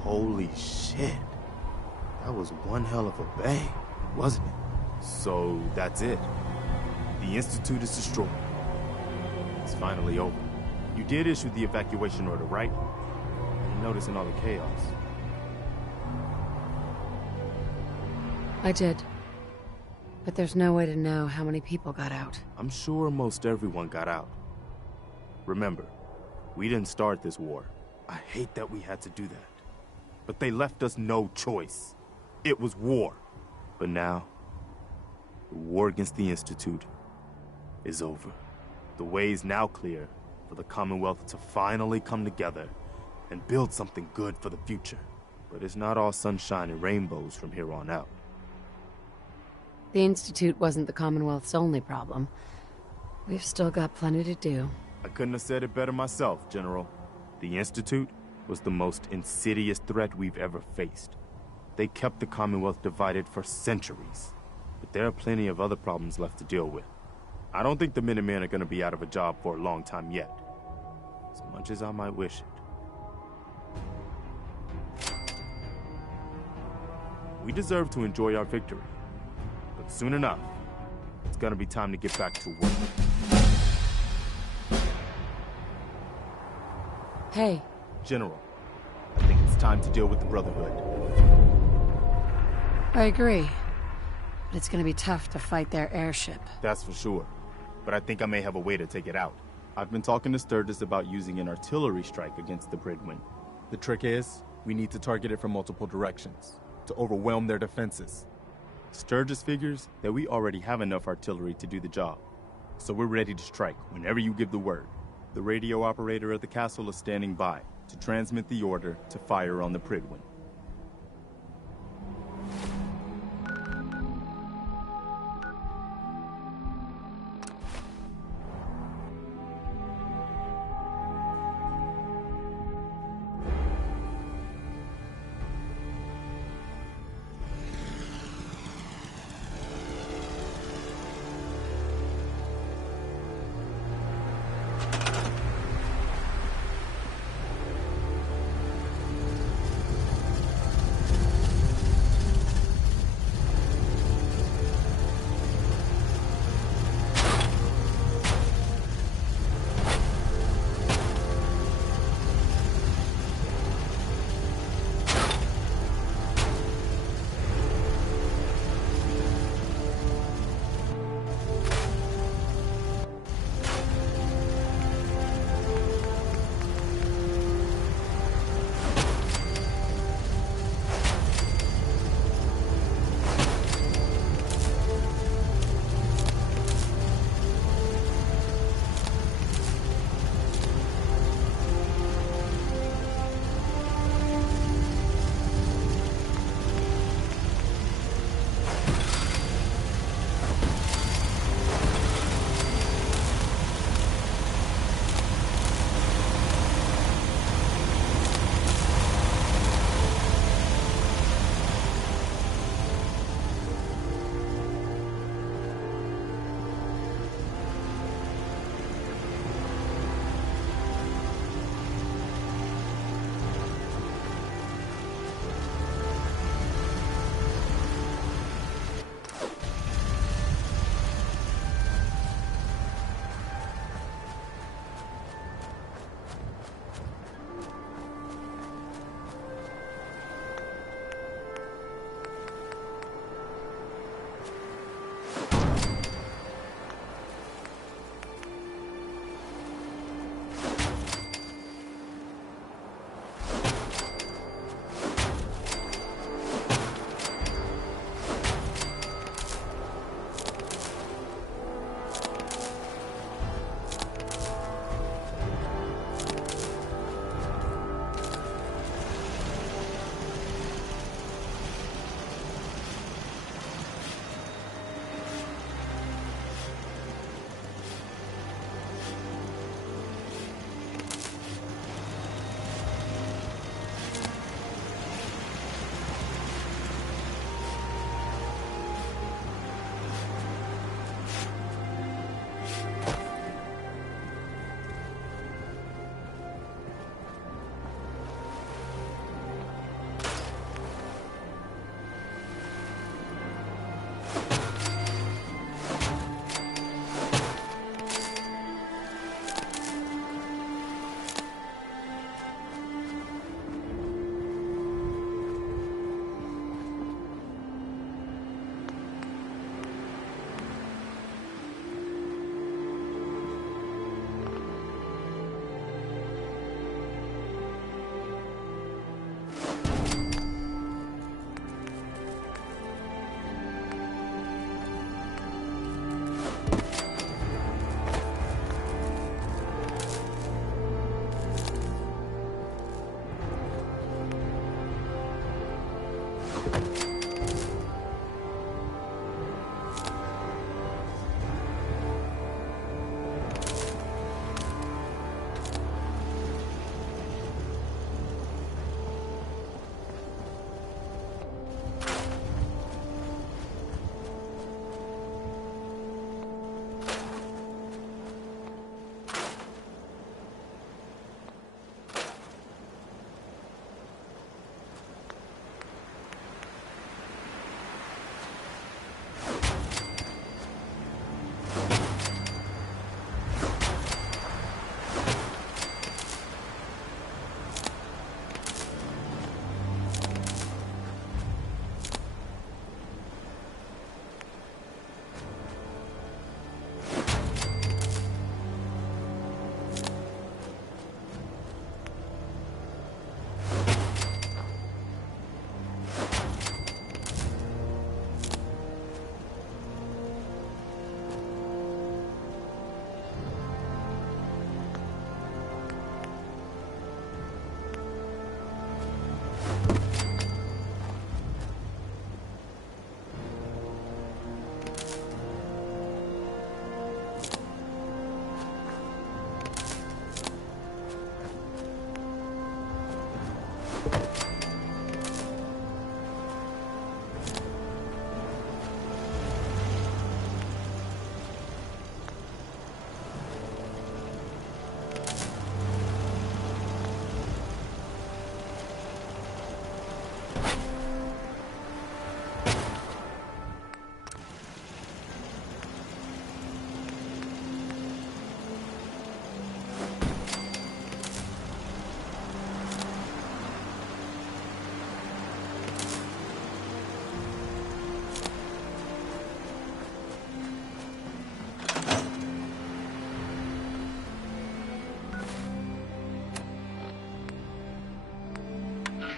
Holy shit. That was one hell of a bang, wasn't it? So that's it. The Institute is destroyed. It's finally over. You did issue the evacuation order, right? I'm noticing all the chaos. I did. But there's no way to know how many people got out. I'm sure most everyone got out. Remember, we didn't start this war. I hate that we had to do that. But they left us no choice. It was war. But now, the war against the Institute is over. The way is now clear for the Commonwealth to finally come together and build something good for the future. But it's not all sunshine and rainbows from here on out. The Institute wasn't the Commonwealth's only problem. We've still got plenty to do. I couldn't have said it better myself, General. The Institute was the most insidious threat we've ever faced. They kept the Commonwealth divided for centuries. But there are plenty of other problems left to deal with. I don't think the Minutemen are going to be out of a job for a long time yet. As much as I might wish it. We deserve to enjoy our victory. But soon enough, it's going to be time to get back to work. Hey. General, I think it's time to deal with the Brotherhood. I agree. But it's gonna be tough to fight their airship. That's for sure. But I think I may have a way to take it out. I've been talking to Sturgis about using an artillery strike against the Bridwin. The trick is, we need to target it from multiple directions, to overwhelm their defenses. Sturgis figures that we already have enough artillery to do the job. So we're ready to strike whenever you give the word. The radio operator at the castle is standing by to transmit the order to fire on the Bridwin.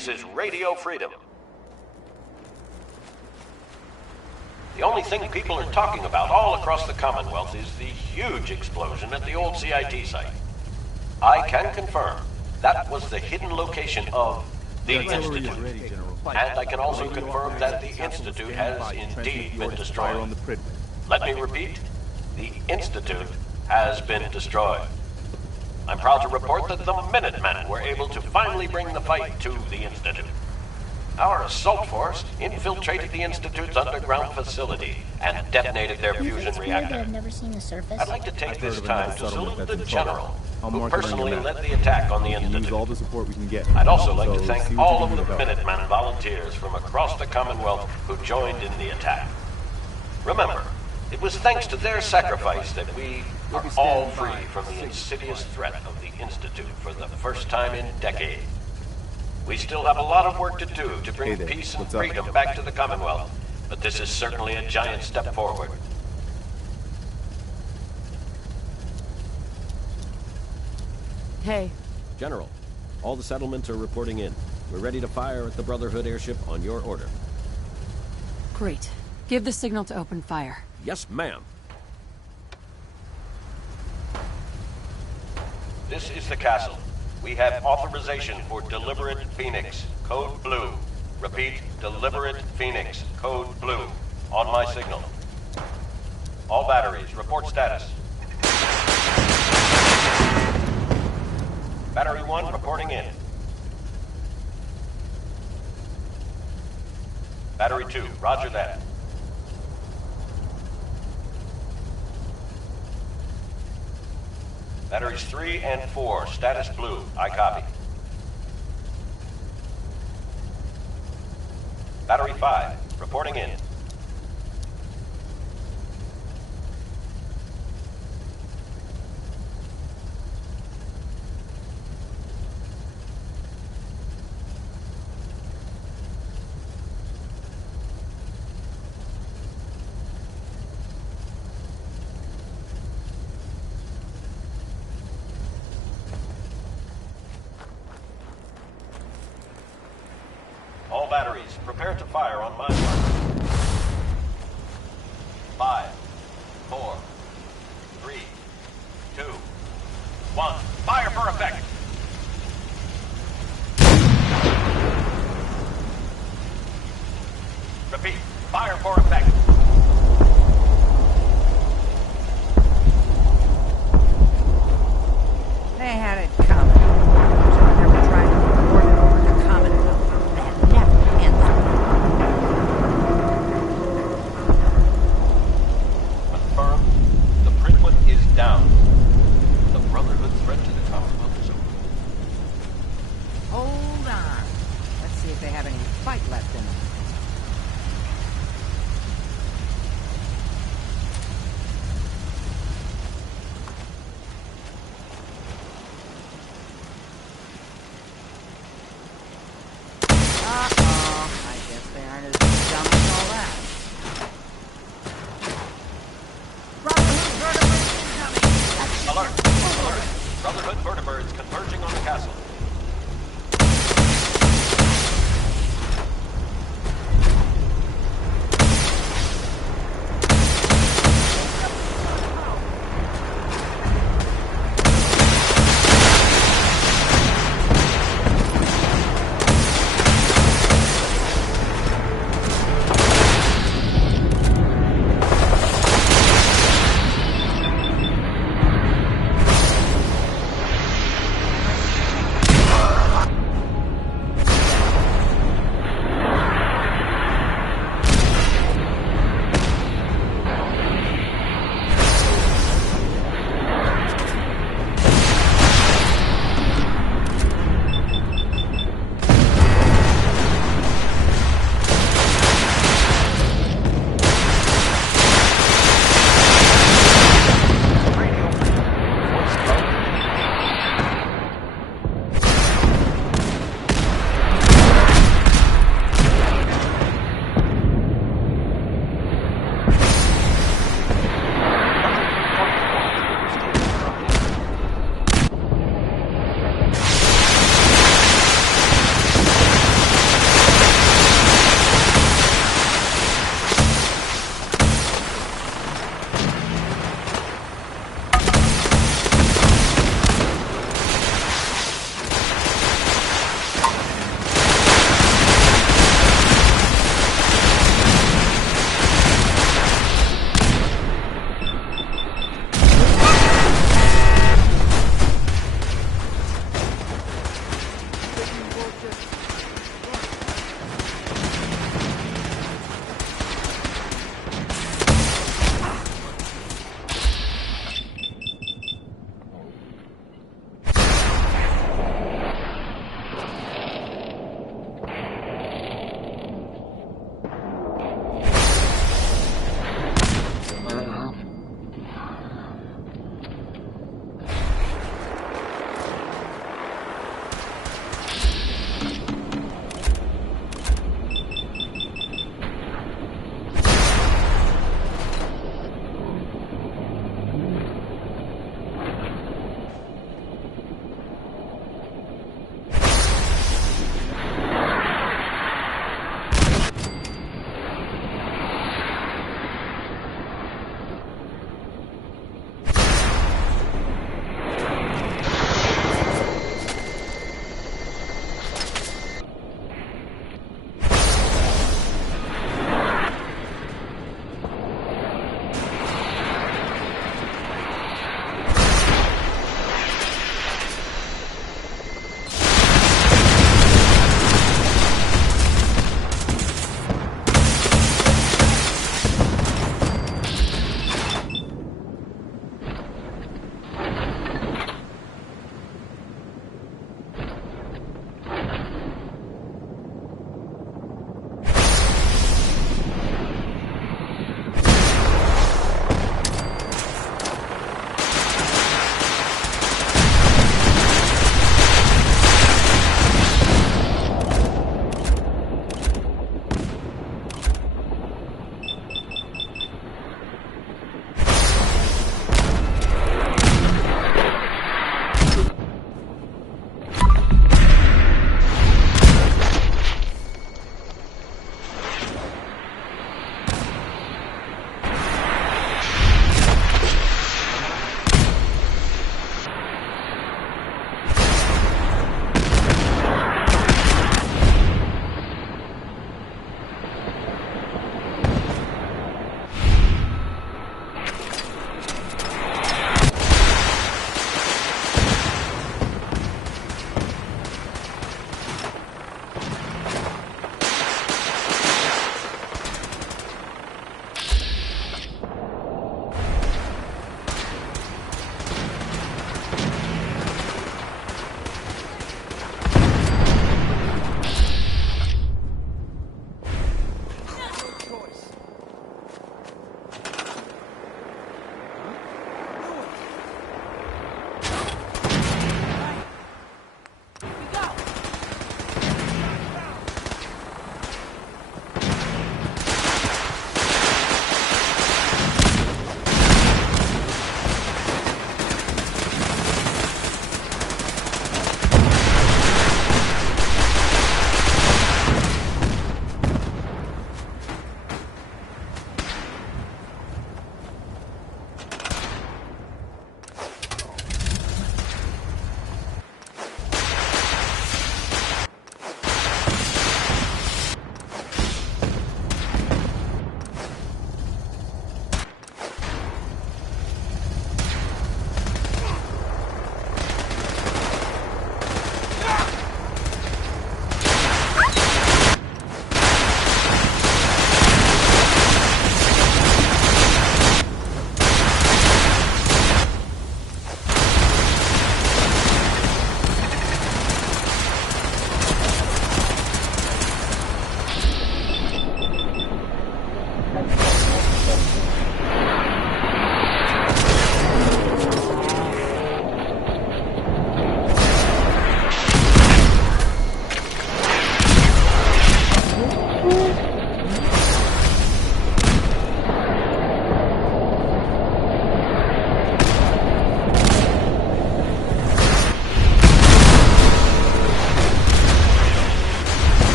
This is Radio Freedom. The only thing people are talking about all across the Commonwealth is the huge explosion at the old CIT site. I can confirm that was the hidden location of the Institute. And I can also confirm that the Institute has indeed been destroyed. Let me repeat, the Institute has been destroyed. I'm proud to report that the Minutemen were able to finally bring the fight to the Institute. Our assault force infiltrated the Institute's underground facility and detonated their fusion reactor. I've never seen the surface. I'd like to take this time to salute the General, who personally led the attack on the Institute. Use all the support we can get. I'd also like to thank all of the Minutemen volunteers from across the Commonwealth who joined in the attack. Remember, it was thanks to their sacrifice that we are all free from the insidious threat of the Institute for the first time in decades. We still have a lot of work to do to bring peace and freedom back to the Commonwealth, but this is certainly a giant step forward. Hey. General, all the settlements are reporting in. We're ready to fire at the Brotherhood airship on your order. Great. Give the signal to open fire. Yes, ma'am. This is the castle. We have authorization for Deliberate Phoenix, Code Blue. Repeat, Deliberate Phoenix, Code Blue. On my signal. All batteries, report status. Battery 1 reporting in. Battery 2, roger that. Batteries 3 and 4, status blue. I copy. Battery 5, reporting in. All batteries, prepare to fire on my mark. 5, 4, 3, 2, 1. Fire for effect! Repeat, fire for effect! They had it coming. So I never tried to report it over to Commonwealth. That never ends up. Confirmed. The Princeton is down. The Brotherhood threat to the Commonwealth is over. Hold on. Let's see if they have any fight left in them. Brotherhood vertibirds converging on the castle.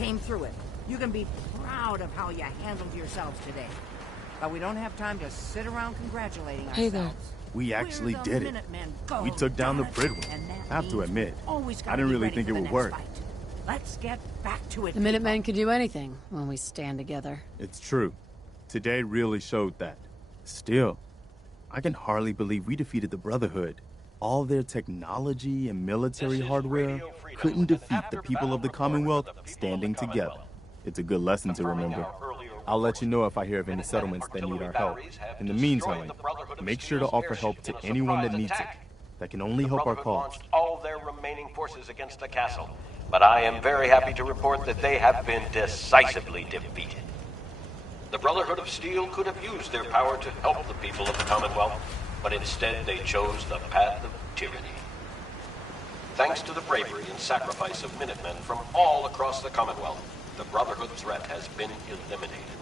came through it. You can be proud of how you handled yourselves today. But we don't have time to sit around congratulating ourselves. Hey there. We actually We're the did it. Minutemen. Go, We took down the darn it. Bridge. And that I have to means admit, we've always I gotta didn't be really ready think for it the would next work. fight. Let's get back to it, The Minutemen can do anything when we stand together. It's true. Today really showed that. Still, I can hardly believe we defeated the Brotherhood. All their technology and military hardware couldn't defeat the people of the Commonwealth standing together. It's a good lesson to remember. I'll let you know if I hear of any settlements that need our help. In the meantime, make sure to offer help to anyone that needs it. That can only help our cause. Launched all their remaining forces against the castle, but I am very happy to report that they have been decisively defeated. The Brotherhood of Steel could have used their power to help the people of the Commonwealth, but instead they chose the path of tyranny. Thanks to the bravery and sacrifice of Minutemen from all across the Commonwealth, the Brotherhood threat has been eliminated.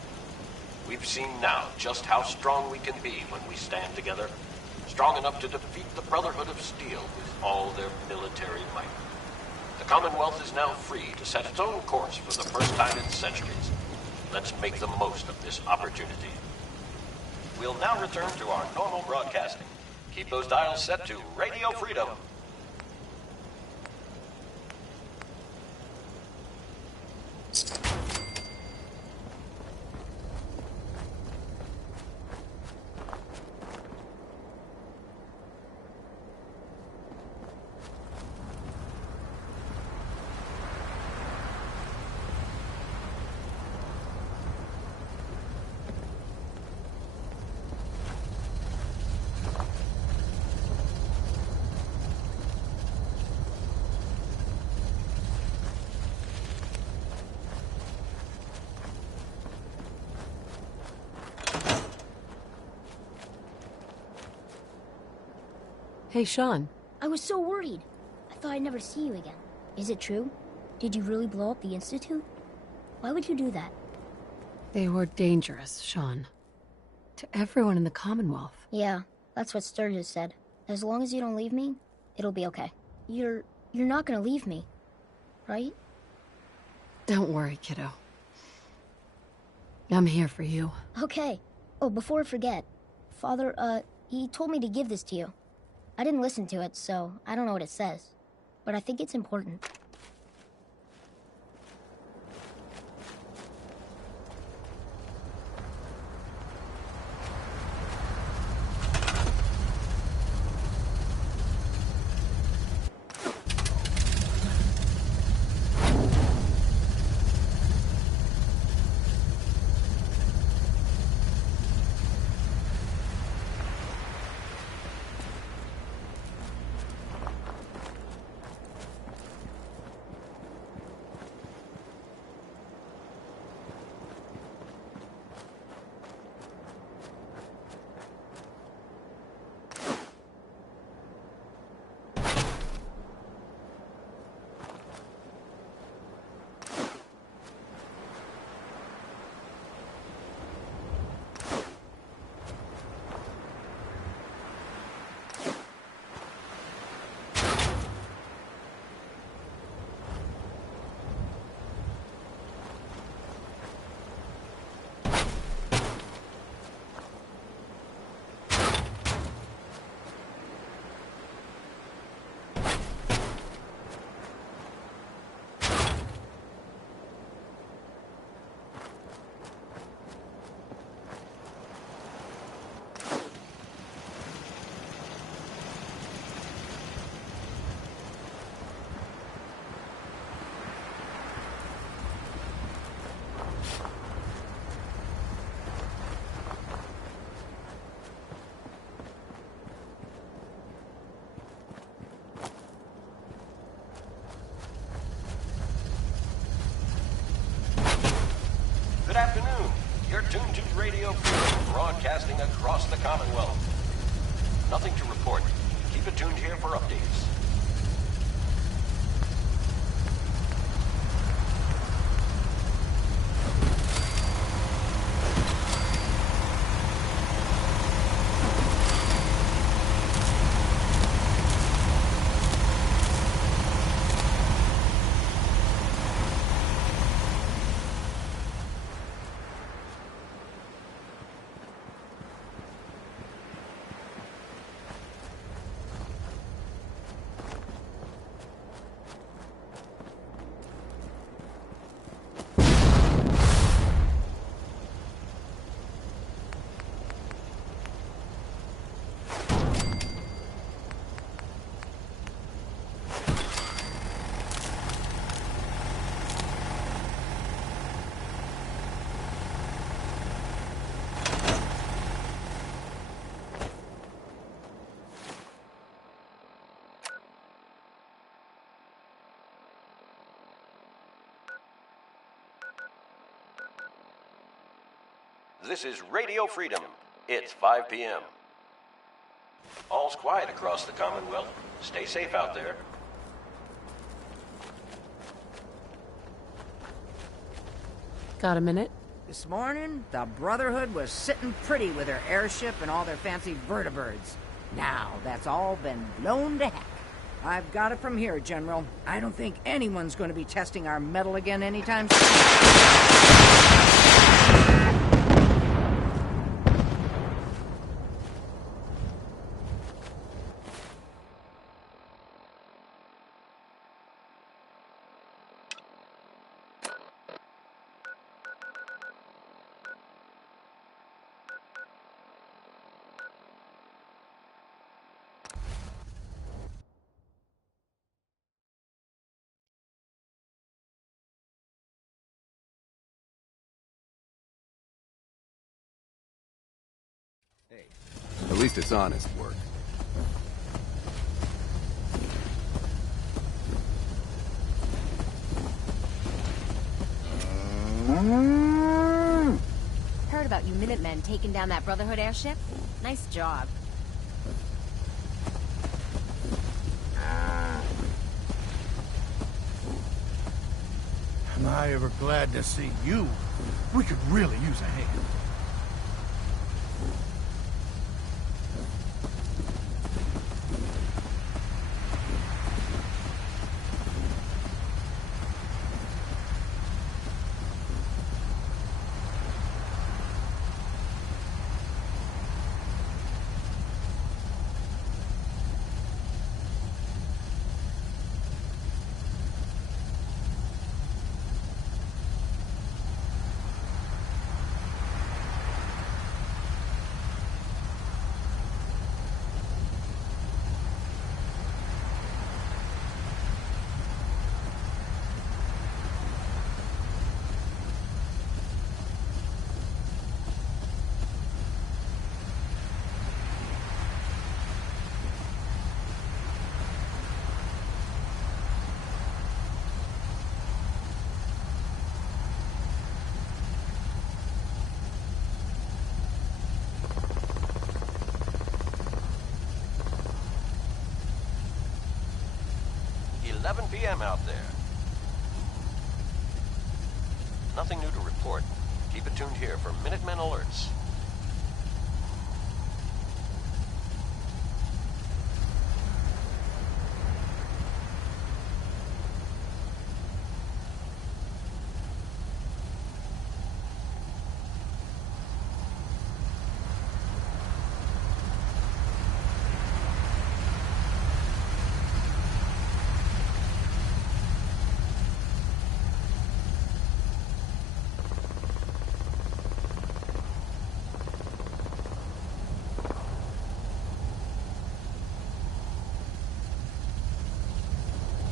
We've seen now just how strong we can be when we stand together, strong enough to defeat the Brotherhood of Steel with all their military might. The Commonwealth is now free to set its own course for the first time in centuries. Let's make the most of this opportunity. We'll now return to our normal broadcasting. Keep those dials set to Radio Freedom. Hey, Sean. I was so worried. I thought I'd never see you again. Is it true? Did you really blow up the Institute? Why would you do that? They were dangerous, Sean. To everyone in the Commonwealth. Yeah, that's what Sturgis said. As long as you don't leave me, it'll be okay. You're not gonna leave me, right? Don't worry, kiddo. I'm here for you. Okay. Oh, before I forget, Father, he told me to give this to you. I didn't listen to it, so I don't know what it says. But I think it's important. Good afternoon. You're tuned to Radio Freedom, broadcasting across the Commonwealth. Nothing to report. Keep it tuned here for updates. This is Radio Freedom. It's 5 p.m. All's quiet across the Commonwealth. Stay safe out there. Got a minute? This morning, the Brotherhood was sitting pretty with their airship and all their fancy vertibirds. Now, that's all been blown to heck. I've got it from here, General. I don't think anyone's going to be testing our metal again anytime soon. 'At least it's honest work. Heard about you Minutemen taking down that Brotherhood airship? Nice job. Am I ever glad to see you? We could really use a hand. PM out there. Nothing new to report. Keep it tuned here for Minutemen alerts.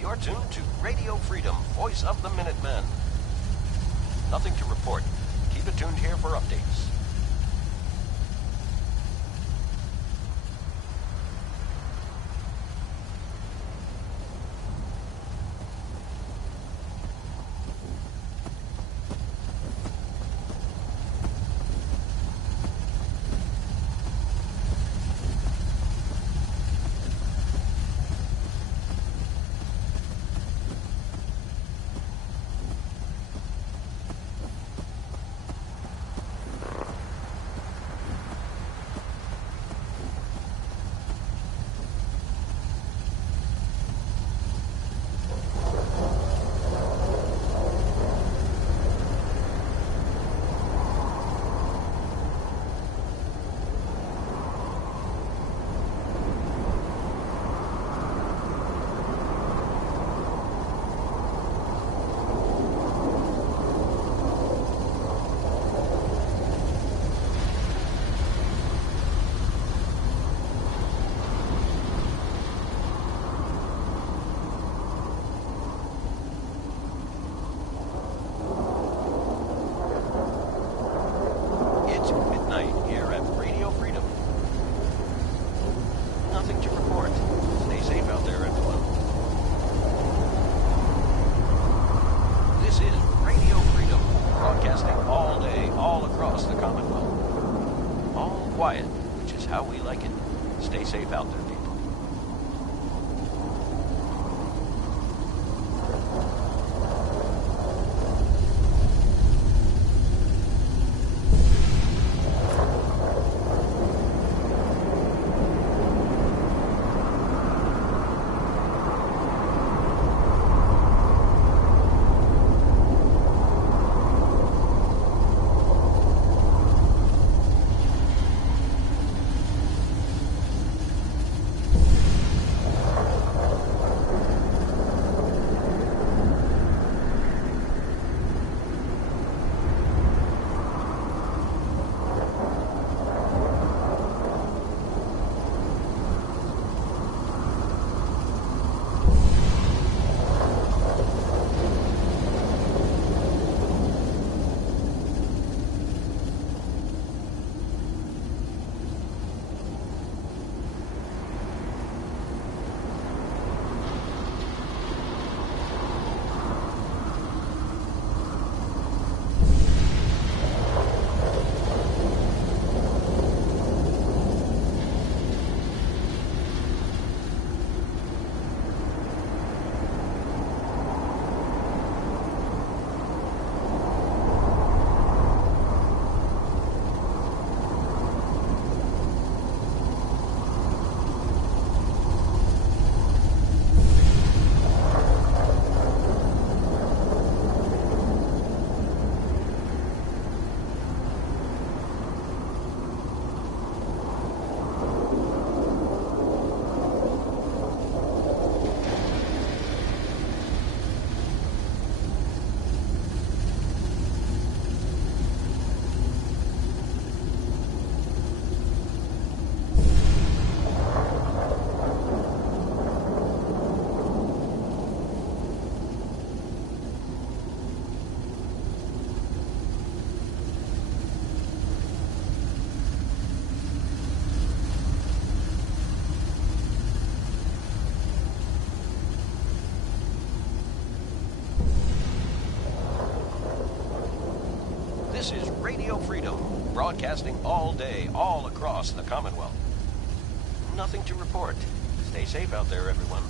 You're tuned to Radio Freedom, voice of the Minutemen. Nothing to report. Keep it tuned here for updates. quiet, which is how we like it. Stay safe out there, people. This is Radio Freedom, broadcasting all day, all across the Commonwealth. Nothing to report. Stay safe out there, everyone.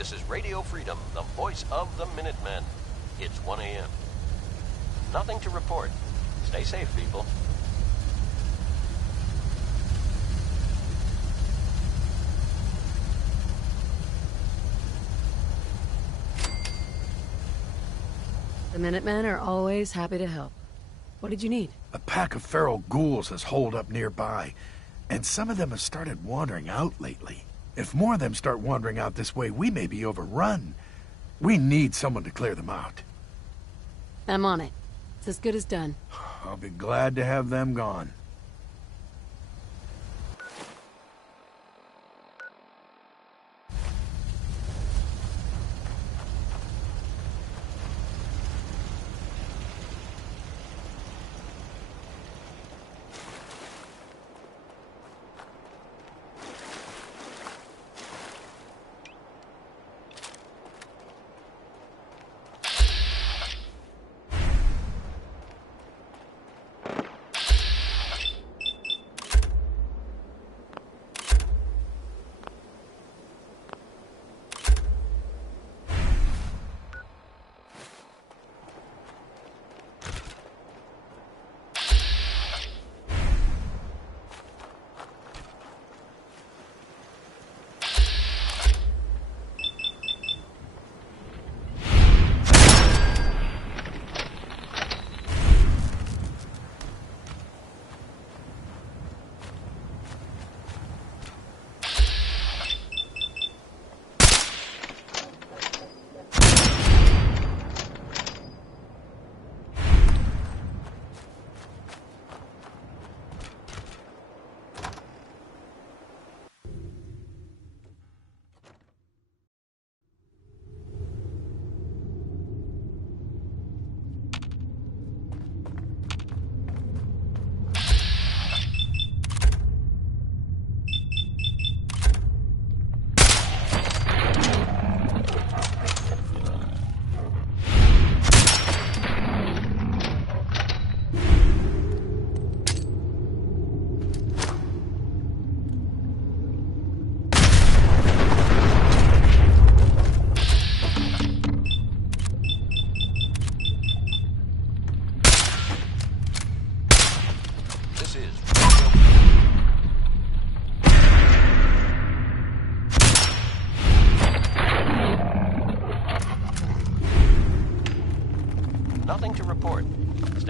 This is Radio Freedom, the voice of the Minutemen. It's 1 a.m. Nothing to report. Stay safe, people. The Minutemen are always happy to help. What did you need? A pack of feral ghouls has holed up nearby, and some of them have started wandering out lately. If more of them start wandering out this way, we may be overrun. We need someone to clear them out. I'm on it. It's as good as done. I'll be glad to have them gone.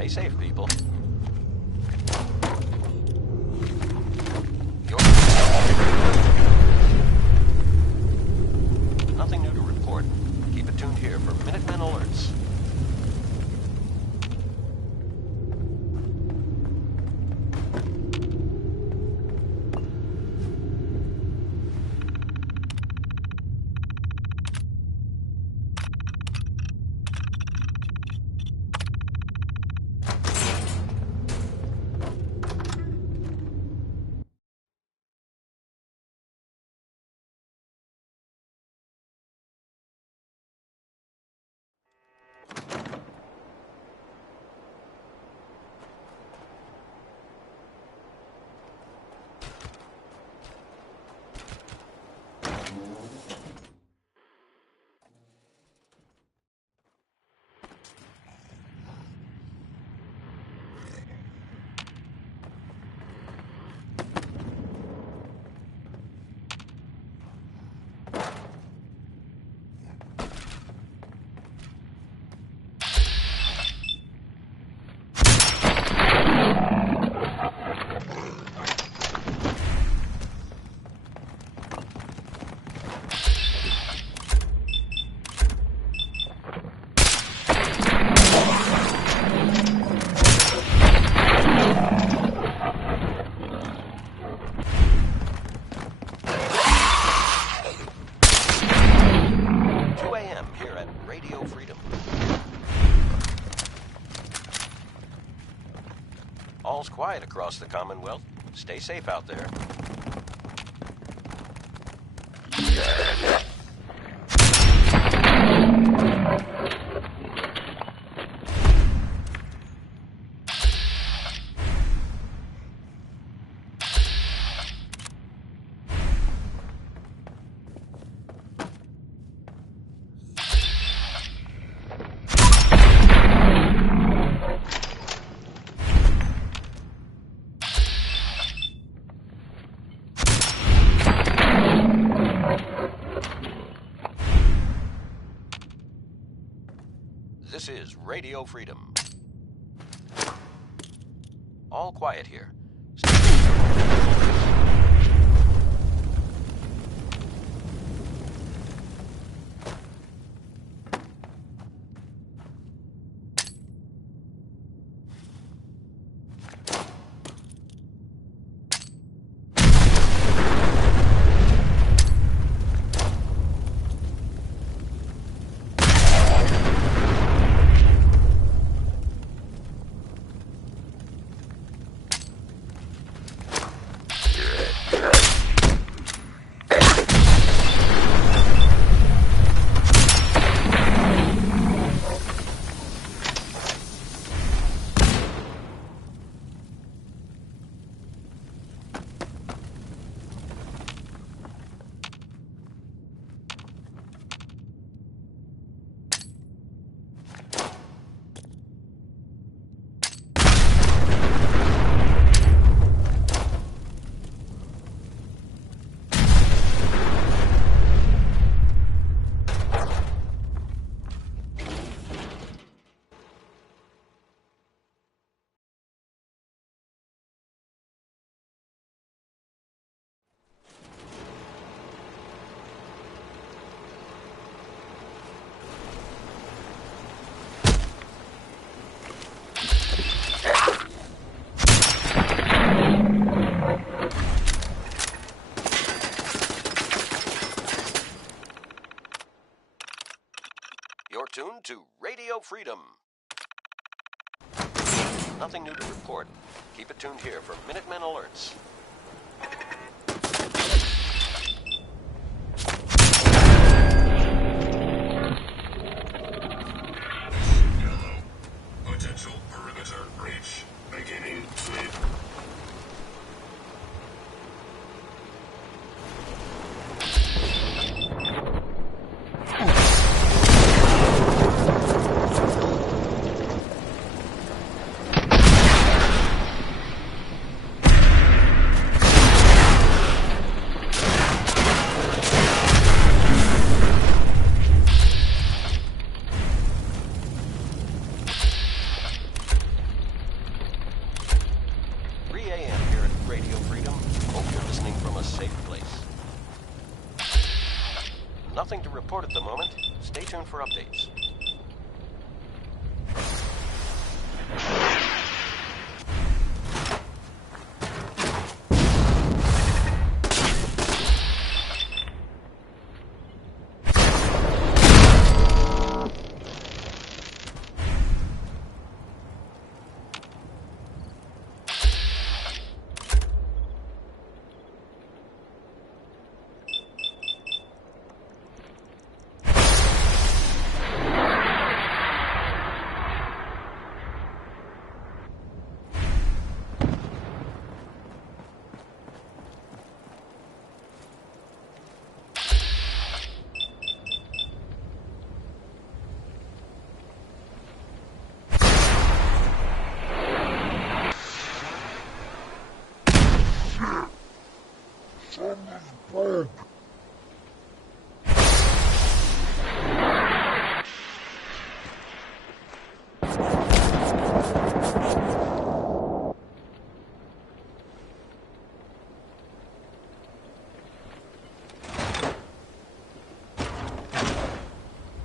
Stay safe, people. Nothing new to report. Keep it tuned here for Minutemen alerts. All's quiet across the Commonwealth. Stay safe out there. This is Radio Freedom. All quiet here. You're tuned to Radio Freedom. Nothing new to report. Keep it tuned here for Minutemen alerts. Yellow. Potential perimeter breach. Beginning sweep. Nothing to report at the moment. Stay tuned for updates.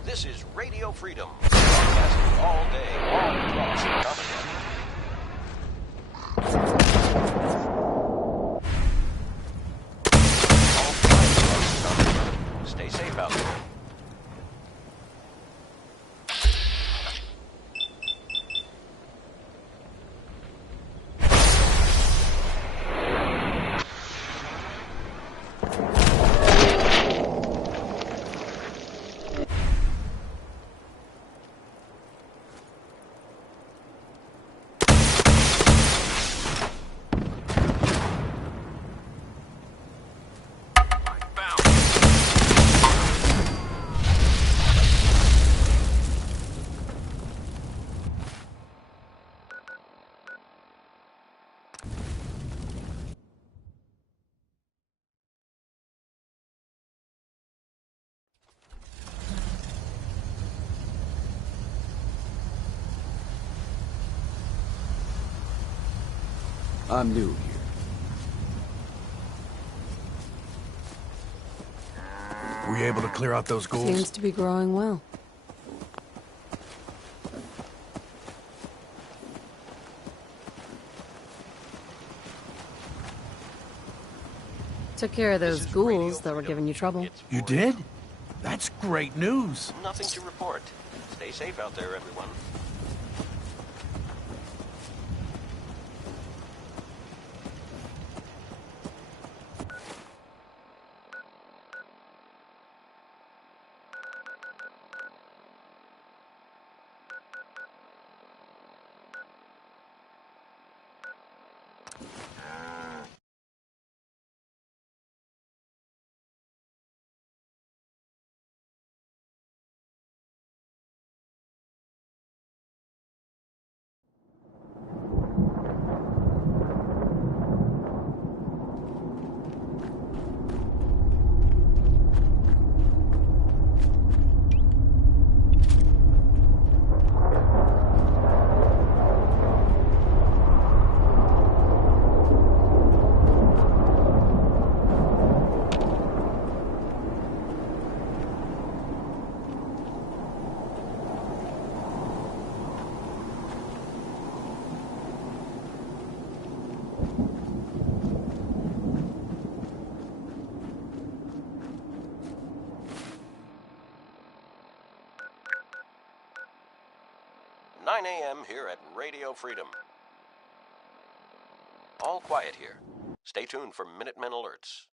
This is Radio Freedom, broadcasting all day, all across the Commonwealth. All flights across the Commonwealth. Stay safe out there. I'm new here. Were you able to clear out those ghouls? Seems to be growing well. Took care of those ghouls that were giving you trouble. You did? That's great news. Nothing to report. Stay safe out there, everyone. A.m. here at Radio Freedom. All quiet here. Stay tuned for Minutemen alerts.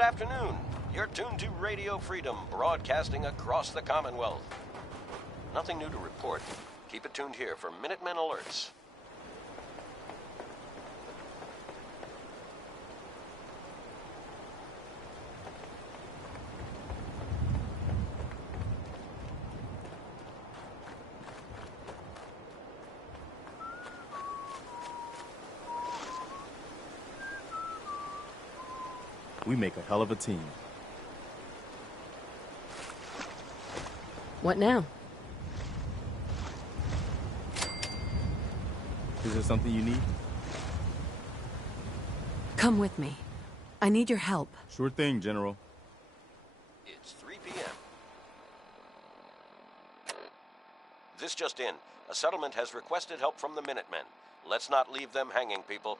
Good afternoon. You're tuned to Radio Freedom, broadcasting across the Commonwealth. Nothing new to report. Keep it tuned here for Minutemen alerts. We make a hell of a team. What now? Is there something you need? Come with me. I need your help. Sure thing, General. It's 3 p.m. This just in. A settlement has requested help from the Minutemen. Let's not leave them hanging, people.